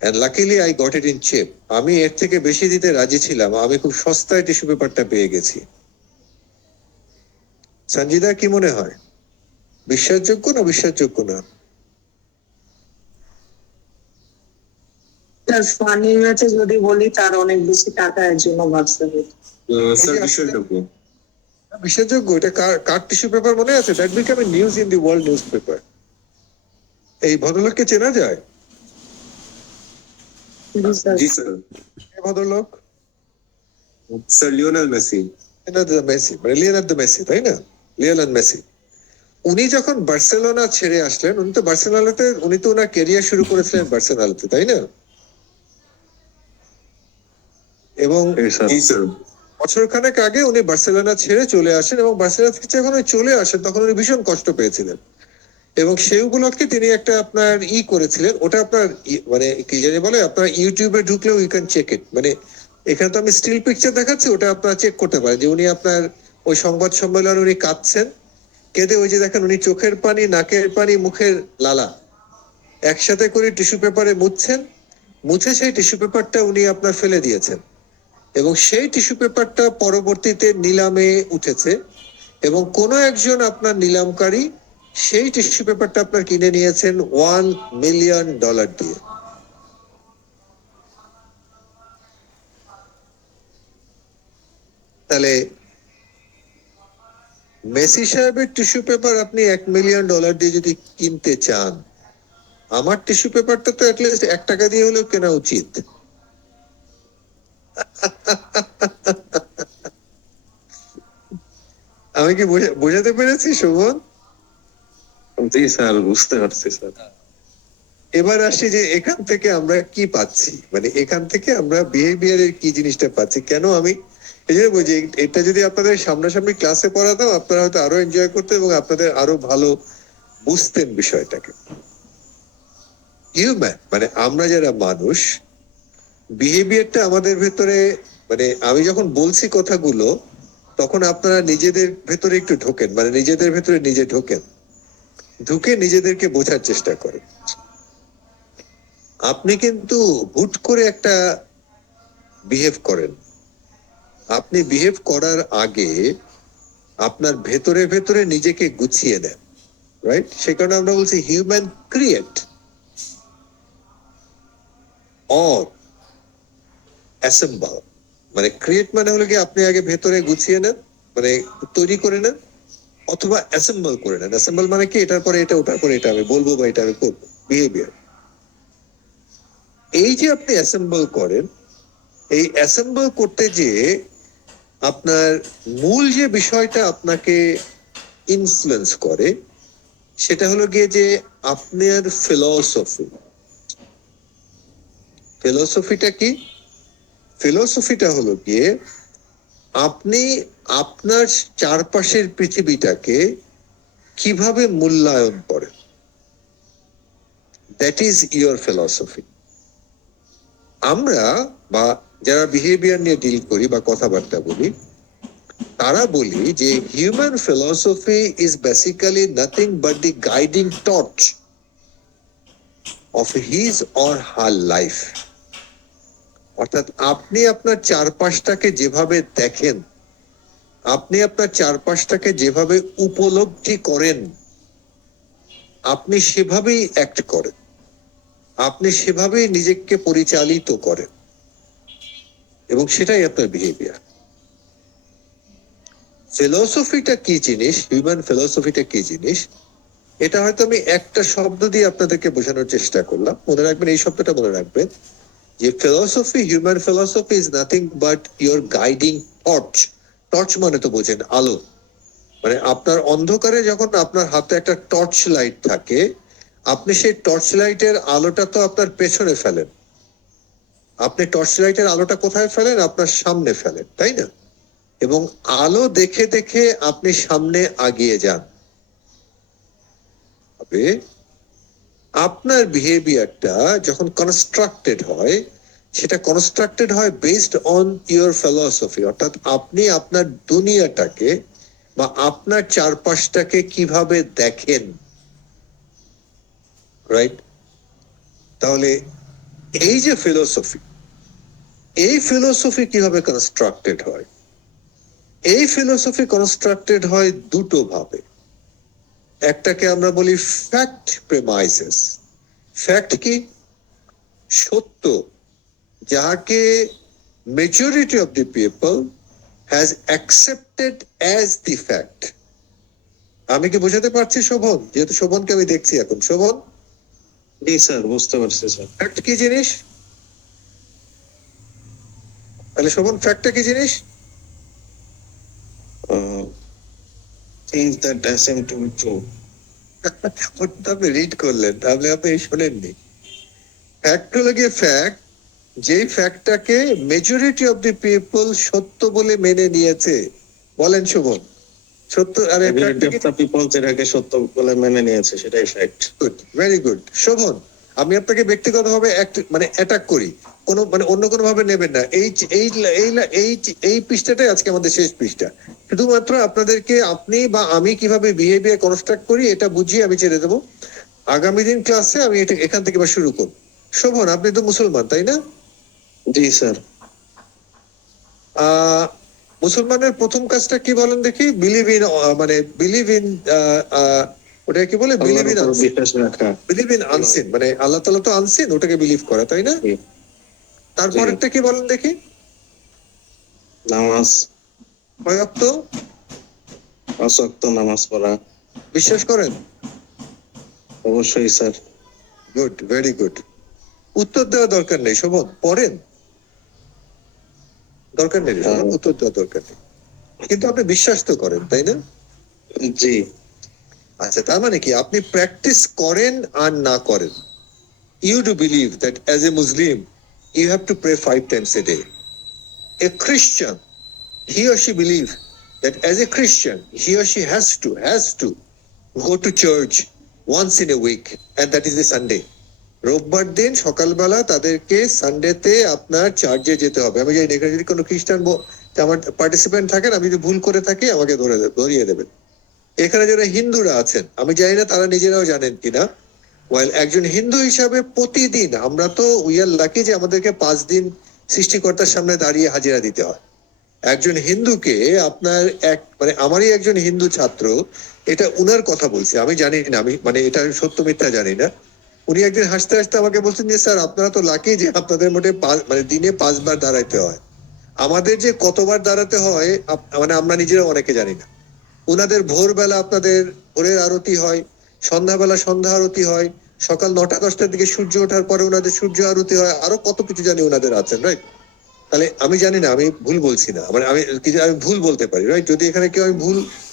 and luckily I got it in cheap. আমি এর থেকে বেশি দিতে রাজি ছিলাম, আমি খুব সস্তায় টিস্যু পেপারটা পেয়ে গেছি। সঞ্জিদা, কি মনে হয়, বিশ্বাসযোগ্য না বিশ্বাসযোগ্য না? তার ফানি ম্যাচে যদি বলি তার অনেক বেশি টাকা এর জন্য ভাবতে হবে। স্যার, বিশ্বাসযোগ্য। বিশ্বাসযোগ্য, এটা কার কার টিস্যু পেপার মনে আছে? That become a news in the world news paper. এই ভদ্রলোককে চেনা যায়? জি স্যার। এই ভদ্রলোক sir Lionel Messi. Leonardo Messi, মানে লিওনার্দো মেসি, তাই না? Lionel Messi. উনি যখন বার্সেলোনা ছেড়ে আসলেন, উনি তো বার্সেলোনাতে, উনি তো ওনার ক্যারিয়ার শুরু করেছিলেন বার্সেলোনাতে, তাই না? এবং বছরখানেক আগে উনি বার্সেলোনা ছেড়ে চলে আসেন, এবং বার্সেলোনা থেকে যখন উনি চলে আসেন তখন উনি ভীষণ কষ্ট পেয়েছিলেন, এবং সেই উপলক্ষে তিনি একটা আপনার করেছিলেন, ওটা আপনার মানে কি জানি বলে, আপনার ইউটিউবে ঢুকলেও ইউ ক্যান চেক ইট, মানে এখানে তো আমি স্টিল পিকচার দেখাচ্ছি, ওটা আপনারা চেক করতে পারেন যে উনি আপনার ওই সংবাদ সম্মেলনে উনি কাঁদছেন, কেঁদে ওই যে দেখেন উনি চোখের পানি, নাকের পানি, মুখের লালা একসাথে করে টিস্যু পেপারে মুছছেন, মুছে সেই টিস্যু পেপারটা উনি আপনার ফেলে দিয়েছেন, এবং সেই টিস্যু পেপারটা পরবর্তীতে নিলামে উঠেছে, এবং কোনো একজন আপনার নিলামকারী সেই টিস্যু পেপারটা আপনার কিনে নিয়েছেন $1 মিলিয়ন দিয়ে। তাহলে মেসি সাহেবের টিস্যু পেপার আপনি $1 মিলিয়ন দিয়ে যদি কিনতে চান, আমার টিস্যু পেপারটা তো অ্যাটলিস্ট $1 দিয়ে হলেও কেনা উচিত। আমি কি বোঝাতে পেরেছি শোভন? জি স্যার, বুঝতে পারছি স্যার। এবার আসি যে এখান থেকে আমরা কি পাচ্ছি, মানে এখান থেকে আমরা বিহেভিয়ারের কি জিনিসটা পাচ্ছি, কেন আমি এই জন্য বলছি, এটা যদি আপনাদের সামনাসামনি ক্লাসে পড়াতাম আপনারা হয়তো আরো এনজয় করতেন, এবং আপনাদের আরো ভালো বুঝতেন বিষয়টাকে। হিউম্যান, মানে আমরা যারা মানুষ, বিহেভিয়ারটা আমাদের ভেতরে, মানে আমি যখন বলছি কথাগুলো, তখন আপনারা নিজেদের ভেতরে একটু ঢোকেন, মানে নিজেদের ভেতরে নিজে ঢোকেন, ঢুকে নিজেদেরকে বোঝার চেষ্টা করেন। আপনি কিন্তু হুট করে একটা বিহেভ করেন। আপনি বিহেভ করার আগে আপনার ভেতরে ভেতরে নিজেকে গুছিয়ে নেন, রাইট? সে কারণে আমরা বলছি হিউম্যান ক্রিয়েট অর অ্যাসেম্বল। মানে ক্রিয়েট মানে হলো কি আপনি আগে ভেতরে গুছিয়ে নেন, মানে তৈরি করে নেন, অথবা অ্যাসেম্বল করে নেন। অ্যাসেম্বল মানে কি এটার পরে এটা, ওটার পরে এটা আমি বলবো বা এটা আমি করবো, বিহেভিয়ার। এই যে আপনি অ্যাসেম্বল করেন, এই অ্যাসেম্বল করতে যে আপনার মূল যে বিষয়টা আপনাকে ইনফ্লুয়েন্স করে সেটা হলো গিয়ে যে আপনার ফিলসফি। ফিলসফিটা কি? ফিলসফিটা হলো গিয়ে আপনি আপনার চারপাশের পৃথিবীটাকে কিভাবে মূল্যায়ন করেন, দ্যাট ইজ ইয়োর ফিলসফি। আমরা বা যারা বিহেভিয়ার নিয়ে ডিল করি বা কথাবার্তা বলি, তারা বলি যে human philosophy is basically nothing but the guiding torch of his or her life. অর্থাৎ আপনি আপনার চারপাশটাকে যেভাবে দেখেন, আপনি আপনার চারপাশটাকে যেভাবে উপলব্ধি করেন, আপনি সেভাবেই অ্যাক্ট করেন, আপনি সেভাবেই নিজেকে পরিচালিত করেন, এবং সেটাই আপনার বিহেভিয়ার। ফিলসফিটা কি জিনিস, হিউম্যান ফিলসফিটা কি জিনিস, এটা হয়তো আমি একটা শব্দ দিয়ে আপনাদেরকে বোঝানোর চেষ্টা করলাম। মনে রাখবেন, এই শব্দটা মনে রাখবেন যে philosophy, human philosophy is nothing but your guiding torch. Torch মানে তো বোঝেন আলো, মানে আপনার অন্ধকারে যখন আপনার হাতে একটা টর্চ লাইট থাকে, আপনি সেই টর্চ লাইটের আলোটা তো আপনার পেছনে ফেলেন। আপনি টর্চ লাইটের আলোটা কোথায় ফেলেন? আপনার সামনে ফেলেন, তাই না? এবং আলো দেখে দেখে আপনি সামনে আগিয়ে যান। তবে আপনার বিহেভিয়ারটা যখন কনস্ট্রাক্টেড হয়, সেটা কনস্ট্রাক্টেড হয় বেসড অন ইওর ফিলসফি। অর্থাৎ আপনি আপনার দুনিয়াটাকে বা আপনার চারপাশটাকে কিভাবে দেখেন, রাইট? তাহলে এই যে ফিলসফি, এই ফিলসফি কিভাবে কনস্ট্রাক্টেড হয়? এই ফিলসফি কনস্ট্রাক্টেড হয় দুটো ভাবে। একটাকে আমরা বলি ফ্যাক্ট প্রেমাইসেস। ফ্যাক্ট কি? সত্য, যাহাকে majority of the people has accepted as the fact. আমি কি বোঝাতে পারছি শোভন? যেহেতু শোভনকে আমি দেখছি এখন। শোভন, জি স্যার, বুঝতে পারছি স্যার। ফ্যাক্ট কি জিনিস? তাহলে শোভন, ফ্যাক্টটা কি জিনিস? Things that seem to be true. ওটা আপনি রিড করলেন, তাহলে আপনি শোনেননি। ফ্যাক্ট হলো গিয়ে ফ্যাক্ট, যেই ফ্যাক্টটাকে মেজরিটি অফ দি পিপল সত্য বলে মেনে নিয়েছে। বলেন শোভন, সত্য? আরে Majority of the people যেটাকে সত্য বলে মেনে নিয়েছে সেটাই fact. Good, very good. Shovon, আমি আপনাকে ব্যক্তিগতভাবে মানে অ্যাটাক করি, কোনো মানে অন্য কোনো ভাবে নেবেন না। এই এই এই এই এই পৃষ্ঠাটাই আজকে আমাদের শেষ পৃষ্ঠা। শুধুমাত্র আপনাদেরকে আপনি বা আমি কিভাবে বিহেভিয়ার কনস্ট্রাক্ট করি এটা বুঝিয়ে আমি ছেড়ে দেবো। আগামী দিন ক্লাসে আমি এটা এখান থেকে বা শুরু করব। শোভন, আপনি তো মুসলমান, তাই না? জি স্যার। মুসলমানের প্রথম কাজটা কি বলেন দেখি? বিলিভ ইন, মানে বিলিভ ইন, ওটা কি বলে? বিলিভ ইন, আল্লাহর উপর বিশ্বাস রাখা। বিলিভ ইন আনসিন, মানে আল্লাহ তাআলা তো আনসিন, ওটাকে বিলিভ করা, তাই না? জি। তারপরেরটা কি বলেন দেখি? নামাজ, কয় ওয়াক্ত 5 ওয়াক্ত নামাজ পড়া। বিশ্বাস করেন? অবশ্যই স্যার। Good, very good. উত্তর দেওয়া দরকার নেই শোভন, পড়েন। দরকার নেই শোভন, উত্তর দেওয়া দরকার নেই। কিন্তু আপনি বিশ্বাস তো করেন, তাই না? জি। আচ্ছা, তার মানে কি আপনি প্র্যাকটিস করেন আর না করেন? You do believe that as a Muslim, you have to pray 5 times a day. A Christian, he or she believes that as a Christian, he or she has to go to church once in a week, and that is the Sunday. রোববার দিন সকালবেলা তাদেরকে সানডেতে আপনার চার্জে যেতে হবে। আমি জানি না, এখানে যদি কোনো খ্রিস্টান আমার পার্টিসিপেন্ট থাকেন, আমি যদি ভুল করে থাকি আমাকে ধরিয়ে দেবেন। এখানে যারা হিন্দুরা আছেন, আমি জানি না তারা নিজেরাও জানেন কিনা, ওয়েল একজন হিন্দু হিসাবে প্রতিদিন আমরা তো উই আর লাকি যে আমাদেরকে 5 দিন সৃষ্টিকর্তার সামনে দাঁড়িয়ে হাজিরা দিতে হয়। একজন হিন্দুকে আপনার মানে আমারই একজন হিন্দু ছাত্র, এটা উনার কথা বলছি, আমি জানি না, আমি মানে এটা আমি সত্য মিথ্যা জানি না। উনি একদিন হাসতে হাসতে আমাকে বলছেন যে স্যার আপনারা তো লাকি যে আপনাদের মোটে মানে দিনে 5 বার দাঁড়াইতে হয়, আমাদের যে কতবার দাঁড়াতে হয় মানে আমরা নিজেরা অনেকে জানি না। উনাদের ভোরবেলা আপনাদের ভোরের আরতি হয়, সন্ধ্যাবেলা সন্ধ্যা আরতি হয়, সকাল 9টা-10টার দিকে সূর্য ওঠার পরে ওনাদের সূর্য আরতি হয়, আরো কত কিছু জানি ওনাদের আছেন, রাইট? তাহলে আমি জানি না, আমি ভুল বলছি না, মানে আমি ভুল বলতে পারি, রাইট? যদি এখানে কেউ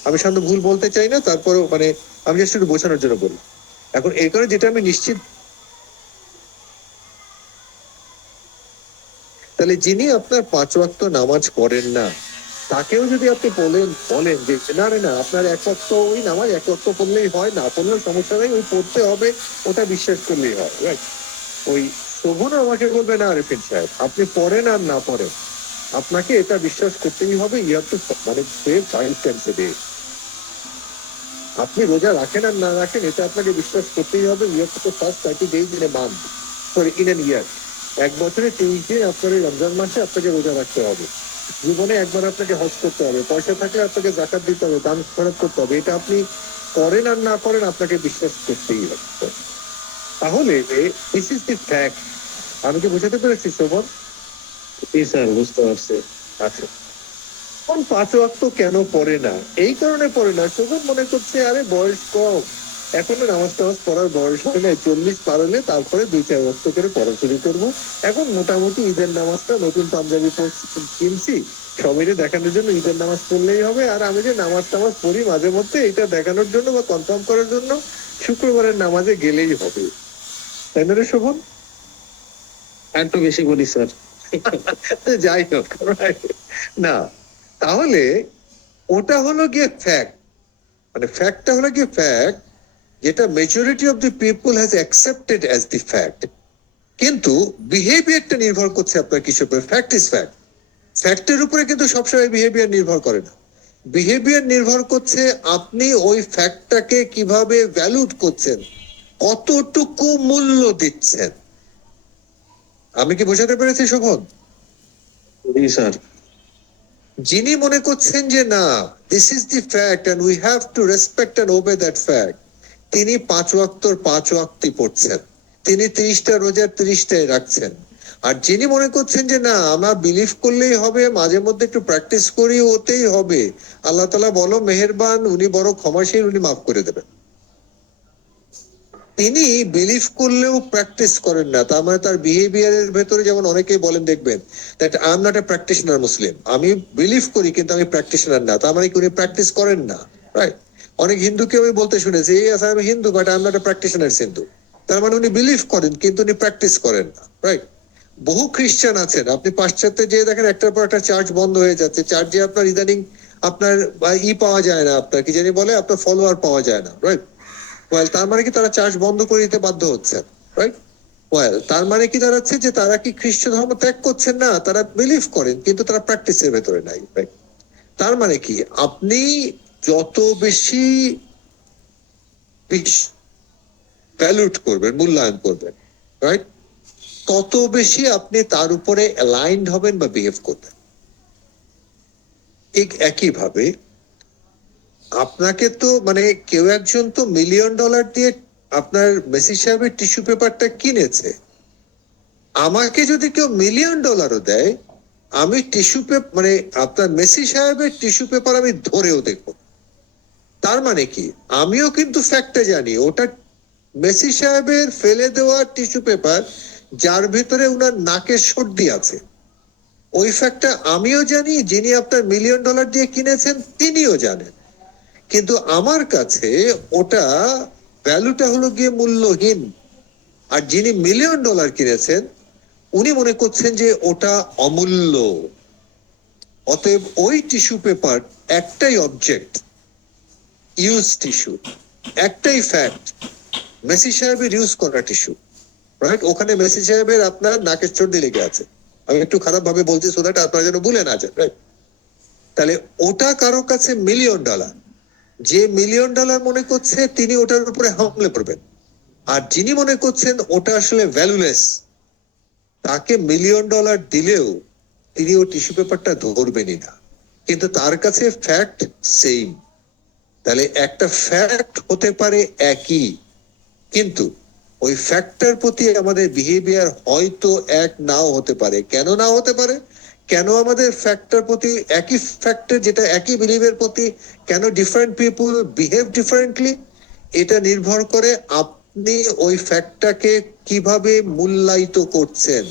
আমি সামনে ভুল বলতে চাই না, তারপরেও মানে আমি জাস্ট একটু বোঝানোর জন্য বলি। এখন এই কারণে যেটা আমি নিশ্চিত, তাহলে যিনি আপনার 5 ওয়াক্ত নামাজ পড়েন না, তাকেও যদি আপনি বলেন যে না রে না, আপনার 1 ওয়াক্ত ওই নামাজ 1 ওয়াক্ত পড়লেই হয়, না পড়লেও সমস্যা নেই, ওই পড়তে হবে, ওটা বিশ্বাস করলেই হয়, রাইট? ওই শোভন আমাকে বলবে না আরিফিন সাহেব, আপনি পড়েন আর না পড়েন, আপনাকে এটা বিশ্বাস করতেই হবে, ইউ হ্যাভ টু মানে প্রে 5 টাইমস এ ডে। আপনি রোজা রাখেন আর না রাখেন, এটা আপনাকে বিশ্বাস করতেই হবে, you have to fast 30 days in a month, sorry in an year. 1 বছরে 30 দিন আপনার এই রমজান মাসে আপনাকে রোজা রাখতে হবে। জীবনে একবার আপনাকে হজ করতে হবে, পয়সা থাকলে আপনাকে জাকাত দিতে হবে, দান খরচ করতে হবে, এটা আপনি করেন আর না করেন আপনাকে বিশ্বাস করতেই হবে। তাহলে দিস ইজ দি ফ্যাক্ট। আমি কি বোঝাতে পেরেছি শোভন? জি স্যার, বুঝতে পারছি। আচ্ছা, কোন 5 ওয়াক্ত কেন পড়ে না? এই কারণে পড়ে না, শোভন মনে করছে আরে বয়স কম, এখনো নামাজ টামাজ পড়ার বয়স হয় না, 40 পার হলে তারপরে 2-4 ওয়াক্ত করে পড়া শুরু করবো। এখন মোটামুটি ঈদের নামাজটা নতুন পাঞ্জাবি কিনছি, সবাইকে দেখানোর জন্য ঈদের নামাজ পড়লেই হবে, আর আমি যে নামাজ টামাজ পড়ি মাঝে মধ্যে, এটা দেখানোর জন্য বা কনফার্ম করার জন্য শুক্রবারের নামাজে গেলেই হবে। তাই না রে শোভন? আর একটু বেশি বলি স্যার। যাই হোক, না তাহলে ওটা হলো গিয়ে ফ্যাক্ট, মানে ফ্যাক্টটা হলো গিয়ে ফ্যাক্ট যেটা majority of the people has accepted as the fact. কিন্তু বিহেভিয়ারটা নির্ভর করছে আপনার কিসের উপরে? ফ্যাক্ট ইজ ফ্যাক্ট, ফ্যাক্টের উপরে কিন্তু সবসময় বিহেভিয়ার নির্ভর করে না। বিহেভিয়ার নির্ভর করছে আপনি ওই ফ্যাক্টটাকে কিভাবে ভ্যালুড করছেন, কতটুকু মূল্য দিচ্ছেন। আমি কি বোঝাতে পেরেছি শোভন? জি স্যার। যিনি মনে করছেন যে না, this is the fact and we have to respect and obey that fact, তিনি 5 ওয়াক্তর 5 ওয়াক্তই পড়ছেন, তিনি 30টা রোজার 30টাই রাখছেন। আর যিনি মনে করছেন যে না, আমরা বিলিভ করলেই হবে, মাঝে মধ্যে একটু প্র্যাকটিস করি, ওতেই হবে, আল্লাহ তাআলা বলো মেহেরবান, উনি বড় ক্ষমাশীল, উনি মাফ করে দেবেন, তিনি বিলিভ করলেও প্র্যাকটিস করেন না, তার মানে তার বিহেভিয়ারের ভেতরে, যেমন অনেকেই বলেন দেখবেন that I am not a practitioner Muslim, আমি বিলিভ করি কিন্তু আমি প্র্যাকটিশনার না, তার মানে কি উনি প্র্যাকটিস করেন না, রাইট? অনেক হিন্দুকে আমি বলতে শুনেছি, আমি Hindu but I am not a practitioner Hindu, তার মানে উনি বিলিভ করেন কিন্তু উনি প্র্যাকটিস করেন না, রাইট? বহু খ্রিস্টান আছেন, আপনি পাশ্চাত্যে যে দেখেন একটার পর একটা চার্চ বন্ধ হয়ে যাচ্ছে, চার্চে আপনার ইদানিং আপনার পাওয়া যায় না, আপনার কি জানি বলে, আপনার ফলোয়ার পাওয়া যায় না, রাইট? ওয়েল তার মানে কি তারা চার্চ বন্ধ করে দিতে বাধ্য হচ্ছেন, রাইট? ওয়েল তার মানে কি দাঁড়াচ্ছে যে তারা কি খ্রিস্ট ধর্ম ত্যাগ করছেন না, তারা বিলিভ করেন কিন্তু তারা প্র্যাকটিসের ভেতরে নাই, রাইট? তার মানে কি আপনি যত বেশি ভ্যালুড করবেন, মূল্যায়ন করবেন, রাইট, তত বেশি আপনি তার উপরে অ্যালাইন্ড হবেন বা বিহেভ করবেন। ঠিক একইভাবে আপনাকে তো মানে কেউ একজন তো $1 মিলিয়ন দিয়ে আপনার মেসি সাহেবের টিস্যু পেপারটা কিনেছে, আমাকে যদি কেউ $1 মিলিয়ন দেয়, আমি টিস্যু পেপার মানে আপনার মেসি সাহেবের টিস্যু পেপার আমি ধরেও দেখবো। তার মানে কি আমিও কিন্তু ফ্যাক্টটা জানি, ওটা মেসি সাহেবের ফেলে দেওয়া টিস্যু পেপার, যার ভিতরে উনার নাকের সর্দি আছে, ওই ফ্যাক্টটা আমিও জানি, যিনি আপনার $1 মিলিয়ন দিয়ে কিনেছেন তিনিও জানেন, কিন্তু আমার কাছে ওটা ভ্যালুটা হলো গিয়ে মূল্যহীন। আর যিনি $1 মিলিয়ন কিনেছেন উনি মনে করছেন যে ওটা অমূল্য। অতএব ওই টিস্যু পেপার একটাই অবজেক্ট, ইউজ টিস্যু, একটাই ফ্যাক্ট, মেসি সাহেবের ইউজ করা টিস্যু, রাইট? ওখানে মেসি সাহেবের আপনার নাকের চর্দি লেগে আছে। আমি একটু খারাপ ভাবে বলছি, সো দ্যাট আপনারা যেন ভুলে না যান, রাইট? তাহলে ওটা কারো কাছে $1,000,000, যে $1,000,000 মনে করছে তিনি ওটার উপরে হামলে পড়বেন, আর যিনি মনে করছেন ওটা আসলে ভ্যালুলেস, তাকে $1,000,000 দিলেও তিনি ও টিস্যু পেপারটা ধরবেনই না, কিন্তু তার কাছে ফ্যাক্ট সেম। তাহলে একটা ফ্যাক্ট হতে পারে একই, কিন্তু ওই ফ্যাক্টর প্রতি আমাদের বিহেভিয়ার হয়তো এক নাও হতে পারে। কেন নাও হতে পারে? কেন আমাদের ফ্যাক্টর প্রতি একই ফ্যাক্টর, যেটা একই বিলিভের প্রতি কেন ডিফারেন্ট পিপল বিহেভ ডিফারেন্টলি? এটা নির্ভর করে আপনি ওই ফ্যাক্টটাকে কিভাবে মূল্যায়িত করছেন।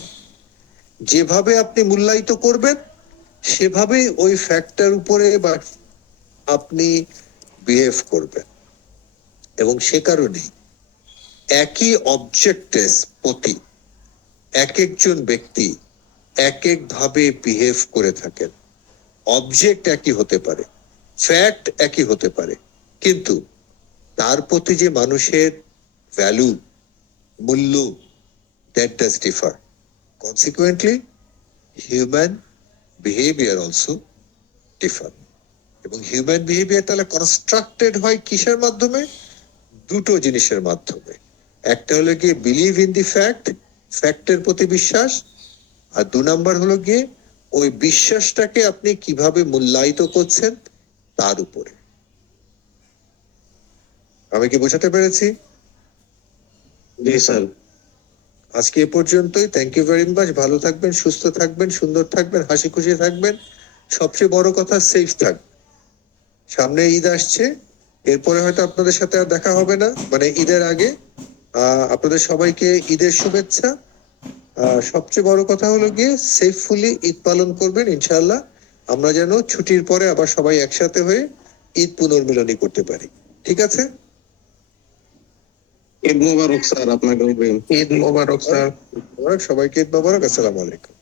যেভাবে আপনি মূল্যায়িত করবেন সেভাবেই ওই ফ্যাক্টর উপরে বা আপনি বিহেভ করবেন। এবং সে কারণেই একই অবজেক্টের প্রতি এক একজন ব্যক্তি এক এক ভাবে বিহেভ করে থাকেন। অবজেক্ট একই হতে পারে, ফ্যাক্ট একই হতে পারে, কিন্তু তার প্রতি যে মানুষের ভ্যালু, মূল্য, that does differ. Consequently human behaviour also differ. এবং হিউম্যান বিহেভিয়ার তাহলে কনস্ট্রাক্টেড হয় কিসের মাধ্যমে? দুটো জিনিসের মাধ্যমে। একটা হলো গিয়ে বিলিভ ইন দি ফ্যাক্ট, ফ্যাক্টের প্রতি বিশ্বাস, আর 2 নাম্বার হলো গিয়ে ওই বিশ্বাসটাকে আপনি কিভাবে মূল্যায়িত করছেন তার উপরে। আমি কি বোঝাতে পেরেছি? জি স্যার। আজকে এ পর্যন্তই। Thank you very much. ভালো থাকবেন, সুস্থ থাকবেন, সুন্দর থাকবেন, হাসি খুশি থাকবেন, সবচেয়ে বড় কথা সেফ থাকবেন। সামনে ঈদ আসছে, এরপরে হয়তো আপনাদের সাথে আর দেখা হবে না, মানে ঈদের আগে। আপনাদের সবাইকে ঈদের শুভেচ্ছা। সবচেয়ে বড় কথা হলো গিয়ে সেফফুলি ঈদ পালন করবেন ইনশাআল্লাহ। আমরা যেন ছুটির পরে আবার সবাই একসাথে হয়ে ঈদ পুনর্মিলনী করতে পারি। ঠিক আছে? ঈদ মোবারক স্যার, আপনাকে ঈদ মোবারক স্যার। সবাইকে ঈদ মোবারক। আসসালামু আলাইকুম।